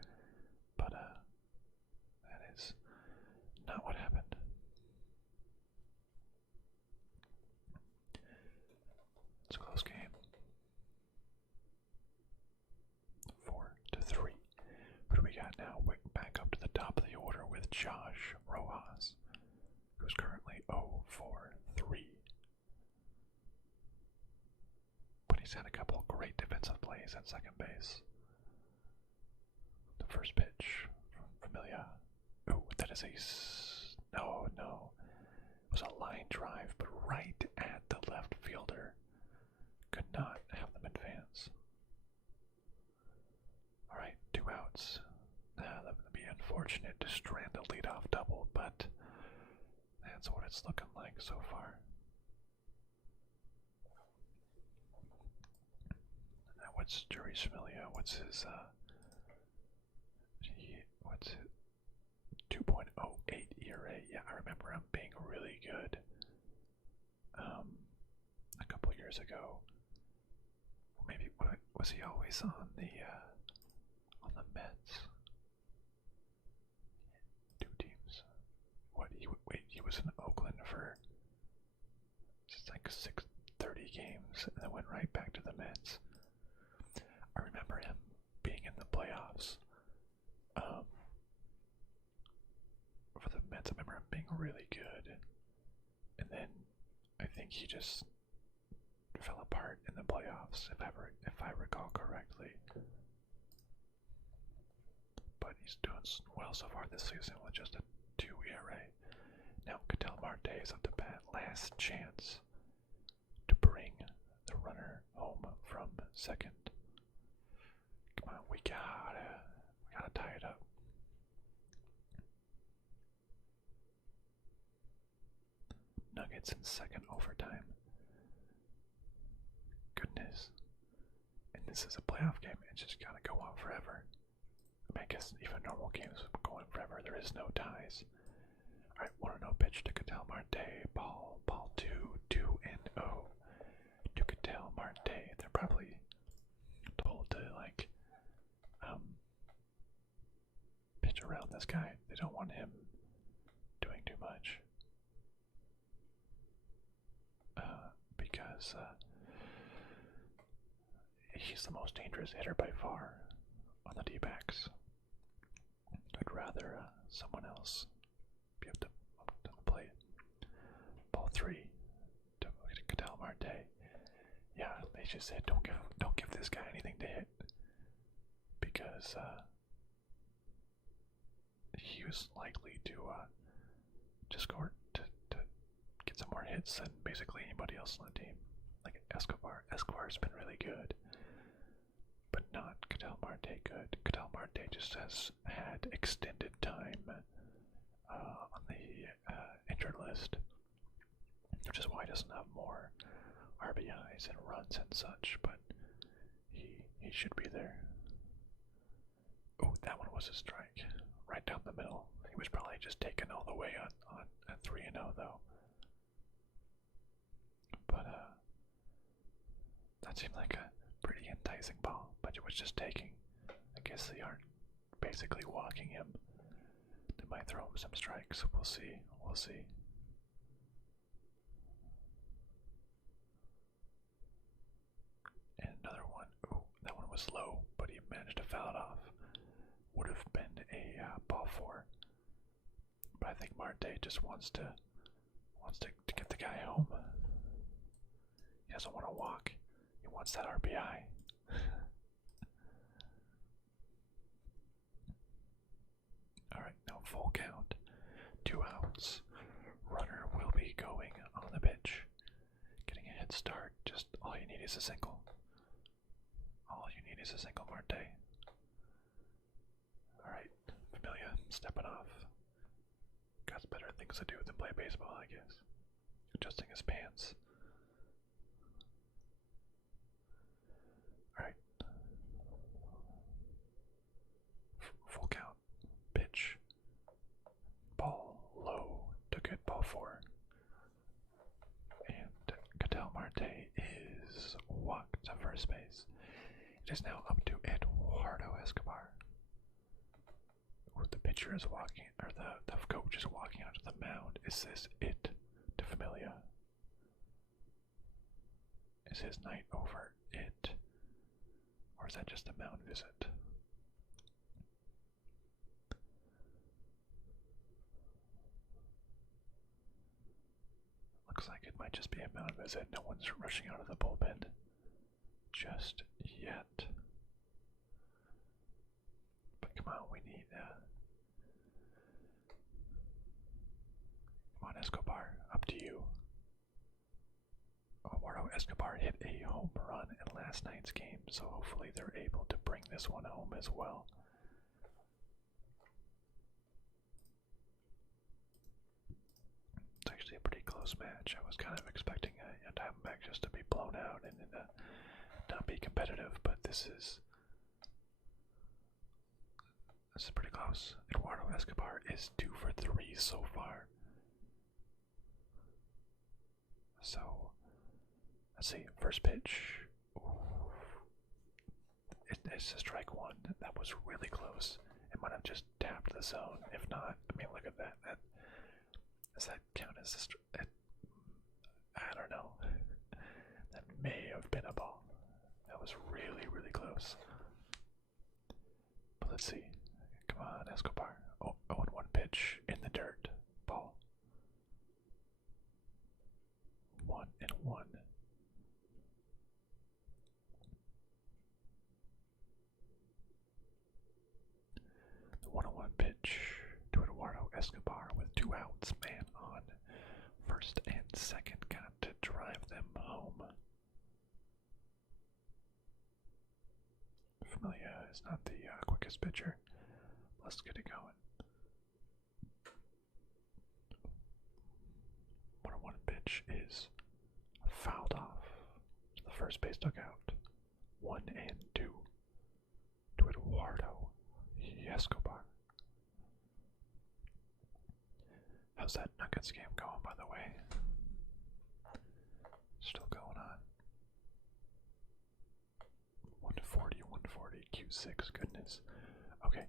But that is not what happened. It's a close game. 4-3. What do we got now? We're back up to the top of the order with Josh Rojas, who's currently 0-for-3. But he's had a couple of great defensive plays at second base. The first pitch from Familia. Ooh, that is a... No. It was a line drive, but right at the left fielder. Could not have them advance. Alright, 2 outs. That would be unfortunate to strand a leadoff double, but that's what it's looking like so far. Now what's Jeurys Familia? What's his, what's it? 2.08 ERA. Yeah, I remember him being really good a couple years ago. Maybe, was he always on the Mets? 2 teams. He was in Oakland for just like 30 games and then went right back to the Mets. I remember him being in the playoffs. For the Mets, I remember him being really good. And then I think he just fell apart in the playoffs, if I recall correctly. But he's doing well so far this season with just a 2 ERA. Now Ketel Marte is up to bat. Last chance to bring the runner home from second. Come on, we gotta tie it up. Nuggets in second overtime. Goodness. And this is a playoff game. It's just gotta go on forever. I mean, I guess even normal games go on forever. There is no ties. Alright, 1-0 pitch to Ketel Marte. Ball 2, 2-0 to Ketel Marte. They're probably told to, like, pitch around this guy. They don't want him doing too much. Because he's the most dangerous hitter by far on the Dbacks. I'd rather someone else be up to the plate. Ball 3 to Ketel Marte. Yeah, they just said don't give this guy anything to hit because he was likely to just score to get some more hits than basically anybody else on the team. Like Escobar. Escobar's been really good, but not Ketel Marte good. Ketel Marte just has had extended time on the injured list, which is why he doesn't have more RBIs and runs and such, but he should be there. Oh, that one was a strike. Right down the middle. He was probably just taken all the way on at 3-0 though. But that seemed like a pretty enticing ball, but it was just taking. I guess they aren't basically walking him. They might throw him some strikes. We'll see. We'll see. And another one. Ooh, that one was low, but he managed to foul it off. Would have been a ball 4. But I think Marte just wants to get the guy home. He doesn't want to walk. He wants that RBI. Alright, now full count. 2 outs. Runner will be going on the pitch. Getting a head start need is a single. All you need is a single, Marte. Alright, Familia, stepping off. Got better things to do than play baseball, I guess. Adjusting his pants. Alright. Full count. Pitch. Ball low to good, ball 4. And Cattell Marte is walked to first base. It is now up to Eduardo Escobar. The pitcher is walking, or the coach is walking onto the mound. Is this it to Familia? Is his night over it? Or is that just a mound visit? Looks like it might just be a mound visit. No one's rushing out of the bullpen just yet. But come on, we need come on, Escobar, up to you. Eduardo Escobar hit a home run in last night's game, so hopefully they're able to bring this one home as well. It's actually a pretty close match. I was kind of expecting a Diamondback just to be blown out and not be competitive, but this is pretty close. Eduardo Escobar is 2 for 3 so far. So, let's see, first pitch. It's a strike 1. That was really close. It might have just tapped the zone. If not, I mean, look at that. Does that count as I don't know. That may have been a ball. That was really, really close. But let's see. Come on, Escobar. Oh, 0-1 pitch in the dirt. Ball. 1-1. The 1-1 pitch to Eduardo Escobar with 2 outs. Man on first and second. Got to drive them home. Familia is not the quickest pitcher. Let's get it going. 1-1 pitch is fouled off to the first base dugout. 1-2 to Eduardo Escobar. How's that Nuggets game going, by the way? Still going on. 140, Q6, goodness. Okay.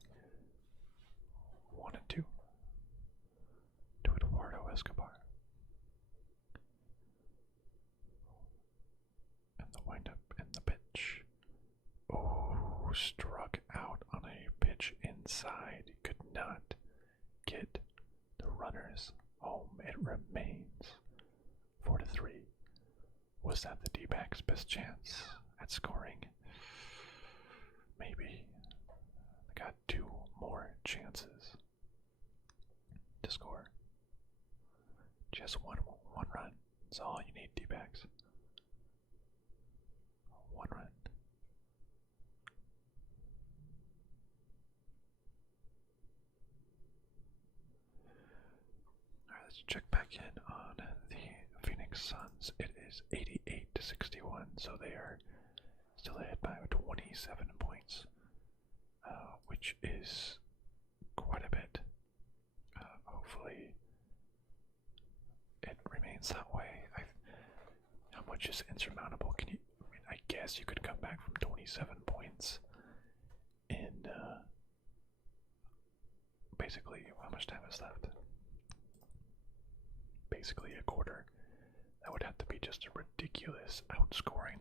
1-2 to Eduardo Escobar. And the windup and the pitch. Oh, struck out on a pitch inside. Could not get the runners home. It remains 4-3. Was that the D-backs' best chance at scoring? Maybe. They got 2 more chances to score. Just one run. That's all you need, D-backs. 1 run. Alright, let's check back in on the Phoenix Suns. It is 88-61, so they are still ahead by 27 points, which is quite a bit. Hopefully it remains that way. How much is insurmountable? Can you? I mean, I guess you could come back from 27 points in basically, how much time is left? Basically a quarter. That would have to be just a ridiculous outscoring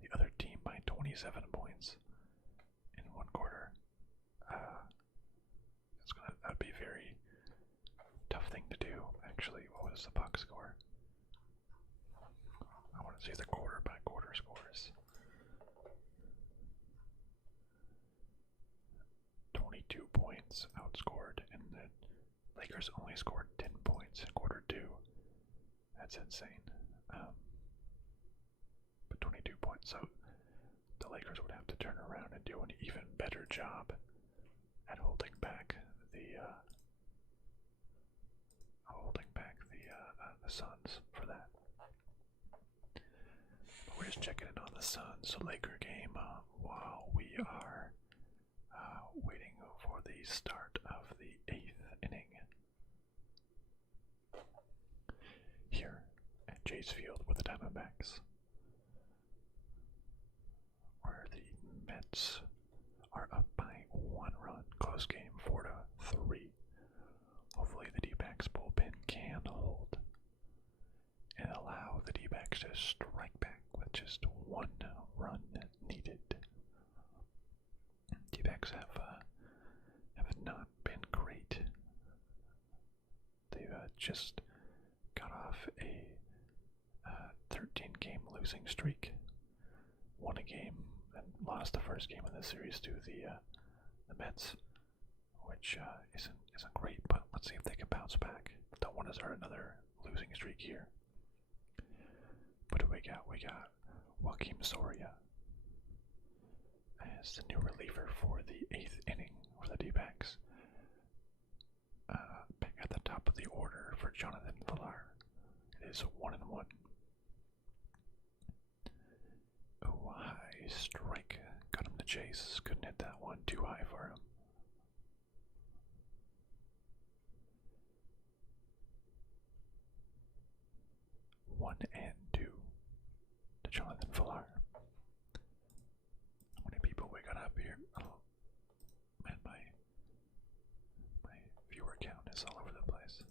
the other team by 27 points in 1 quarter. That'd be a very tough thing to do. Actually, what was the box score? I want to see the quarter by quarter scores. 22 points outscored, and the Lakers only scored 10 points in quarter 2. That's insane. 22 points. So the Lakers would have to turn around and do an even better job at holding back the Suns for that. But we're just checking in on the Suns Laker game while we are waiting for the start of the 8th inning here at Chase Field with the Diamondbacks, where the Mets are up by 1 run. Close game, 4-3. Hopefully the D-backs bullpen can hold and allow the D-backs to strike back with just 1 run needed. D-backs have not been great. They've just got off a 13-game losing streak. Won a game and lost the first game of the series to the Mets, which isn't great. But let's see if they can bounce back. Don't want to start another losing streak here. What do we got? We got Joakim Soria as the new reliever for the 8th inning for the D-backs. Back at the top of the order for Jonathan Villar. It is 1-1. Oh, high strike. Got him to chase. Couldn't hit that one. Too high for him. One and two to Jonathan Villar. How many people we got up here? Oh, man, my viewer count is all over the place.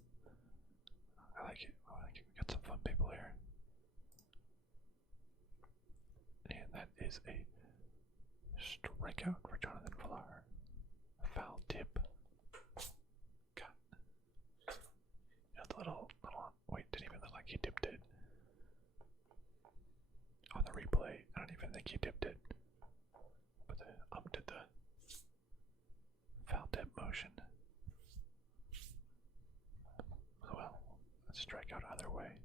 I like it. We got some fun people here. And that is a strikeout for Jonathan Villar. A foul tip. God. You know, the little, wait, didn't even look like he tipped it. On the replay, I don't even think he tipped it. But the did the foul tip motion. Well, let's strike out either way.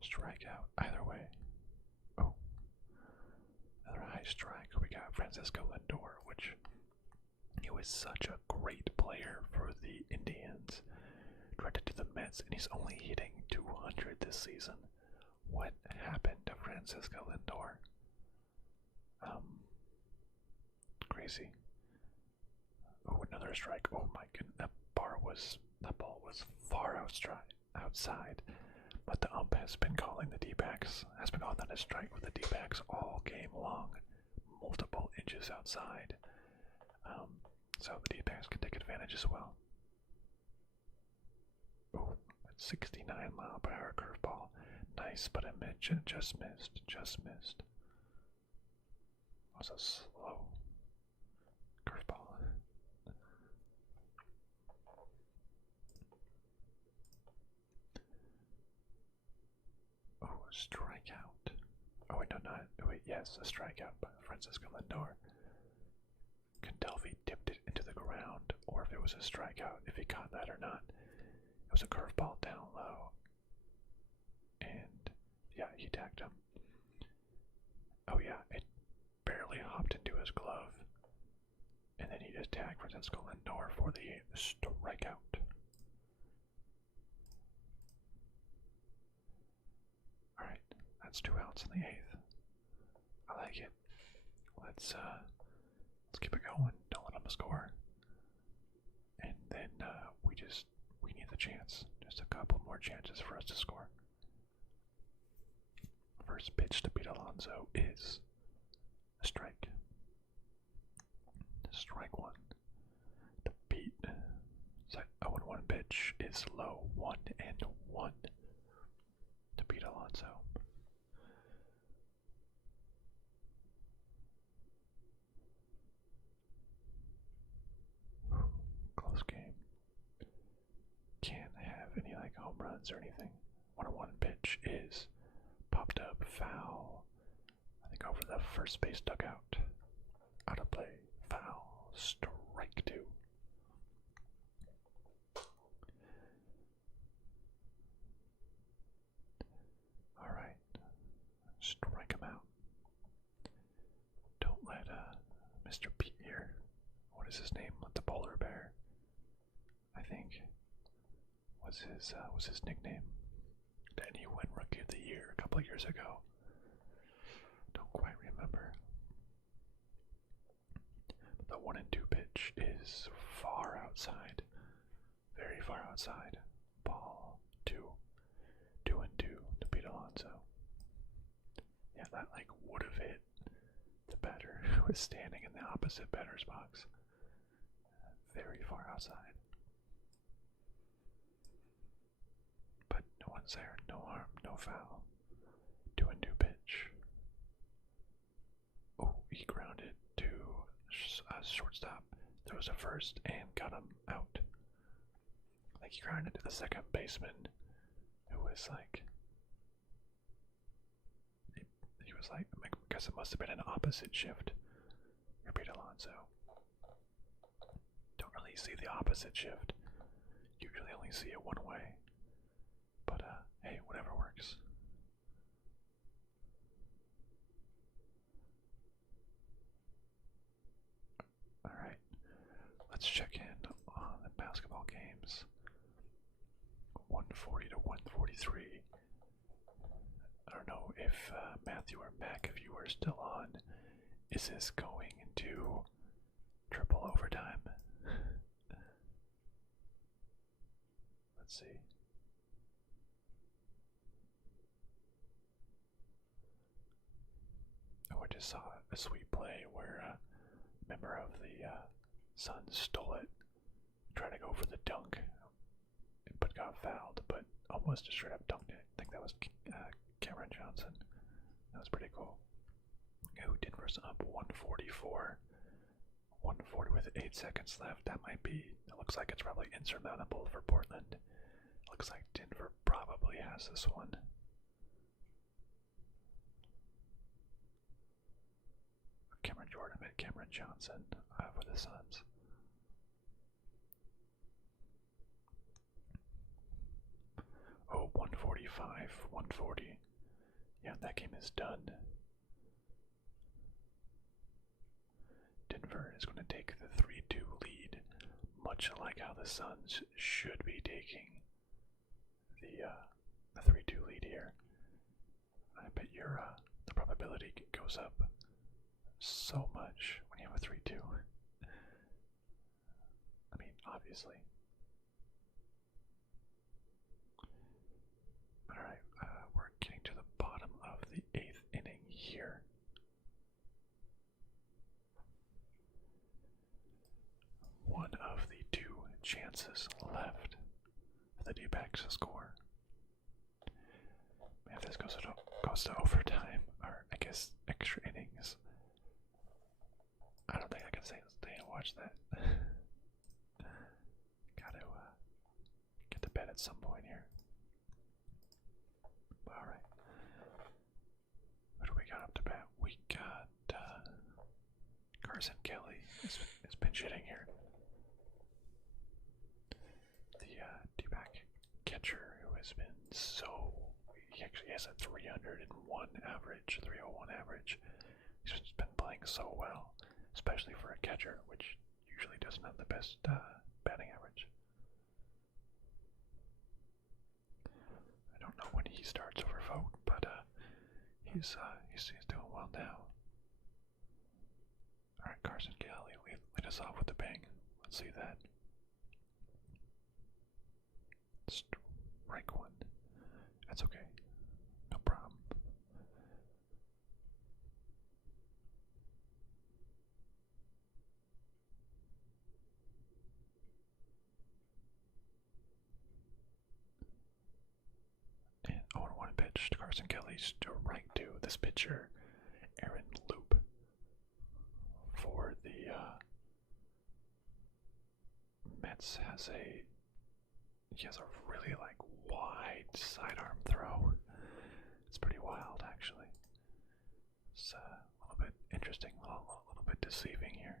Strike out either way. Oh, another high strike. We got Francisco Lindor, which he was such a great player for the Indians. Traded to the Mets, and he's only hitting 200 this season. What happened to Francisco Lindor? Crazy. Oh, another strike. Oh my goodness, that ball was far outside. But the ump has been calling the D-backs, has been calling that a strike with the D-backs all game long, multiple inches outside. So the D-backs can take advantage as well. Oh, 69-mile-per-hour curveball. Nice, but it just missed. That was a slow curveball. Oh, a strikeout. Oh, wait, no, not. Oh, wait, yes, a strikeout by Francisco Lindor. Couldn't tell if he tipped it into the ground or if it was a strikeout, if he caught that or not. It was a curveball down low. And, yeah, he tagged him. Oh, yeah, it barely hopped into his glove. And then he just tagged Francisco Lindor for the strikeout. Alright, that's 2 outs in the 8th. I like it. Let's keep it going. Don't let them score. And then we need the chance. Just a couple more chances for us to score. First pitch to beat Alonso is a strike. Strike one. The beat. So 0-1 pitch is low. 1-1 to beat Alonso. Close game. Can't have any like home runs or anything. 1-1 pitch is popped up, foul. I think over the first base dugout. Out of play, foul, strike 2. year. What is his name? The polar bear, I think, was his nickname. And he won Rookie of the Year a couple of years ago. Don't quite remember. But the 1 and 2 pitch is far outside, very far outside. Ball 2, 2 and 2 to beat Alonso. Yeah, that like would have hit the batter who was standing in the opposite batter's box. Very far outside. But no one's there, no harm, no foul. 2 and 2 pitch. Oh, he grounded to shortstop. Throws a first and got him out. I think he grounded to the second baseman, who was like, he was like, I guess it must have been an opposite shift. Repeat Alonso. Don't really see the opposite shift. Usually only see it one way. But hey, whatever works. Alright, let's check in on the basketball games. 140 to 143. I don't know if Matthew or Mac, if you are still on, is this going into triple overtime? Let's see. Oh, I just saw a sweet play where a member of the Suns stole it, tried to go for the dunk, but got fouled, but almost just straight up dunked it. I think that was Cameron Johnson. That was pretty cool. Who Denver's up 144. 140 with 8 seconds left. That might be, it looks like it's probably insurmountable for Portland. Looks like Denver probably has this one. Cameron Jordan and Cameron Johnson for the Suns. Oh, 145, 140. Yeah, that game is done. Denver is going to take the 3-2 lead, much like how the Suns should be taking the 3-2 lead here. I bet the probability goes up so much when you have a 3-2. I mean, obviously. Alright, we're getting to the bottom of the 8th inning here. One of the 2 chances left for the Dbacks to score. If this goes to overtime, or I guess extra innings, I don't think I can stay and watch that. Gotta get to bed at some point here. Alright. What do we got up to bat? We got Carson Kelly is pinch hitting here. The D-back catcher who has been so, he actually has a 301 average, 301 average. He's just been playing so well, especially for a catcher, which usually doesn't have the best batting average. I don't know when he starts over vote, but he's doing well now. Alright, Carson Kelly, lead us off with a bang. Let's see that. Strike 1. That's okay. No problem. And 0-1 pitch to Carson Kelly's right to this pitcher, Aaron Loop, for the Mets. He has a really like wide sidearm throw. It's pretty wild, actually. It's a little bit interesting, a little bit deceiving here.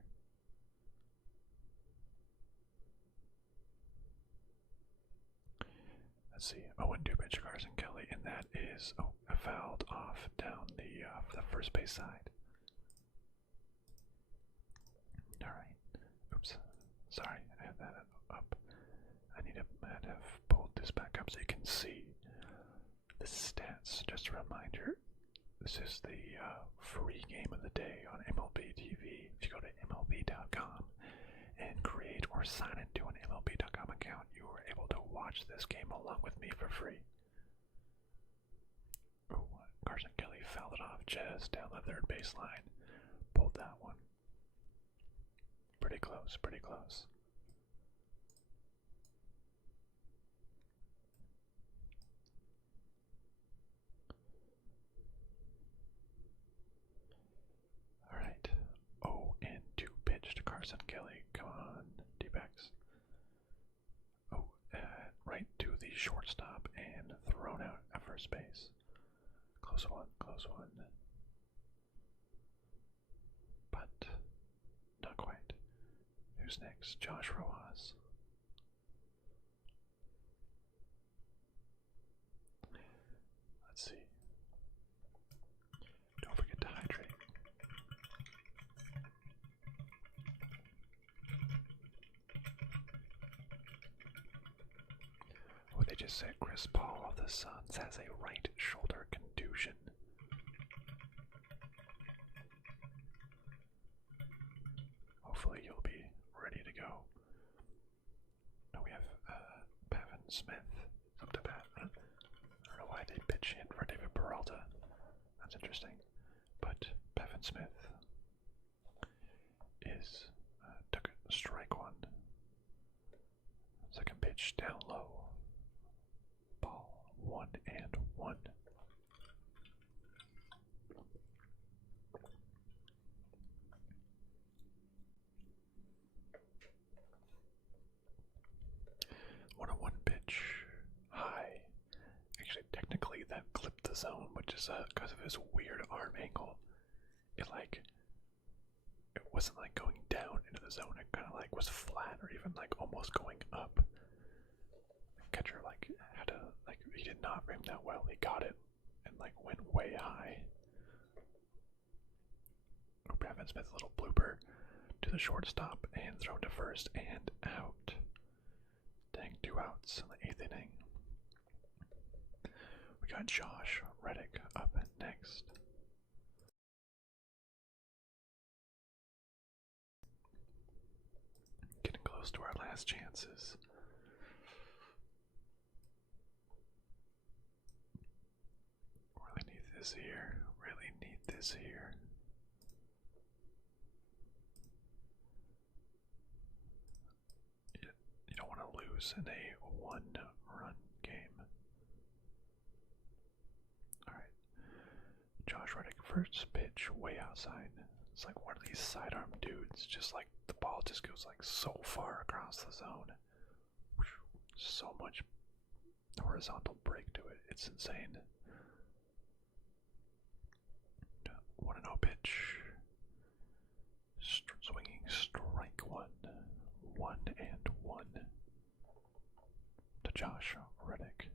Let's see. 0-2 pitch Carson Kelly, and that is fouled off down the first base side. Sorry, I had that up. I need to have pulled this back up so you can see the stats. Just a reminder, this is the free game of the day on MLB TV. If you go to MLB.com and create or sign into an MLB.com account, you are able to watch this game along with me for free. Ooh, Carson Kelly fouled it off just down the third baseline. Pulled that one. Pretty close, pretty close. Alright. 0-2 pitch to Carson Kelly. Come on, Dbacks. Oh, right to the shortstop and thrown out at first base. Close one, close one. But not quite. Who's next? Josh Rojas. Let's see. Don't forget to hydrate. Oh, they just said Chris Paul of the Suns has a right shoulder contusion. Hopefully you'll be ready to go. Now we have Pavin Smith up to bat. I don't know why they pitch in for David Peralta. That's interesting. But Pavin Smith is took strike one. Second pitch down low. Ball 1-1. One pitch high. Actually, technically that clipped the zone, but just because of his weird arm angle, it wasn't like going down into the zone. It kind of like was flat, or even like almost going up. The catcher had to he did not frame that well. He got it and went way high. Pavin Smith, a little blooper to the shortstop and thrown to first and out. Dang, 2 outs in the 8th inning. We got Josh Reddick up next. Getting close to our last chances. Really need this here. Really need this here. You don't want to lose in a 1-run game. Alright. Josh Reddick, first pitch, way outside. It's like one of these sidearm dudes, just the ball just goes so far across the zone. So much horizontal break to it. It's insane. 1-0 pitch. Swinging strike one. 1-1 to Josh Reddick.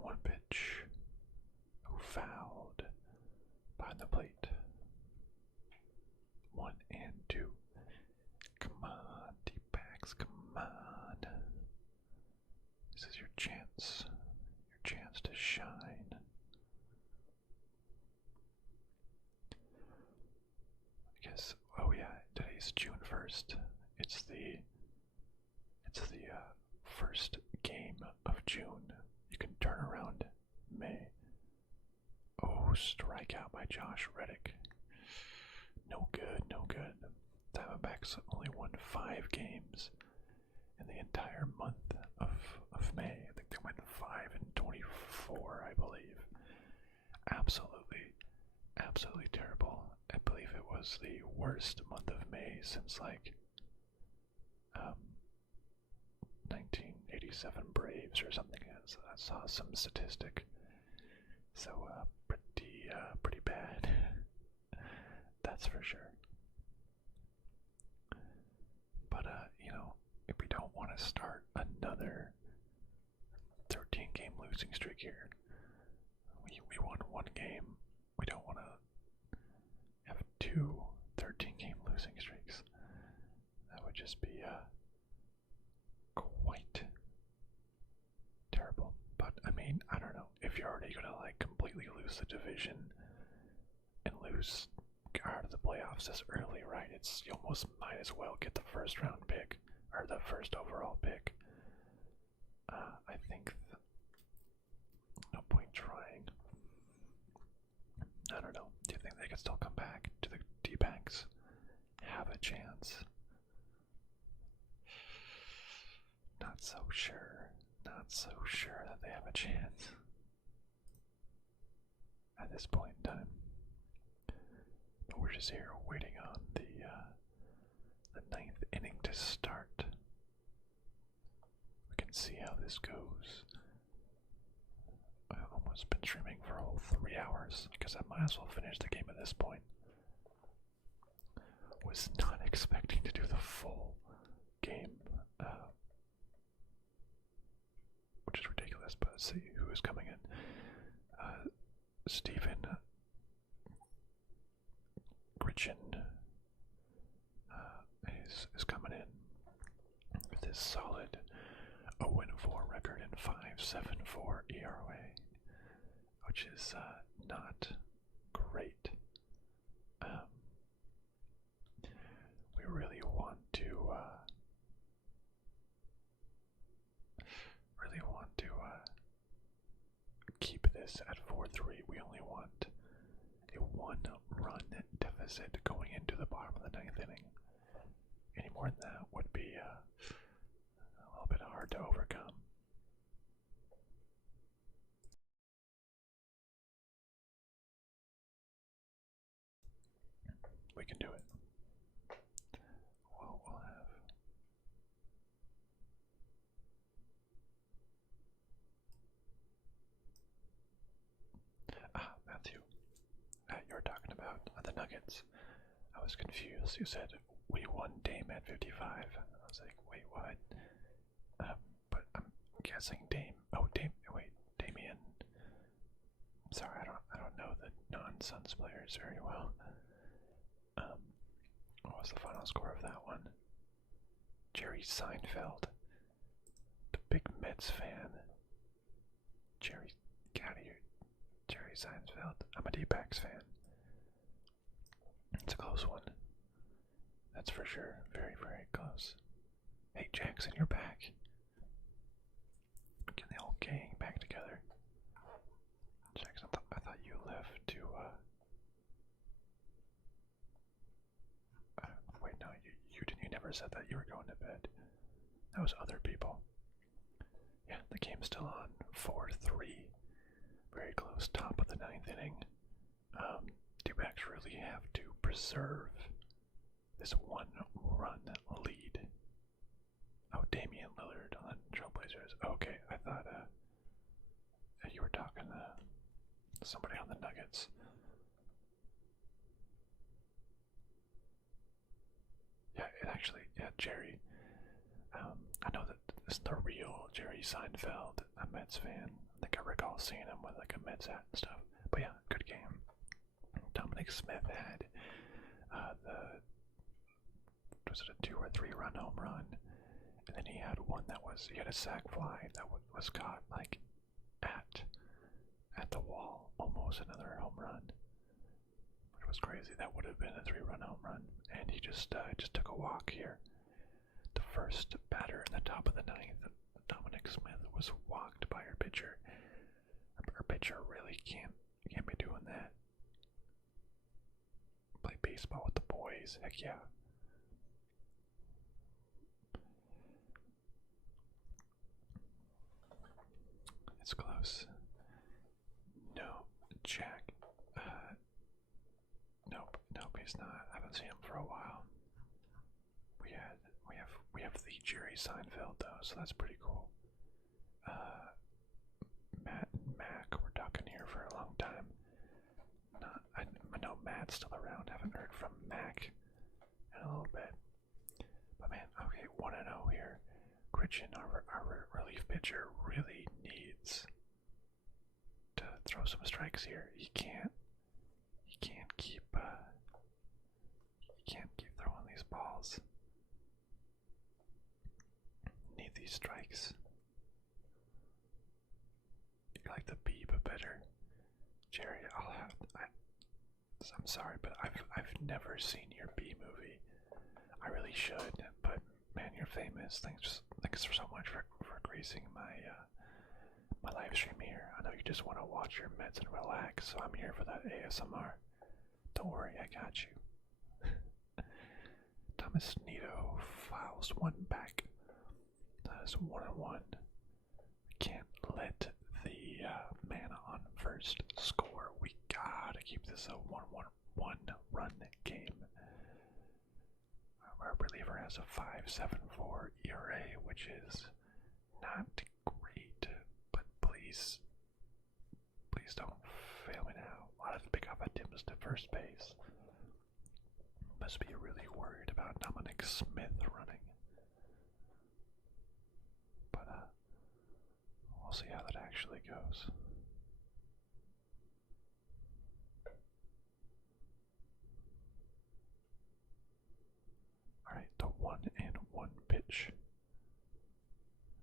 One pitch. Who fouled behind the plate? 1-2. Come on, Dbacks, come on. This is your chance. Your chance to shine. I guess, oh yeah, today's June 1st. It's the first game of June. You can turn around May. Oh, strikeout by Josh Reddick. No good, no good. Dbacks only won 5 games in the entire month of May. I think they went 5-24, I believe. Absolutely, absolutely terrible. I believe it was the worst month of May since 1987 Braves or something. I saw some statistic. So pretty bad. That's for sure. But if we don't want to start another 13-game losing streak here, won one game. We don't want to have two 13-game losing streaks. That would just be quite terrible. But I mean, I don't know. If you're already gonna like completely lose the division and lose out of the playoffs this early, right? You almost might as well get the first round pick or the first overall pick. I think no point trying. I don't know. Do you think they could still come back? Do the D-backs have a chance? Not so sure. Not so sure that they have a chance at this point in time. But we're just here waiting on the ninth inning to start. We can see how this goes. I've almost been streaming for a whole 3 hours. I guess I might as well finish the game at this point. Was not expecting to do the full game, which is ridiculous, but let's see who is coming in. Stephen Gritchen is coming in with his solid 0-4 record and 5.74 ERA, which is not great. We really want to keep this at 4-3. We only want a 1-run deficit going into the bottom of the ninth inning. Any more than that would be a little bit hard to overcome. We can do it. Well, we'll have Matthew. You were talking about the Nuggets. I was confused. You said we won Dame at 55. I was like, wait, what? But I'm guessing Dame. Oh, Dame. Wait, Damian. Sorry, I don't know the non-Suns players very well. What was the final score of that one? Jerry Seinfeld, the big Mets fan. Jerry, get out of here. Jerry Seinfeld. I'm a Dbacks fan. It's a close one. That's for sure. Very, very close. Hey, Jackson, you're back. Get the whole gang back together. Jackson, I thought you left to, wait, no, you didn't. You never said that you were going to bed. That was other people. Yeah, the game's still on. 4-3. Very close. Top of the ninth inning. Dbacks really have to preserve this 1-run lead. Oh, Damian Lillard on the Trailblazers. Okay, I thought you were talking to somebody on the Nuggets. Yeah, Jerry. I know that this is the real Jerry Seinfeld, a Mets fan. I think I recall seeing him with like a Mets hat and stuff. But yeah, good game. Dominic Smith had was it a 2 or 3 run home run, and then he had a sac fly that was caught like at the wall, almost another home run. It was crazy. That would have been a 3-run home run, and he just took a walk here. The first batter in the top of the ninth, Dominic Smith, was walked by our pitcher. Our pitcher really can't be doing that. Play baseball with the boys, heck yeah. It's close. No, Jack. Nope, he's not. I haven't seen him for a while. We have the Jerry Seinfeld though, so that's pretty cool. Matt and Mac were talking here for a long time. I know Matt's still around. Haven't heard from Mac in a little bit. But man, okay, 1-0 here. Gritchen, our relief pitcher, really needs to throw some strikes strikes here. He can't keep throwing these balls. Need these strikes. You like the B but better. Jerry, I'm sorry, but I've never seen your B movie. I really should, but man, you're famous. Thanks so much for gracing my live stream here. I know you just want to watch your meds and relax, so I'm here for that ASMR. Don't worry, I got you. Thomas Nito files one back. That is 1-1. Can't let the man on first score. We gotta keep this a 1-1 run game. Our reliever has a 5.74 ERA, which is not great, but please don't fail me now. A lot of big off attempts to first base. Must be really worried about Dominic Smith running. But we'll see how that actually goes. Alright, the 1-1 pitch.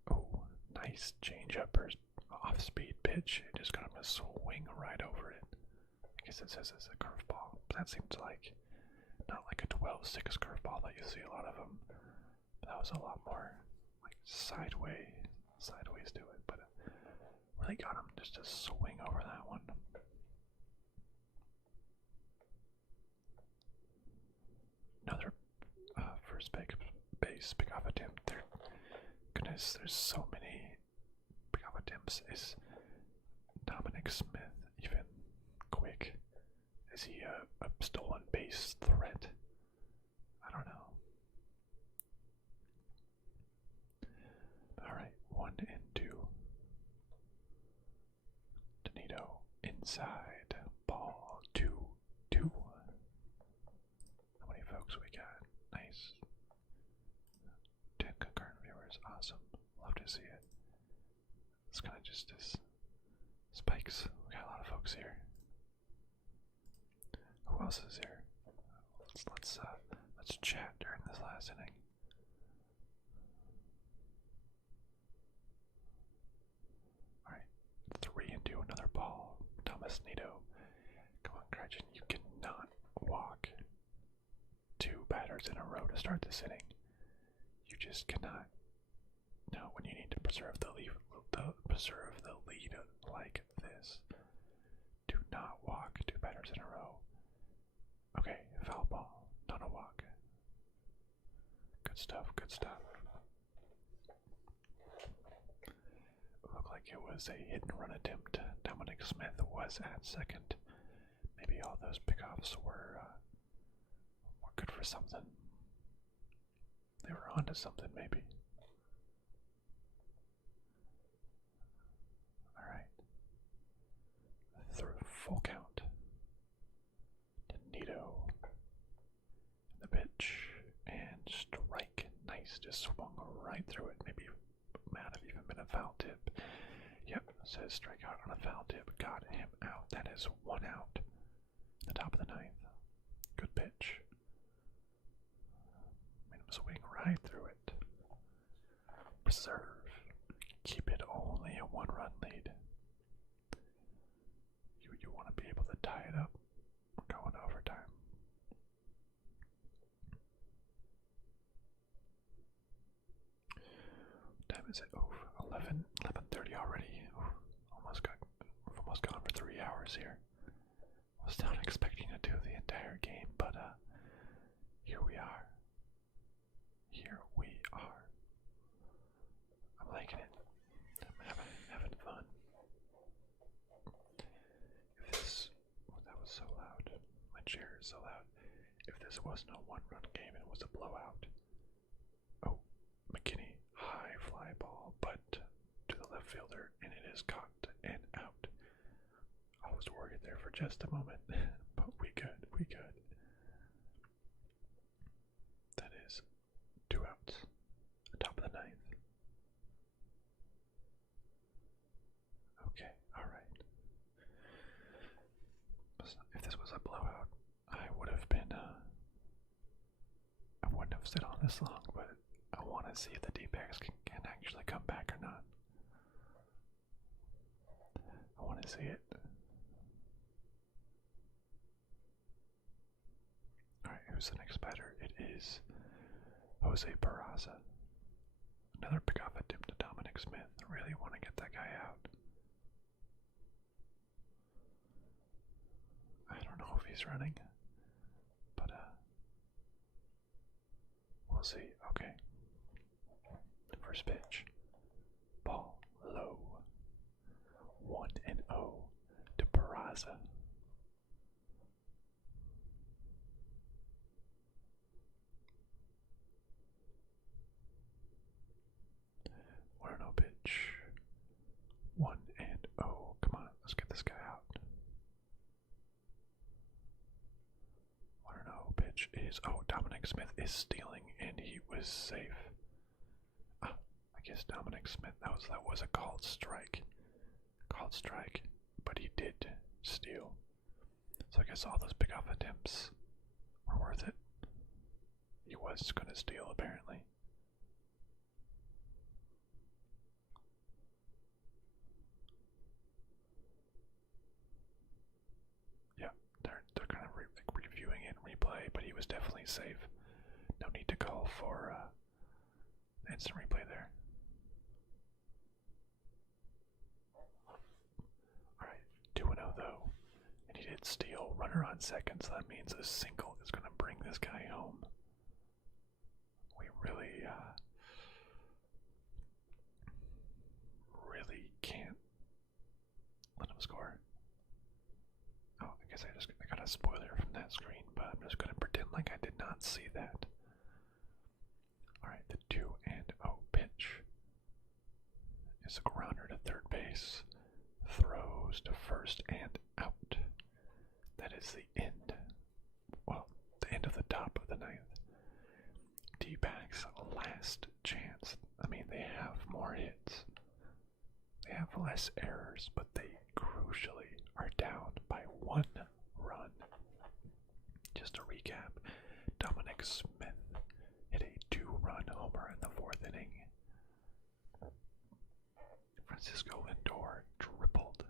Oh, nice change-up or off-speed pitch. It just got him to swing right over it. I guess it says it's a curveball. That seems like not like a 12-6 curveball that you see a lot of them. That was a lot more like sideways to it, but really got him just to swing over that one. Another first base pick off attempt. Goodness, there's so many pick off attempts. Is Dominic Smith even quick? Is he a stolen base threat? I don't know. Alright, 1-2. Danito inside. Ball 2-2. How many folks we got? Nice. 10 concurrent viewers. Awesome. Love to see it. It's kind of just as spikes. We got a lot of folks here. Who else is here? Let's chat during this last inning. Alright, 3-2, another ball. Thomas Nito. Come on, Gretchen, you cannot walk 2 batters in a row to start this inning. You just cannot. No, when you need to preserve the lead like this, do not walk 2 batters in a row. Okay, foul ball, not a walk. Good stuff, good stuff. Looked like it was a hit and run attempt. Dominic Smith was at second. Maybe all those pickoffs were good for something. They were onto something, maybe. Alright. Through full count. Danito. The pitch. And strike. Nice. Just swung right through it. Maybe might have even been a foul tip. Yep. Says strike out on a foul tip. Got him out. That is 1 out. The top of the 9th. Good pitch. Made him swing right through it. Preserve. Keep it only a 1-run lead. You want to be able to tie it up. We're going overtime. What time is it? Oh, 11:30 already. Oh, we've almost gone for 3 hours here. I was not expecting to do the entire game, but here we are. Here we are. I'm liking it. I'm having fun. If this, that was so loud. My chair is so loud. If this wasn't a 1-run game, it was a blowout. Oh, McKinney, high fly ball, but to the left fielder, and it is caught and out. I was worried there for just a moment, but we good. That is 2 outs. Top of the 9th. Okay, alright. blowout. I would have been, I wouldn't have stayed on this long, but I want to see if the Dbacks can actually come back or not. I want to see it. Alright, who's the next batter? It is Jose Peraza. Another pickoff attempt to Dominic Smith. I really want to get that guy out. I don't know if he's running, but we'll see. Okay. The first pitch. Ball low. 1-0 to Peraza. What an pitch. 1-0. Come on, let's get this guy out. 1-0 pitch is. Oh, Dominic Smith is stealing, and he was safe. I guess Dominic Smith. That was a called strike. Called strike, but he did steal. So I guess all those pickoff attempts were worth it. He was going to steal, apparently. Yeah, they're kind of reviewing it in replay, but he was definitely safe. No need to call for instant replay there. Alright, 2-0 though. And he did steal. Runner on second, so that means a single is going to bring this guy home. We really can't let him score. Oh, I guess I got a spoiler from that screen, but I'm just going to pretend like I did not see that. Alright, the 2-0 pitch is a grounder to third base. Throws to first and out. That is the end. Well, the end of the top of the ninth. Dbacks last chance. I mean, they have more hits. They have less errors, but they crucially are down by 1 run. Just to recap, Dominic Smith hit a 2-run homer in the 4th inning. Francisco Lindor tripled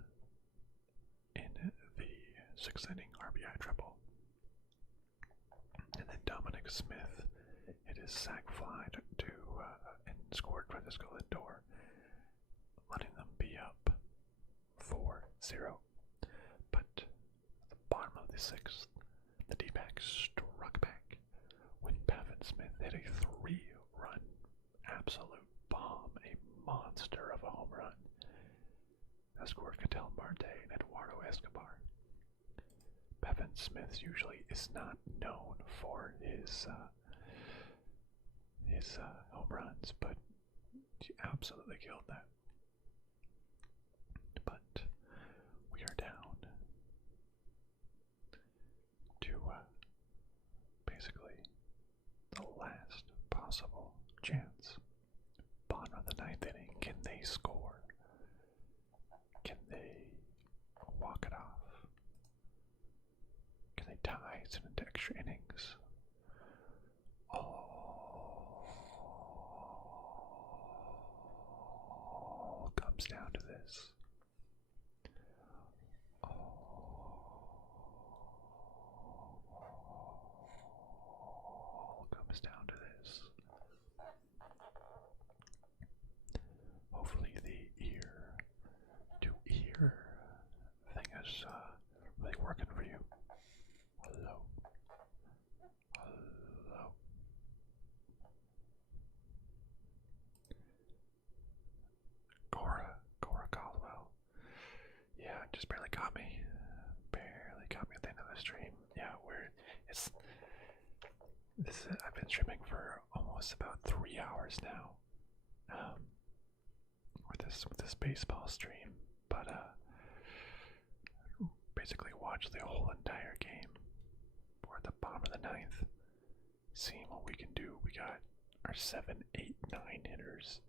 in the 6th inning RBI triple. And then Dominic Smith hit his sac fly to and scored Francisco Lindor, letting them be up 4-0. But at the bottom of the 6th, the D-backs struck back when Pavin Smith hit a 3-run absolute bomb, a monster of a home run. That scored Ketel Marte and Eduardo Escobar. Pavin Smith usually is not known for his home runs, but he absolutely killed that. But we are down to basically the last possible chance. Bottom of the 9th inning. Can they score? Can they walk it off? Can they tie it into extra innings? All comes down to this. All comes down to this. Hopefully the ear-to-ear thing is really working for you. Hello. Hello. Cora Caldwell. Yeah, just barely caught me. Barely caught me at the end of the stream. Yeah, I've been streaming for almost about 3 hours now. With this baseball stream, but basically watch the whole entire game. We're at the bottom of the 9th, seeing what we can do. We got our 7, 8, 9 hitters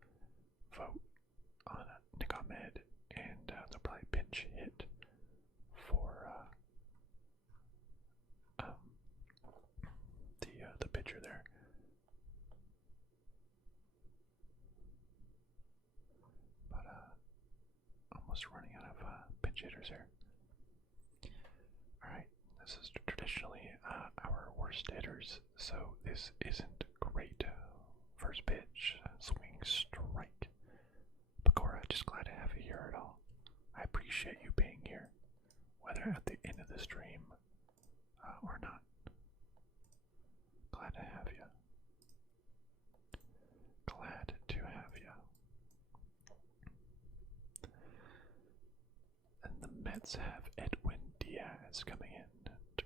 vote on Nick Ahmed, and they'll probably pinch hit for almost running out of pinch hitters here. Alright, this is traditionally our worst hitters, so this isn't great. First pitch, swing strike. Bakura, just glad to have you here at all. I appreciate you being here, whether at the end of the stream or not. Glad to have you. Glad to have you. And the Mets have Edwin Diaz coming in to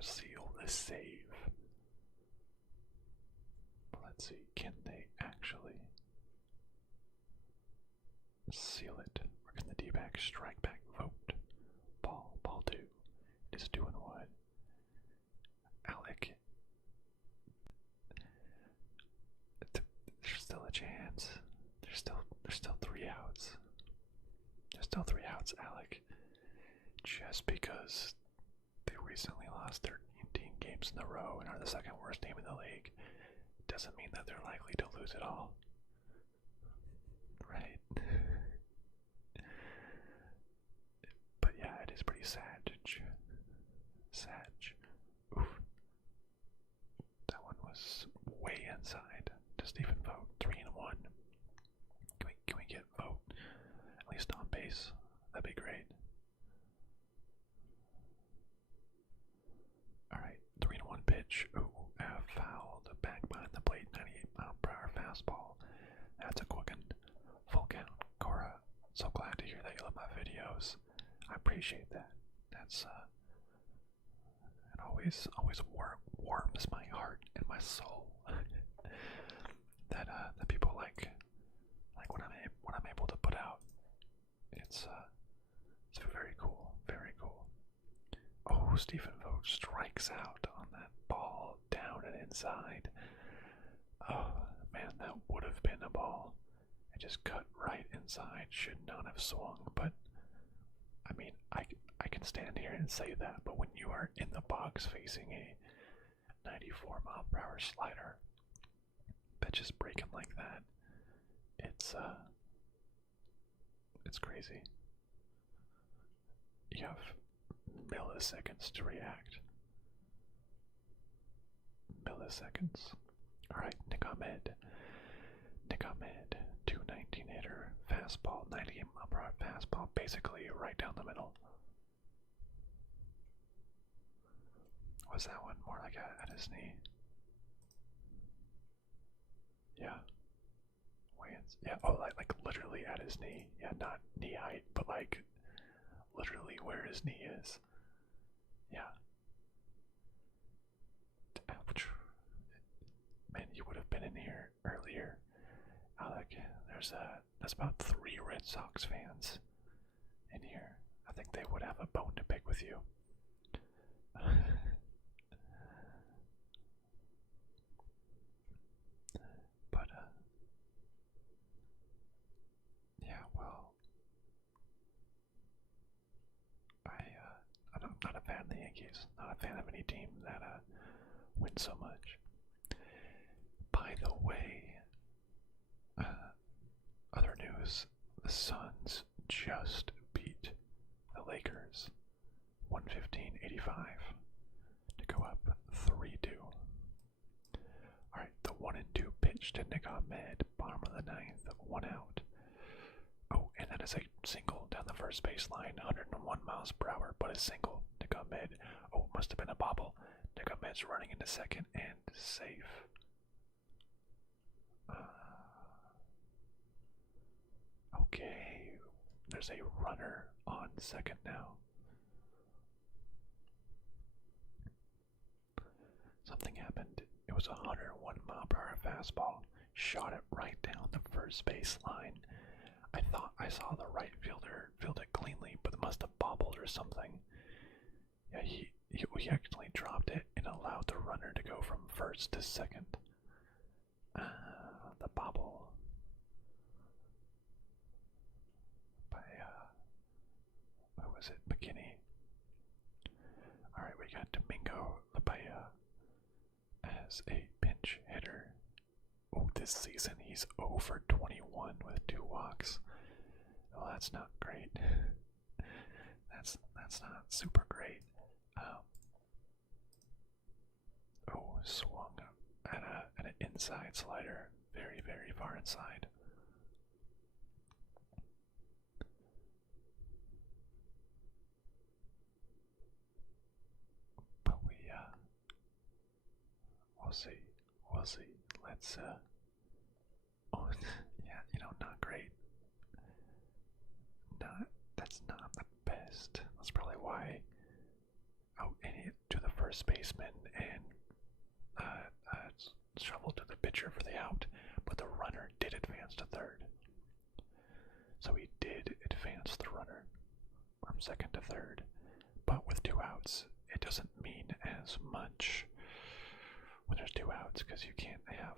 seal the save. Let's see, can they actually seal it? Or can the D-backs strike back vote? Ball 2. It is 2-1. Alec. There's still a chance. There's still 3 outs. There's still 3 outs, Alec. Just because they recently lost 13 games in a row and are the second worst team in the league doesn't mean that they're likely to lose it all. Right? But yeah, it is pretty sad. Oof. That one was way inside. Just even vote 3-1. Can we get vote at least on base? That'd be great. Alright, 3-1 pitch. Ooh, fouled back behind the plate. 98-mile-per-hour fastball. That's a quicken. Full count. Cora, so glad to hear that you love my videos. I appreciate that. That's it always warms my heart and my soul that people like what I'm able to put out. It's very cool, very cool. Oh, Stephen Vogt strikes out on that ball down and inside. Oh man, that would have been a ball. It just cut right inside. Should not have swung, but I mean, I can stand here and say that, but when you are in the box facing a 94-mile-per-hour slider, pitches breaking like that, it's crazy. You have milliseconds to react. Milliseconds. Alright, Nick Ahmed, 219 hitter, fastball, 98-mile-per-hour fastball, basically right down the middle. Was that one more like at his knee? Yeah. Wayans. Yeah, oh, like literally at his knee. Yeah, not knee height, but like literally where his knee is. Yeah. Man, you would have been in here earlier. Alec, there's about 3 Red Sox fans in here. I think they would have a bone to pick with you. But yeah, well, I'm not a fan of the Yankees. Not a fan of any team that wins so much. By the way, other news: the Suns just beat the Lakers 115-85 to go up 3-2. Alright, the 1-2 pitch to Nick Ahmed, bottom of the 9th, 1 out. Oh, and that is a single down the first baseline, 101 miles per hour, but a single. Nick Ahmed, oh, must have been a bobble. Nick Ahmed's running into second and safe. Okay, there's a runner on second now. Something happened. It was a 101-mile-per-hour fastball. Shot it right down the first base line. I thought I saw the right fielder field it cleanly, but it must have bobbled or something. Yeah, he actually dropped it and allowed the runner to go from first to second. The bobble by what was it, McKinney. Alright, we got Domingo Lapaya as a pinch hitter. Oh, this season he's 0 for 21 with 2 walks. Well, that's not great. That's not super great. Oh, swung at an inside slider, very very far inside. But we'll see. We'll see. Let's oh yeah, not great. That's not the best. That's probably why. Oh, and it to the first Spaceman and shovel to the pitcher for the out, but the runner did advance to third. So he did advance the runner from second to third, but with two outs, it doesn't mean as much when there's two outs because you can't have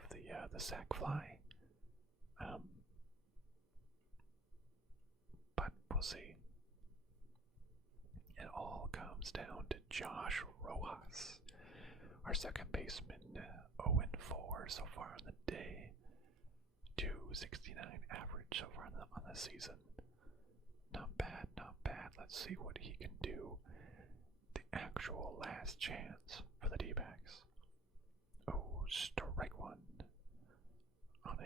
the sac fly. But we'll see. It all comes down to Josh Rojas, our second baseman, 0-4 so far on the day, 269 average so far on the season. Not bad, not bad. Let's see what he can do. The actual last chance for the D-backs. Oh, strike one on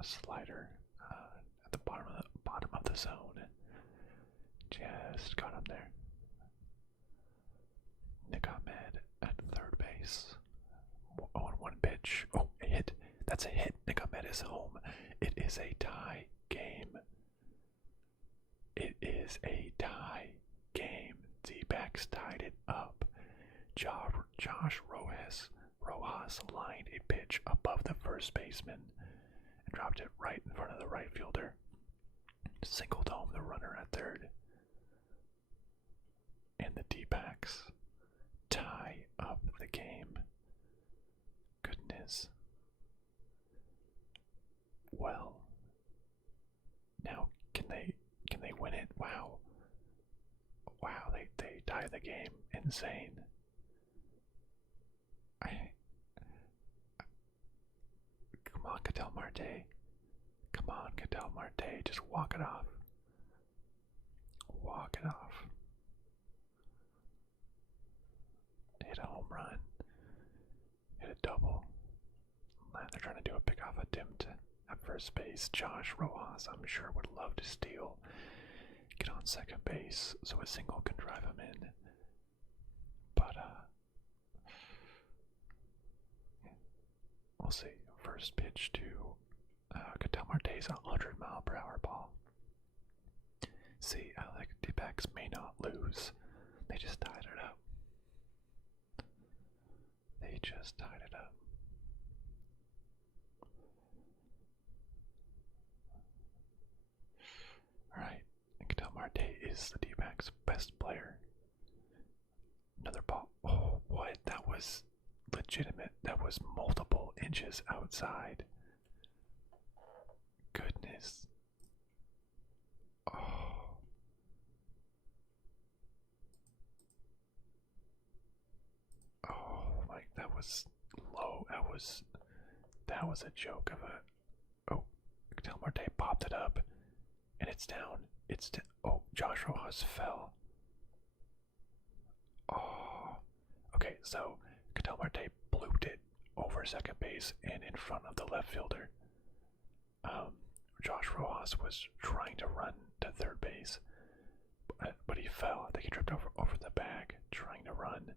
a slider at the bottom of the zone. Just got him there. Nick Ahmed at third base. On one pitch. Oh, a hit. That's a hit. Nick Ahmed is home. It is a tie game. It is a tie game. Dbacks tied it up. Josh Rojas lined a pitch above the first baseman and dropped it right in front of the right fielder. Singled home the runner at third. And the D-backs tie up the game. Goodness. Well, now can they win it? Wow. Wow, they tie the game. Insane. Come on, Ketel Marte. Come on, Ketel Marte. Just walk it off. Walk it off. Hit a home run. Hit a double. They're trying to do a pickoff attempt at first base. Josh Rojas, I'm sure, would love to steal. Get on second base so a single can drive him in. But, we'll see. First pitch to Ketel Marte's a 100-mile-per-hour ball. See, D-backs may not lose. They just tied it up. They just tied it up. Alright, Ketel Marte is the D-backs' best player. Another ball. Oh, what? That was legitimate. That was multiple inches outside. Goodness. Oh. Oh my, that was low. That was a joke of a. Oh, Ketel Marte popped it up, and it's down. Oh, Josh Rojas fell. Oh. Okay, so Ketel Marte blooped it over second base and in front of the left fielder. Josh Rojas was trying to run to third base, but he fell. I think he tripped over the bag trying to run.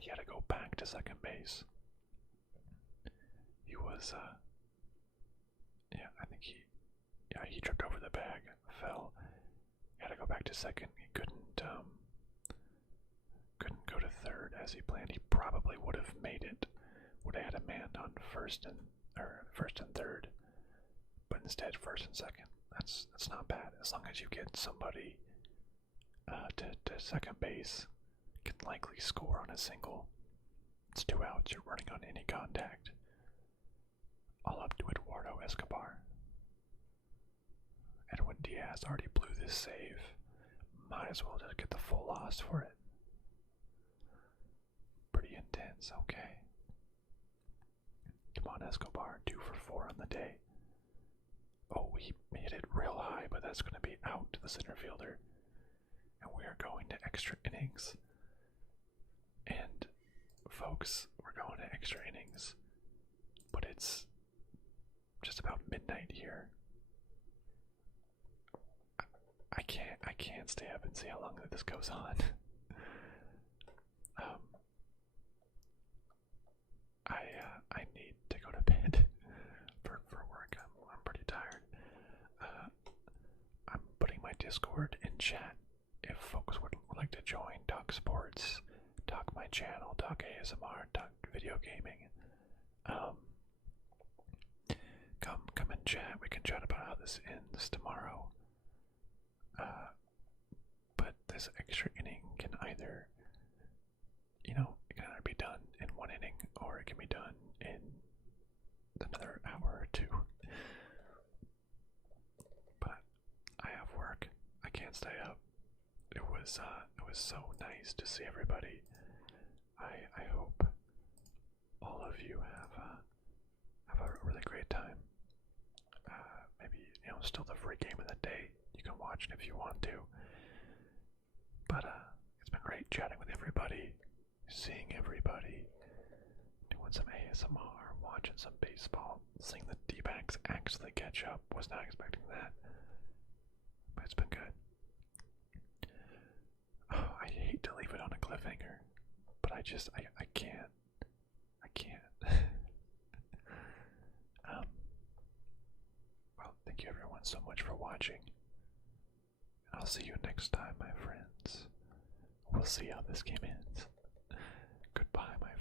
He had to go back to second base. He was, yeah, I think he tripped over the bag, fell. He had to go back to second. He couldn't go to third as he planned. He probably would have made it. Would have had a man on first and third, but instead first and second. That's not bad as long as you get somebody to second base. Can likely score on a single. It's 2 outs. You're running on any contact. All up to Eduardo Escobar. Edwin Diaz already blew this save. Might as well just get the full loss for it. Pretty intense. Okay. Come on, Escobar. 2 for 4 on the day. Oh, he hit it real high, but that's going to be out to the center fielder. And we are going to extra innings. And, folks, we're going to extra innings. But it's just about midnight here. I can't stay up and see how long this goes on. I need to go to bed for work. I'm pretty tired. I'm putting my Discord in chat if folks would like to join, talk sports, talk my channel, talk ASMR, talk video gaming. Come and chat. We can chat about how this ends tomorrow. But this extra inning can either, it can either be done in one inning or it can be done in another hour or two. But I have work. I can't stay up. It was so nice to see everybody. I hope all of you have a really great time. Maybe still the free game of the day. You can watch it if you want to. But it's been great chatting with everybody, seeing everybody, doing some ASMR, watching some baseball, seeing the Dbacks actually catch up. Was not expecting that, but it's been good. Oh, I hate to leave it on a cliffhanger, but I can't. I can't. Well, thank you everyone so much for watching. I'll see you next time, my friends. We'll see how this game ends. Goodbye, my